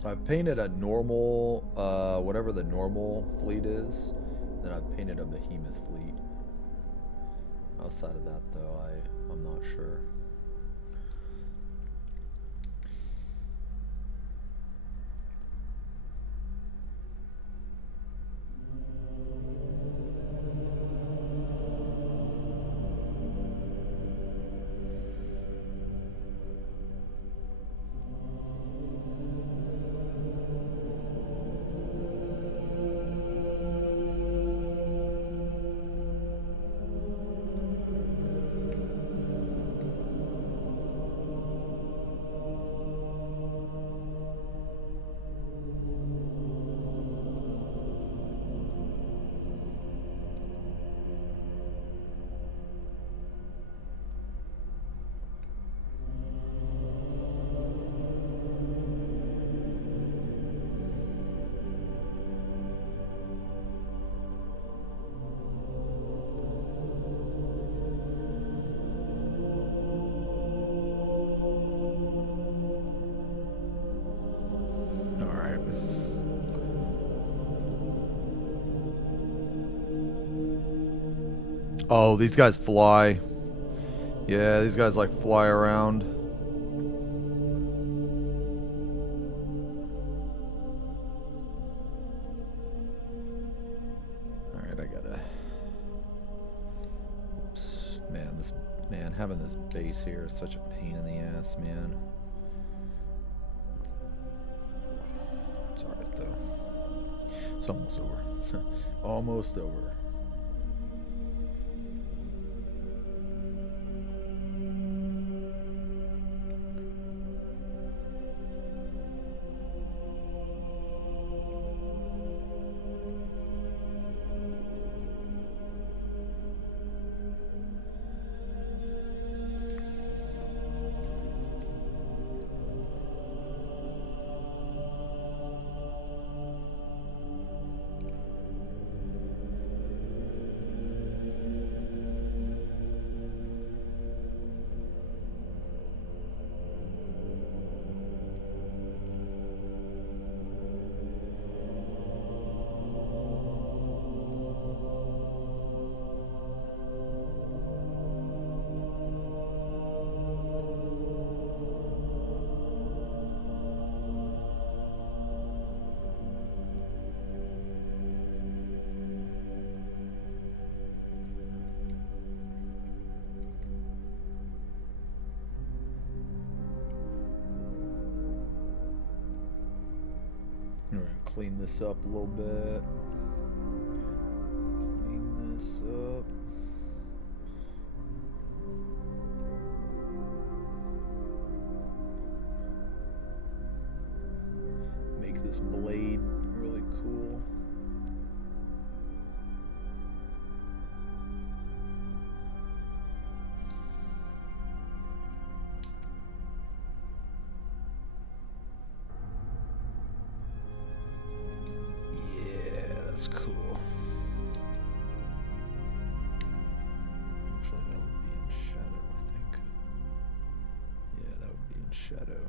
I've painted a normal, whatever the normal fleet is, then I've painted a behemoth fleet. Outside of that, though, I'm not sure. Oh, these guys fly. Yeah, these guys like fly around. Alright, I gotta... Oops. Man, having this base here is such a pain in the ass, man. It's alright, though. It's almost over. Almost over. clean this up a little bit. Clean this up. Make this blade really cool. That's cool. Actually, that would be in shadow, I think. Yeah, that would be in shadow.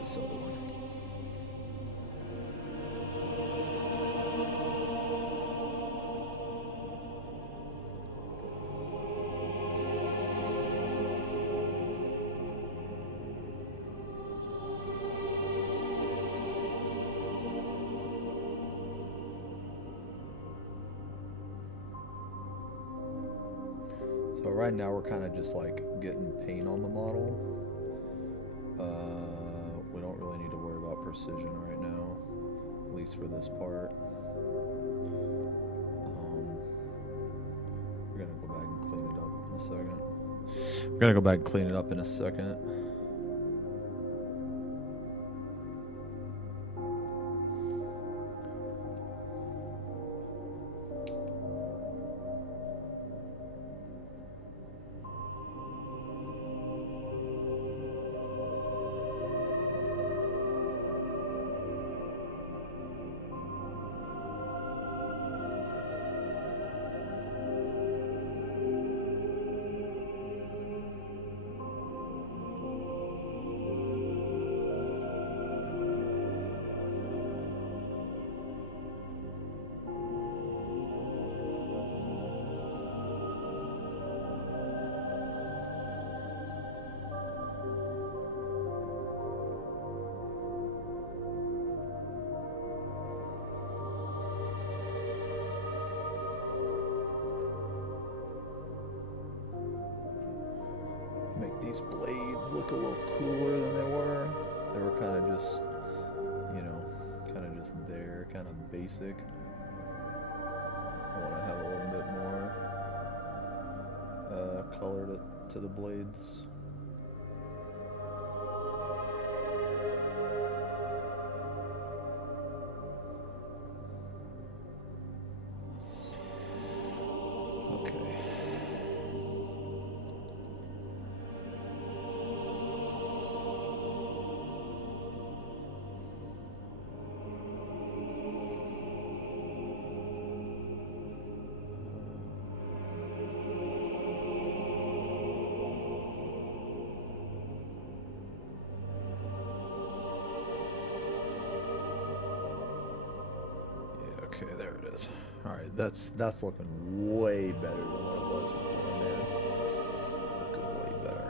This other one. So right now we're kind of just like getting paint on the model. We don't really need to worry about precision right now, at least for this part. We're gonna go back and clean it up in a second. We're gonna go back and clean it up in a second. Make these blades look a little cooler than they were. They were kind of just, you know, kind of just there, kind of basic. I want to have a little bit more color to the blades. Okay. Okay, there it is. All right, that's looking way better than what it was before, man. It's looking way better.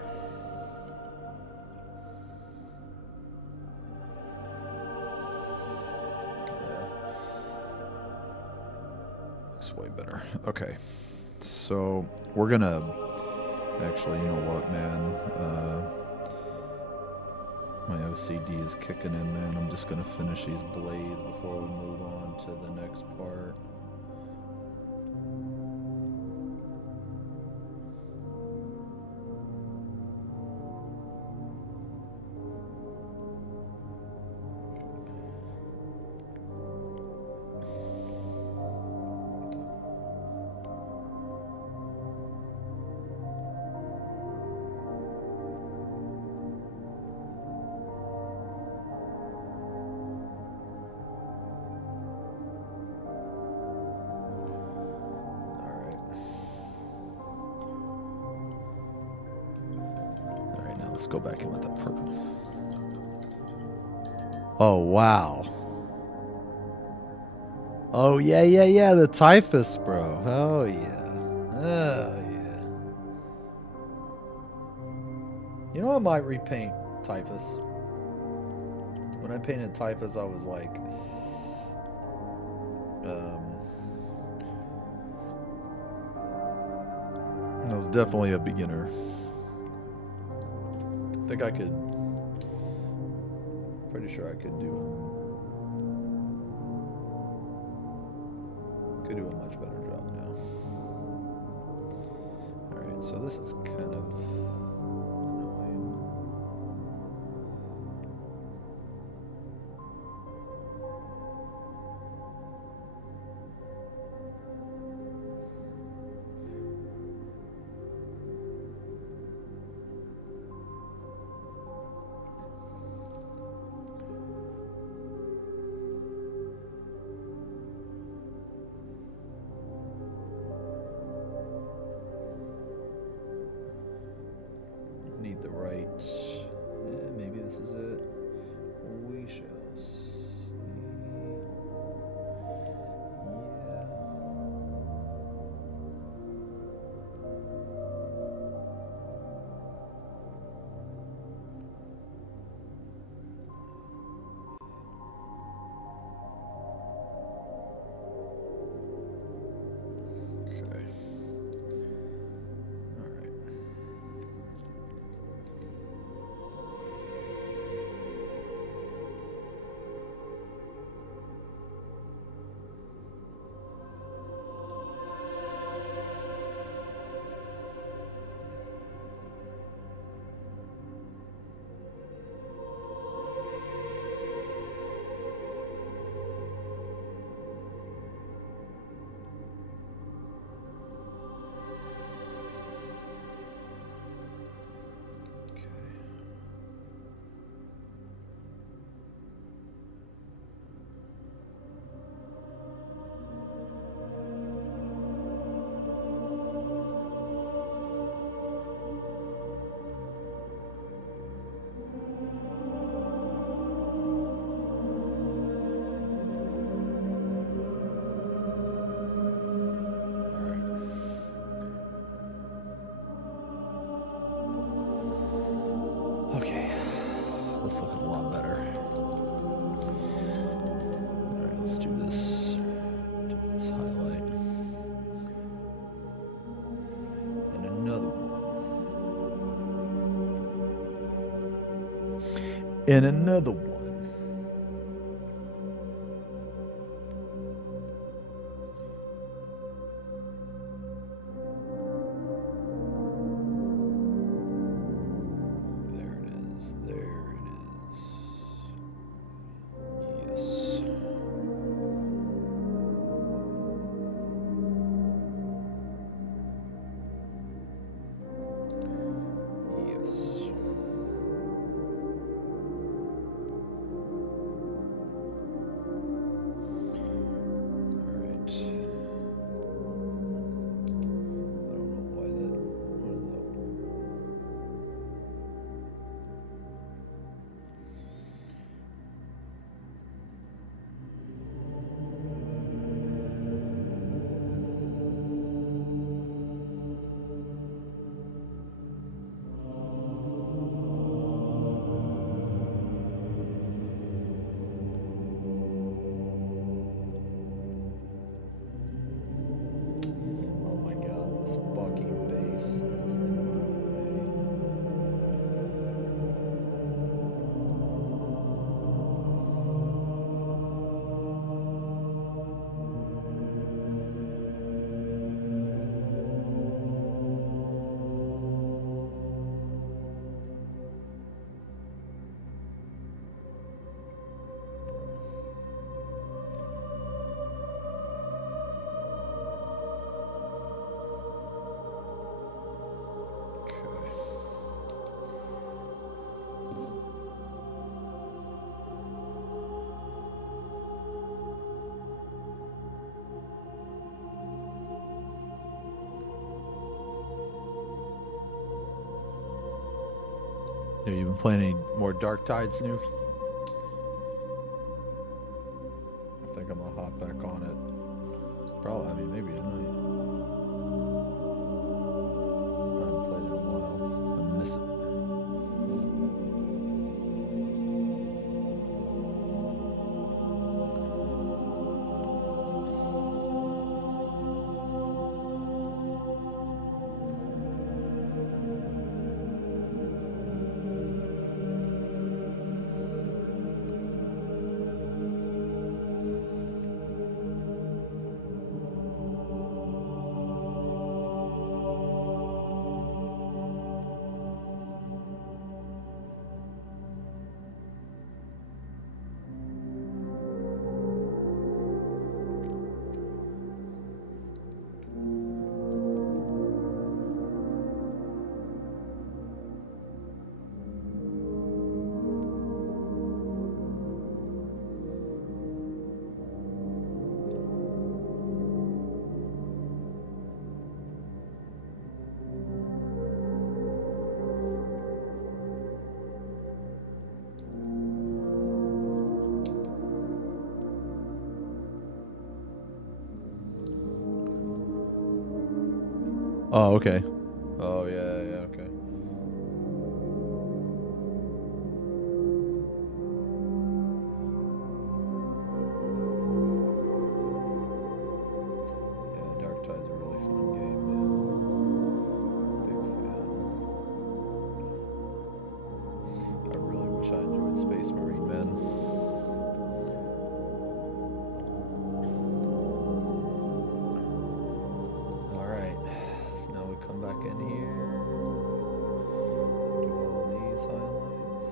Yeah. Looks way better. Okay, so we're gonna actually, you know what, man? My OCD is kicking in, man. I'm just gonna finish these blades before we move on to the next part. go back in with the purple. Oh, wow. Oh, yeah, yeah, yeah. The typhus, bro. Oh, yeah. Oh, yeah. You know, I might repaint typhus. When I painted typhus, I was like, I was definitely a beginner. I think I could, pretty sure I could do a much better job now. Alright, so this is kind of annoying. Need the right. Yeah, maybe this is it. We shall see. Yeah. Okay. All right. Okay, that's looking a lot better. All right, let's do this. Do this highlight. And another one. And another one. There it is. There it is. Yes. Yes. Yeah, you been playing any more Dark Tide, Snoop? I think I'm gonna hop back on it. Probably, I mean, maybe tonight. I haven't played it in a while. I miss it. Oh, okay. Oh, yeah, okay. Yeah, Dark Tide's a really fun game, man. Big fan. I really wish I enjoyed Space Marine, man. Alright, so now we come back in here. Do all these highlights.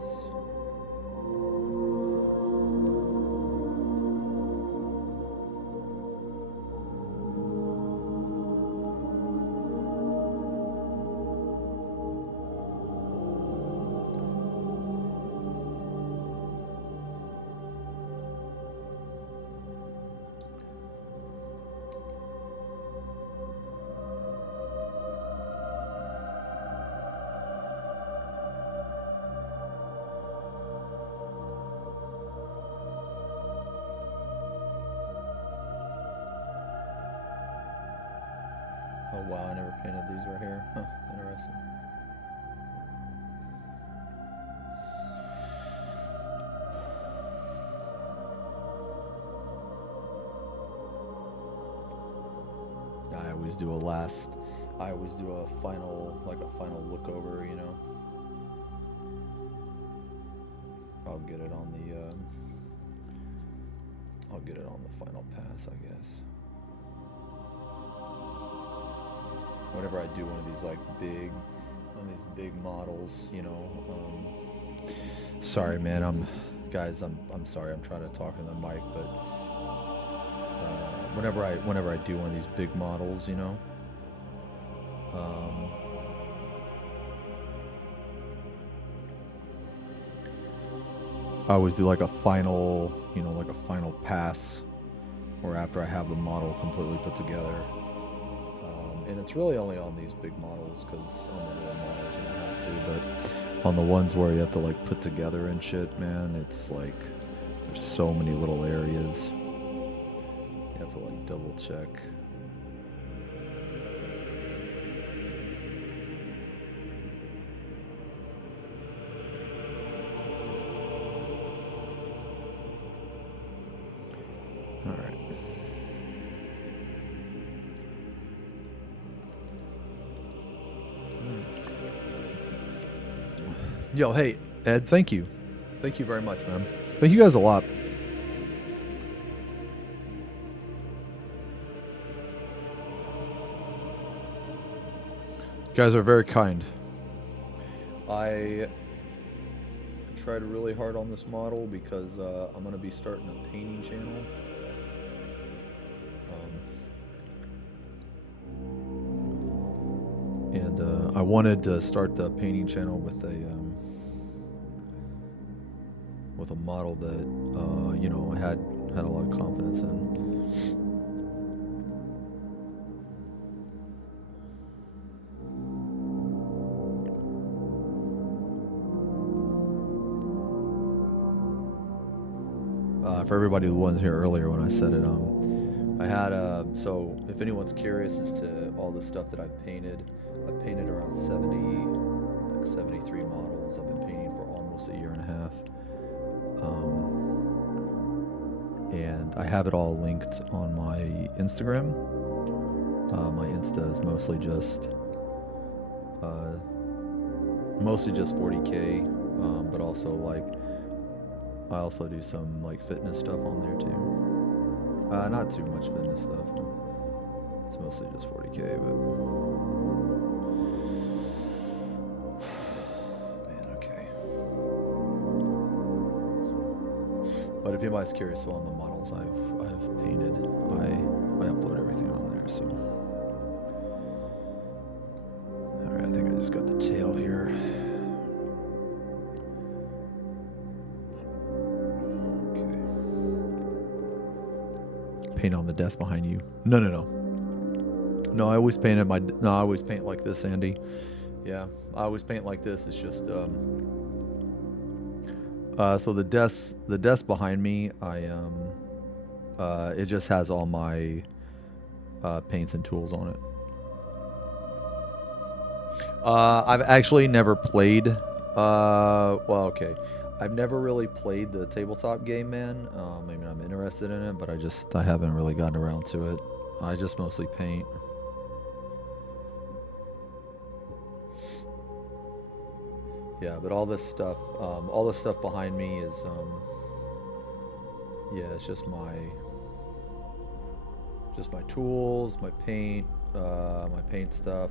Oh wow, I never painted these right here. Huh, interesting. I always do a final look over, you know. I'll get it on the final pass, I guess. Whenever I do one of these big models, you know. Sorry, man. I'm sorry. I'm trying to talk in the mic, but whenever I do one of these big models, you know. I always do like a final pass, or after I have the model completely put together. And it's really only on these big models, because on the little models you don't have to, but on the ones where you have to like put together and shit, man, it's like there's so many little areas. You have to like double check. Yo, hey, Ed, thank you. Thank you very much, man. Thank you guys a lot. You guys are very kind. I tried really hard on this model because I'm going to be starting a painting channel. And I wanted to start the painting channel with a model that you know, I had a lot of confidence in. For everybody who wasn't here earlier when I said it, I had so if anyone's curious as to all the stuff that I've painted around 73 models. I've been painting for almost a year and a half. And I have it all linked on my Instagram. My Insta is mostly just 40k, but also like I also do some like fitness stuff on there too. Not too much fitness stuff. It's mostly just 40k, but man, okay. But if anybody's curious about the models I've painted, I upload everything on there. So, all right, I think I just got the tail here. Paint on the desk behind you. No. I always paint I always paint like this, Andy. Yeah, I always paint like this. It's just so the desk behind me, it just has all my paints and tools on it. I've actually never played I've never really played the tabletop game, man. I mean, I'm interested in it, but I haven't really gotten around to it. I just mostly paint. Yeah, but all this stuff behind me is, yeah, it's just my tools, my paint stuff.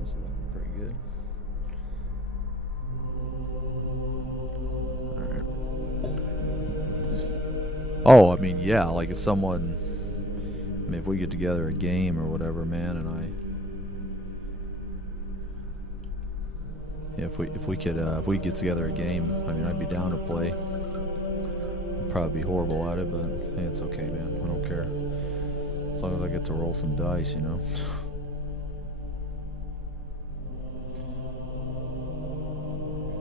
This is looking pretty good. Alright. Oh, I mean, yeah, like if we get together a game or whatever, man, and if we get together a game, I mean, I'd be down to play. I'd probably be horrible at it, but hey, it's okay, man. I don't care. As long as I get to roll some dice, you know.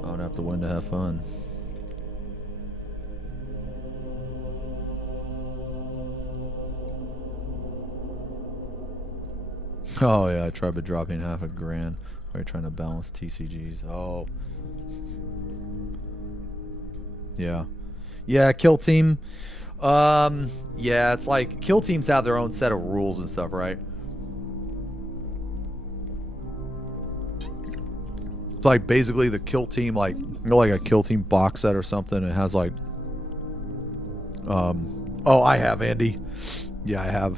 I don't have to win to have fun. Oh yeah, I tried dropping $500,000. We're trying to balance TCGs. Oh. Yeah. Yeah, Kill Team. Yeah, it's like Kill Teams have their own set of rules and stuff, right? It's like basically the Kill Team, like, you know, like a Kill Team box set or something. It has like, oh, I have, Andy. Yeah, I have.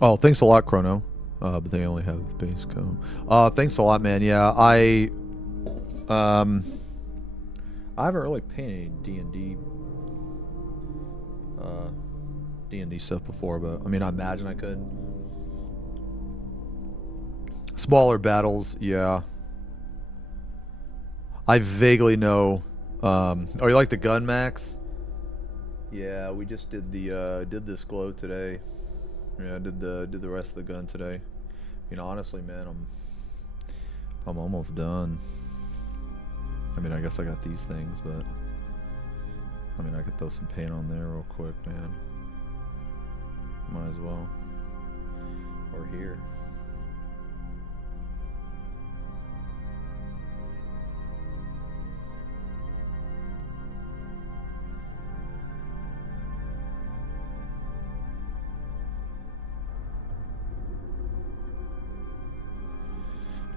Oh, thanks a lot, Chrono. But they only have base code. Thanks a lot, man. Yeah, I haven't really painted D&D stuff before, but I mean, I imagine I could. Smaller battles, yeah. I vaguely know. Oh, you like the gun, Max? Yeah, we just did this glow today. Yeah, I did the rest of the gun today. You know, honestly, man, I'm almost done. I mean, I guess I got these things, but I mean, I could throw some paint on there real quick, man. Might as well. Or here.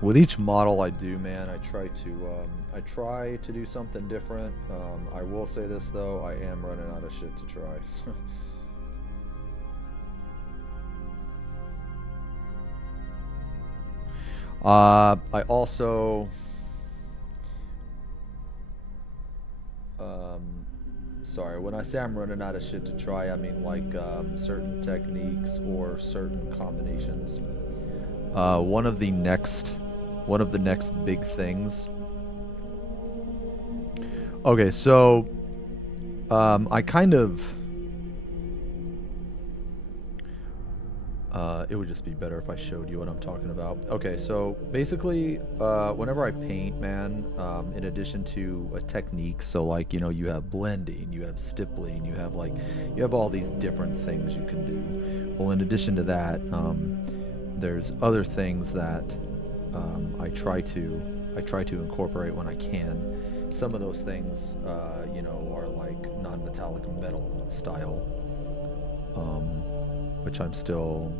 With each model I do, man, I try to do something different. I will say this though, I am running out of shit to try. I also sorry, when I say I'm running out of shit to try, I mean like certain techniques or certain combinations. One of the next big things. Okay, so I kind of... it would just be better if I showed you what I'm talking about. Okay, so basically, whenever I paint, man, in addition to a technique, so like, you know, you have blending, you have stippling, you have all these different things you can do. Well, in addition to that, there's other things that I try to incorporate when I can. Some of those things, you know, are like non-metallic metal style. Which I'm still,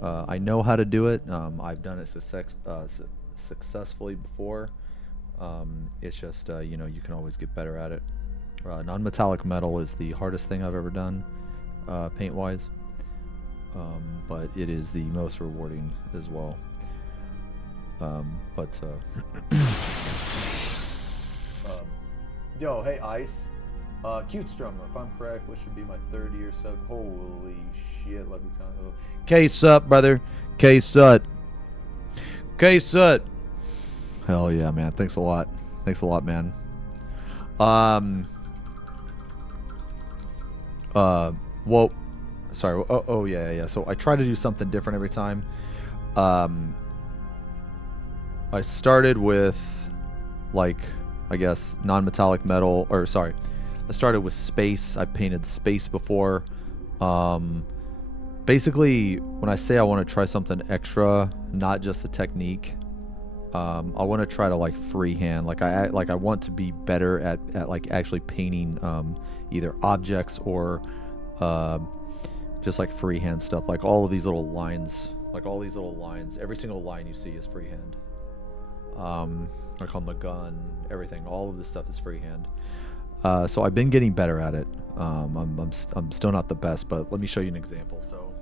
I know how to do it. I've done it successfully before. It's just, you know, you can always get better at it. Non-metallic metal is the hardest thing I've ever done, paint-wise. But it is the most rewarding as well. Yo, hey, Ice. Cute Strummer, if I'm correct, which should be my third year sub. Holy shit, let me count. K-Sut, brother. K-Sut. K-Sut. Hell yeah, man. Thanks a lot. Thanks a lot, man. Well, sorry. Oh, yeah. So I try to do something different every time. I started with, like, I guess, non-metallic metal, or sorry. I started with space. I painted space before. Basically, when I say I want to try something extra, not just a technique, I want to try to like freehand. Like I want to be better at like actually painting either objects or just like freehand stuff. Like all of these little lines. Every single line you see is freehand. Like on the gun, everything. All of this stuff is freehand. So I've been getting better at it. I'm still not the best, but let me show you an example. So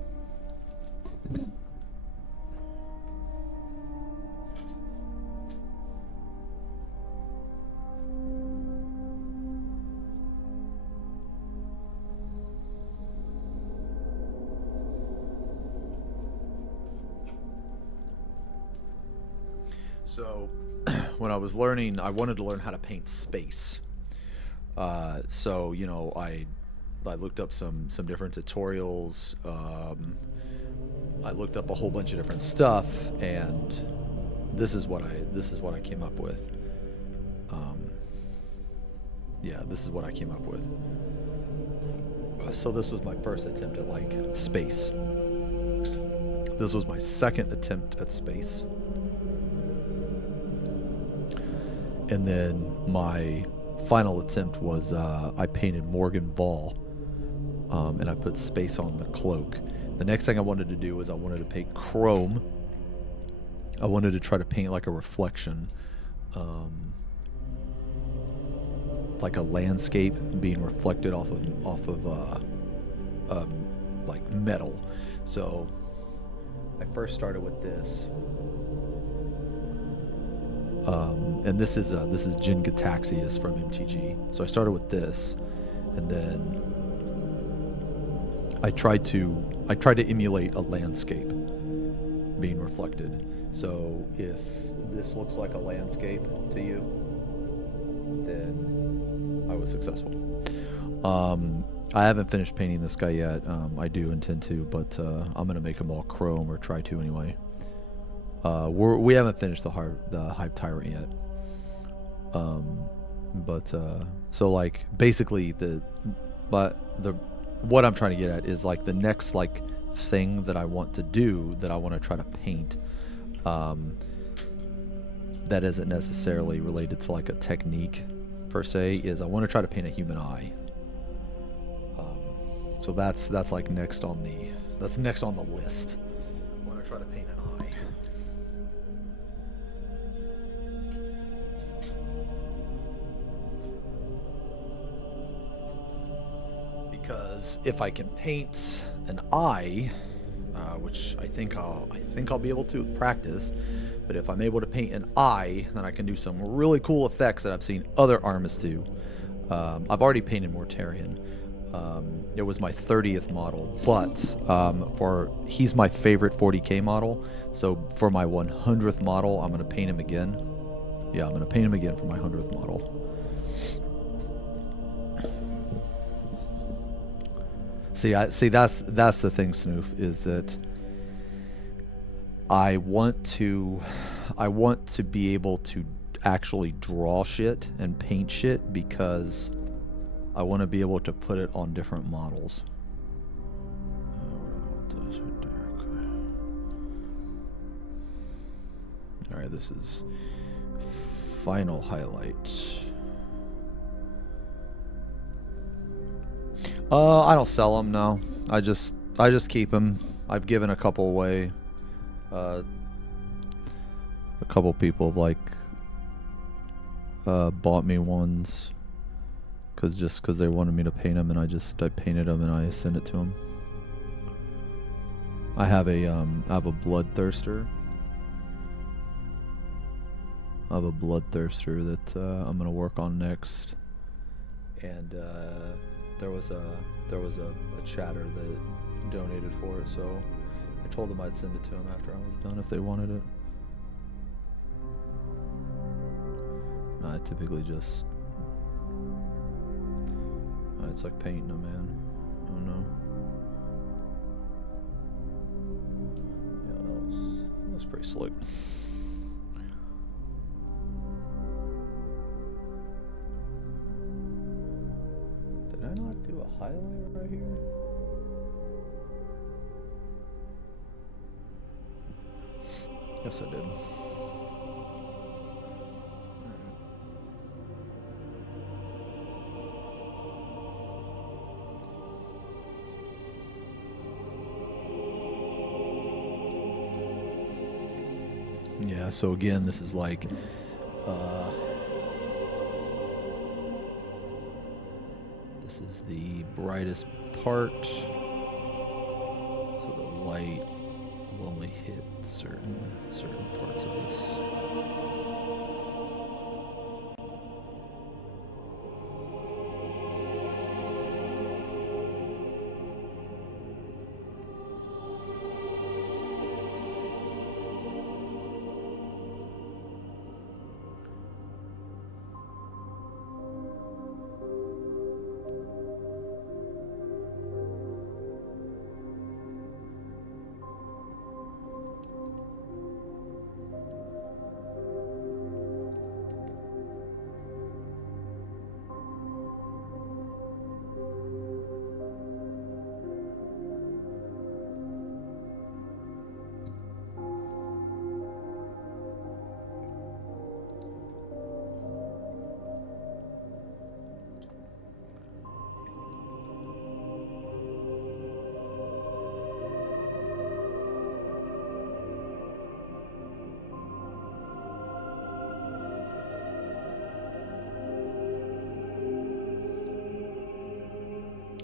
when I was learning, I wanted to learn how to paint space. So, you know, I looked up some different tutorials. I looked up a whole bunch of different stuff, and this is what I came up with. Yeah, this is what I came up with. So this was my first attempt at like space. This was my second attempt at space. And then my final attempt was I painted Morgan Vol, and I put space on the cloak. The next thing I wanted to do was I wanted to paint chrome. I wanted to try to paint like a reflection, like a landscape being reflected off of like metal. So I first started with this. And this is Jin Gataxias from MTG. So I started with this, and then I tried to emulate a landscape being reflected. So if this looks like a landscape to you, then I was successful. I haven't finished painting this guy yet. I do intend to, but I'm gonna make him all chrome, or try to anyway. We haven't finished the Hive Tyrant yet. So like basically what I'm trying to get at is like the next like thing that I want to do, that I want to try to paint, that isn't necessarily related to like a technique per se, is I want to try to paint a human eye. So that's like next on the list. I want to try to paint an eye. Because if I can paint an eye, which I think I'll be able to with practice, but if I'm able to paint an eye, then I can do some really cool effects that I've seen other artists do. I've already painted Mortarion. It was my 30th model, but he's my favorite 40k model. So for my 100th model, I'm gonna paint him again. Yeah, I'm gonna paint him again for my 100th model. See, that's the thing, Snoof, is that I want to be able to actually draw shit and paint shit because I want to be able to put it on different models. All right, this is final highlight. I don't sell them, no. I just keep them. I've given a couple away. A couple people have like bought me ones because they wanted me to paint them, and I painted them and I sent it to them. I have a bloodthirster. I have a bloodthirster that I'm gonna work on next, and there was a chatter that donated for it, so I told them I'd send it to them after I was done if they wanted it. No, I typically just it's like painting them, man. I don't know. Yeah, that was pretty slick. Did I not do a highlight right here? Yes, I did. Yeah, so again, this is like this is the brightest part, so the light will only hit certain parts of this.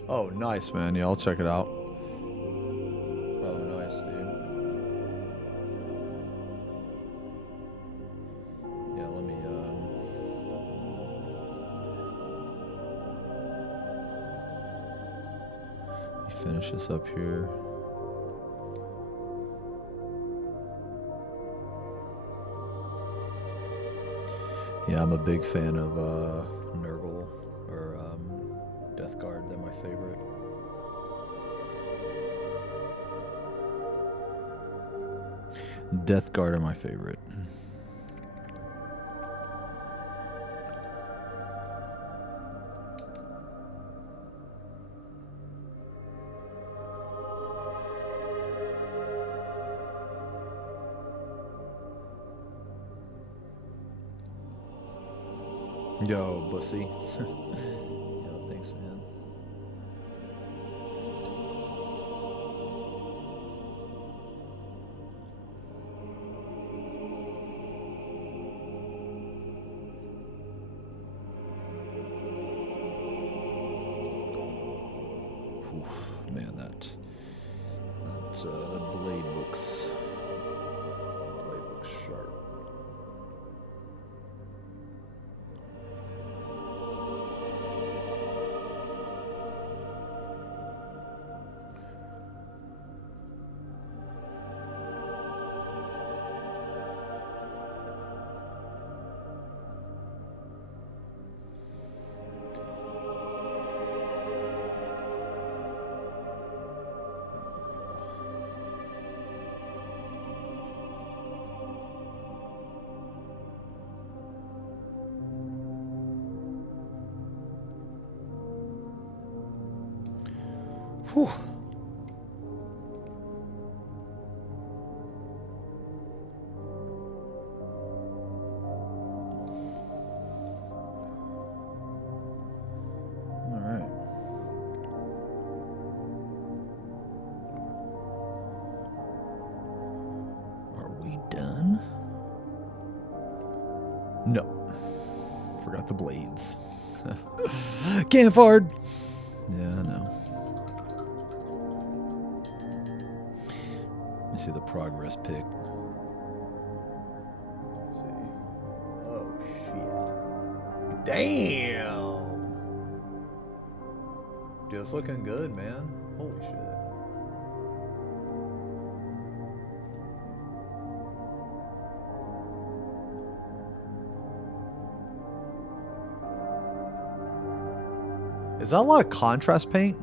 Oh, nice, man. Yeah, I'll check it out. Oh, nice, dude. Yeah, let me, finish this up here. Yeah, I'm a big fan of, Nurgle, or, Death Guard. They're my favorite. Death Guard are my favorite. Yo, bussy. Yo, thanks, man. Oof, man, that blade looks sharp. Whew. All right. Are we done? No. Forgot the blades. Can't afford. Yeah, I know. Let me see the progress pic. Let's see. Oh, shit. Damn. Dude, it's looking good, man. Holy shit. Is that a lot of contrast paint?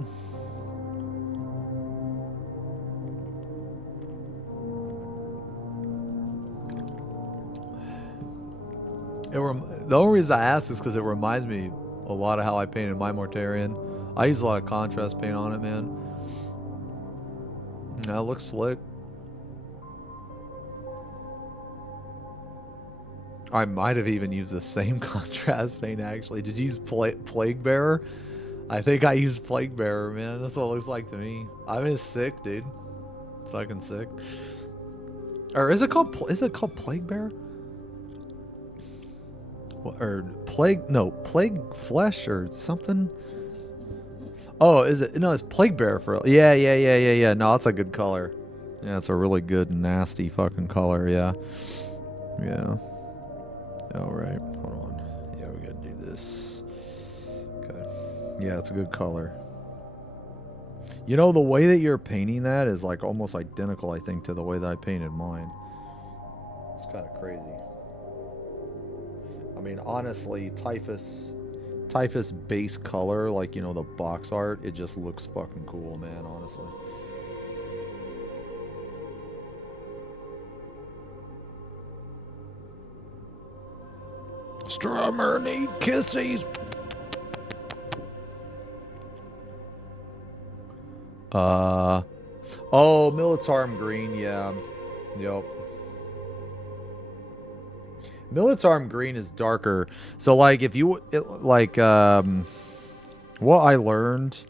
The only reason I ask is because it reminds me a lot of how I painted my Mortarion. I use a lot of contrast paint on it, man. That looks slick. I might have even used the same contrast paint, actually. Did you use Plague Bearer? I think I used Plague Bearer, man. That's what it looks like to me. I mean, it's sick, dude. It's fucking sick. Or is it called Plague Bearer? Or Plague? No, Plague Flesh or something. Oh, is it? No, it's Plague Bearer for. Yeah. No, that's a good color. Yeah, it's a really good, nasty fucking color. Yeah. Yeah. All right. Hold on. Yeah, we gotta do this. Okay. Yeah, it's a good color. You know, the way that you're painting that is like almost identical, I think, to the way that I painted mine. It's kind of crazy. I mean, honestly, Typhus base color, like, you know, the box art, it just looks fucking cool, man, honestly. Strummer need kissies. Oh, Militarum green, yeah. Yep. Militarum green is darker. So, like, if you, what I learned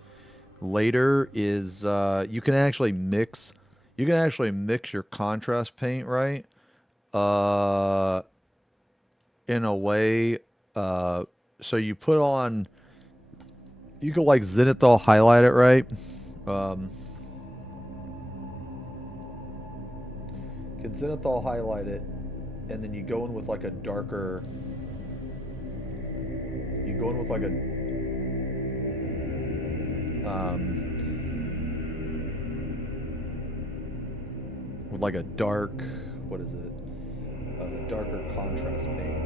later is you can actually mix your contrast paint, right? In a way, so you put on, you can like zenithal highlight it, right? Can zenithal highlight it, and then you go in with like a darker, with like a dark, what is it? Darker contrast paint,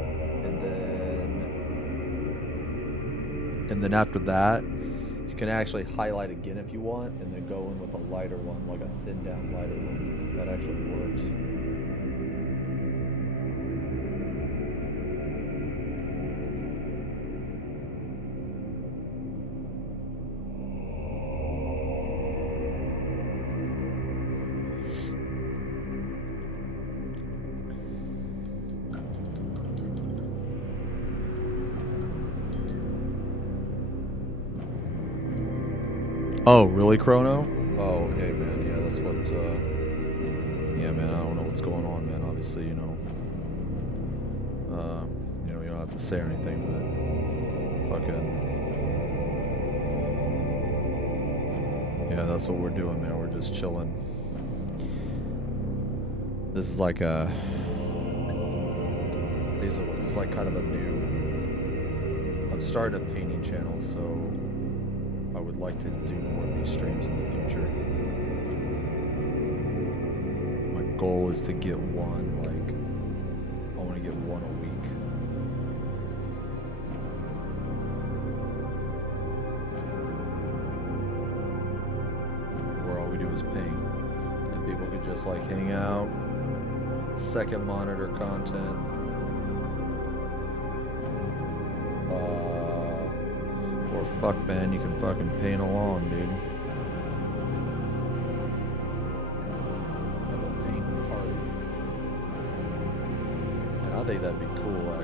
and then after that, you can actually highlight again if you want, and then go in with a lighter one, like a thin down lighter one. That actually works. Oh, really, Chrono? Oh, hey, man. Yeah, that's what, yeah, man, I don't know what's going on, man. Obviously, you know, you don't have to say anything, but fucking, yeah, that's what we're doing, man. We're just chilling. This is like it's like kind of a new, I'm starting a painting channel, so I would like to do more of these streams in the future. My goal is to get one, like, I want to get one a week. Where all we do is paint. And people could just, like, hang out, second monitor content. Or fuck, man, you can fucking paint along, dude.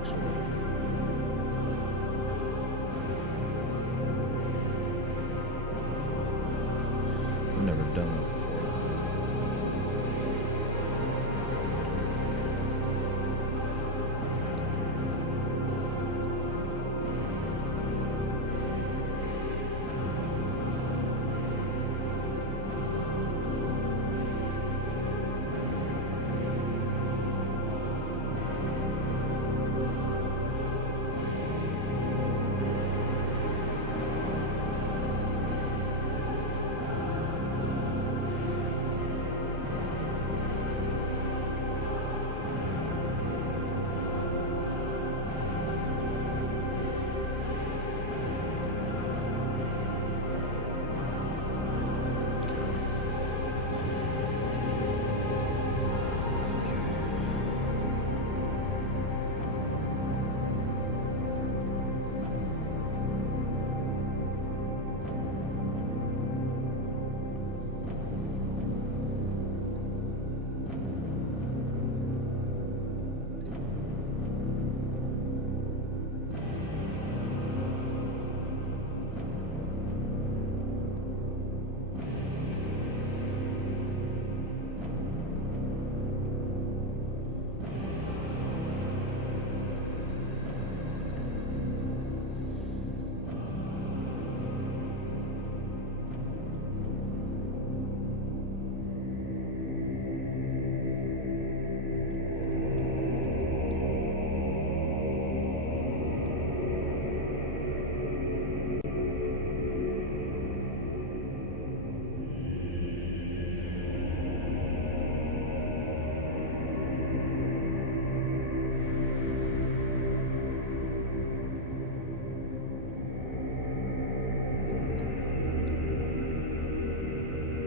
actually. I've never done that before.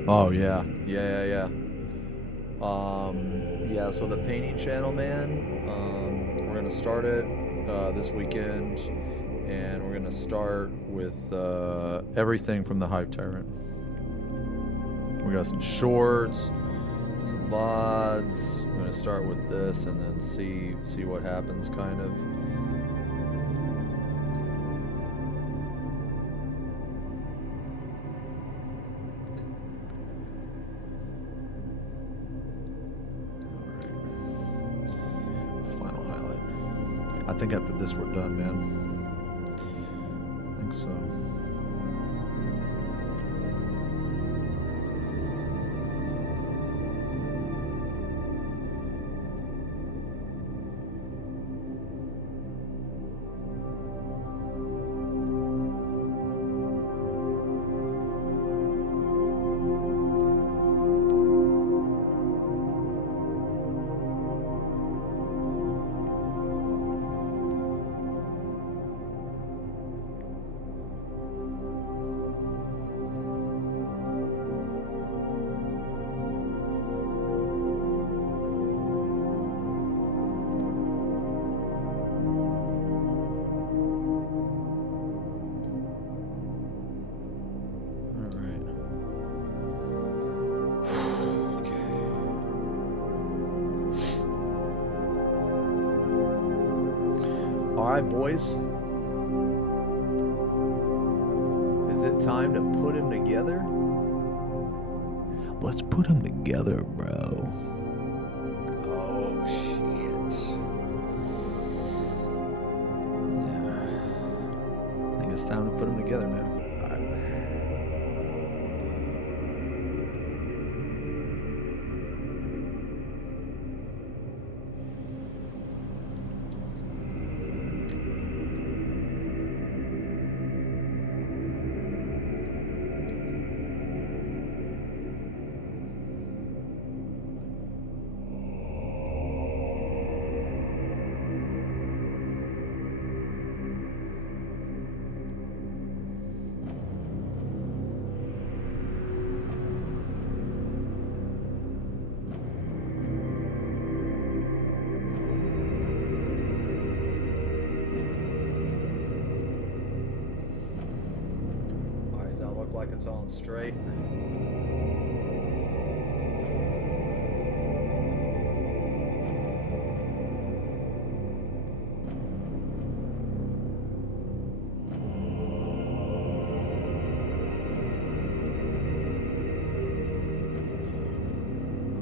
Oh yeah, yeah. Yeah. So the painting channel, man. We're gonna start it this weekend, and we're gonna start with everything from the Hive Tyrant. We got some shorts, some VODs. We're gonna start with this, and then see what happens, kind of. I think after this we're done, man. I think so. Alright, boys. Is it time to put him together? Let's put them together, bro. Oh, shit. Yeah. I think it's time to put them together, man. Like it's on straight.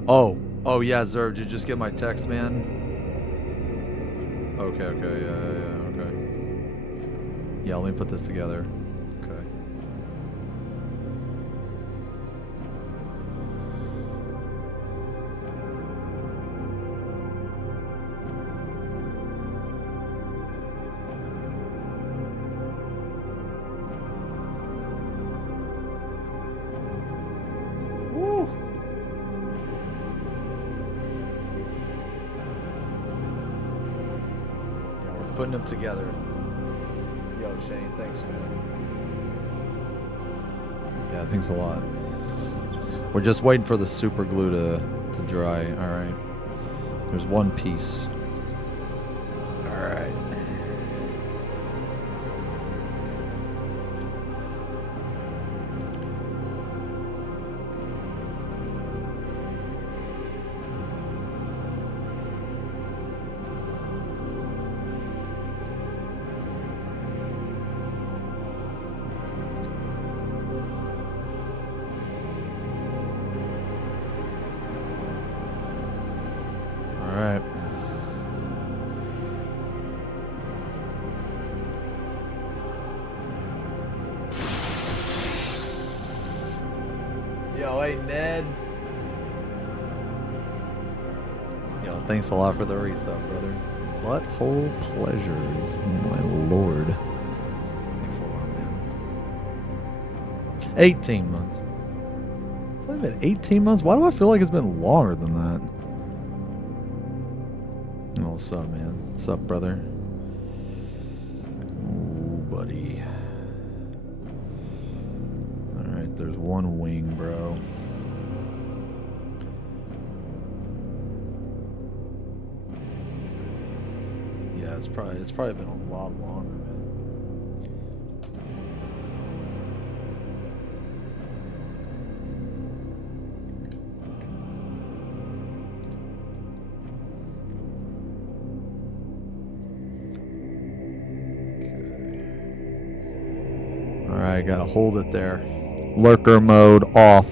Oh yeah, Zerv, did you just get my text, man? Okay, okay. Yeah, let me put this together. Okay. Woo! Yeah, we're putting them together. Yo, Shane, thanks, man. Yeah, thanks a lot. We're just waiting for the super glue to dry. All right. There's one piece. All right. Yo, hey, Ned. Yo, thanks a lot for the resub, brother. Butthole pleasures, my lord. Thanks a lot, man. 18 months. It's only been 18 months? Why do I feel like it's been longer than that? Oh, what's up, man? What's up, brother? Ooh, buddy. Alright, there's one wing, bro. Yeah, it's probably been a lot longer, man. Alright, gotta hold it there. Lurker mode off.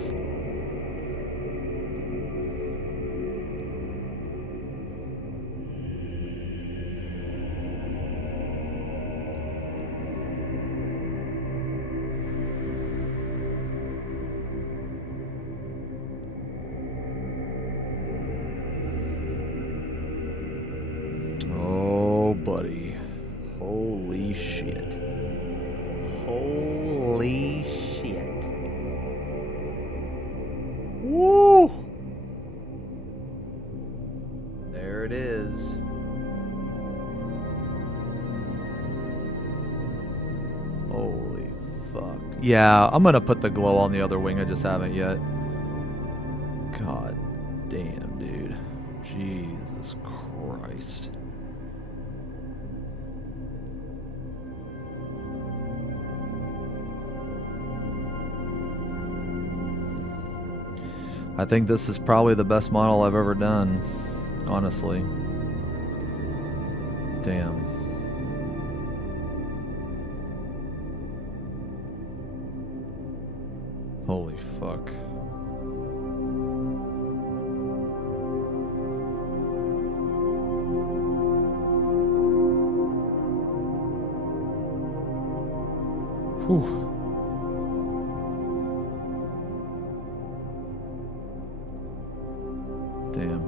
Oh, buddy. Holy shit. Holy shit. Woo! There it is. Holy fuck. Yeah, I'm gonna put the glow on the other wing. I just haven't yet. God damn, dude. Jesus Christ. I think this is probably the best model I've ever done, honestly. Damn. Holy fuck. Whew. Damn.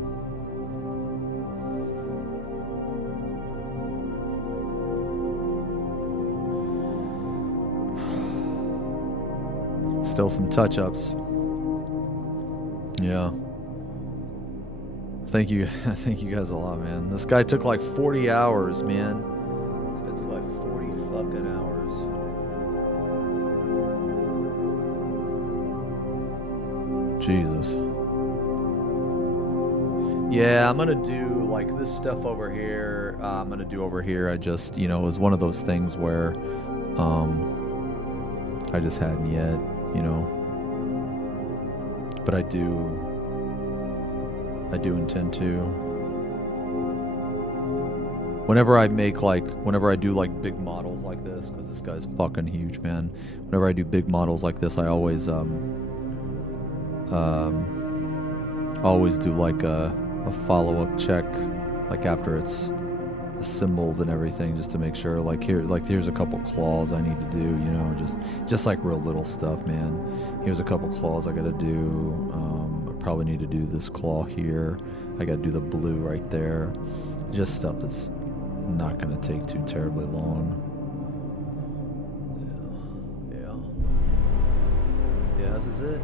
Still some touch-ups. Yeah. Thank you. Thank you guys a lot, man. This guy took like 40 hours, man. This guy took like 40 fucking hours. Jesus. Yeah, I'm gonna do like this stuff over here. I'm gonna do over here. I just, you know, it was one of those things where I just hadn't yet, you know. But I do intend to. Whenever I do like big models like this, because this guy's fucking huge, man. Whenever I do big models like this, I always always do like a follow-up check, like after it's assembled and everything, just to make sure. Like here's a couple claws I need to do, you know, just like real little stuff, man. Here's a couple claws I gotta do. I probably need to do this claw here. I gotta do the blue right there. Just stuff that's not gonna take too terribly long. Yeah, this is it.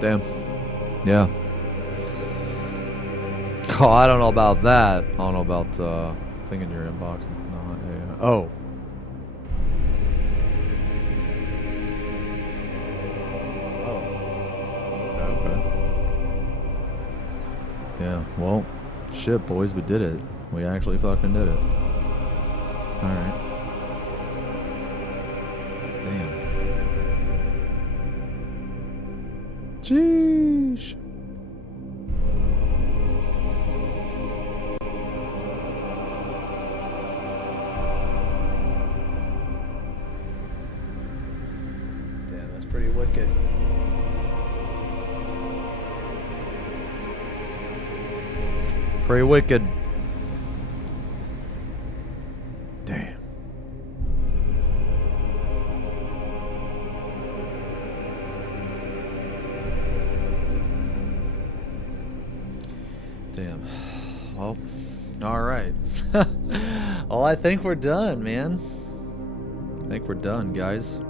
Damn. Yeah. Oh, I don't know about that. I don't know about thing in your inbox is not. Yeah. Oh. Oh. Okay. Yeah. Well, shit, boys, we did it. We actually fucking did it. All right. Damn. Jeez. Damn, that's pretty wicked. Pretty wicked. Damn. Damn. Well, all right. Well, I think we're done, man. I think we're done, guys.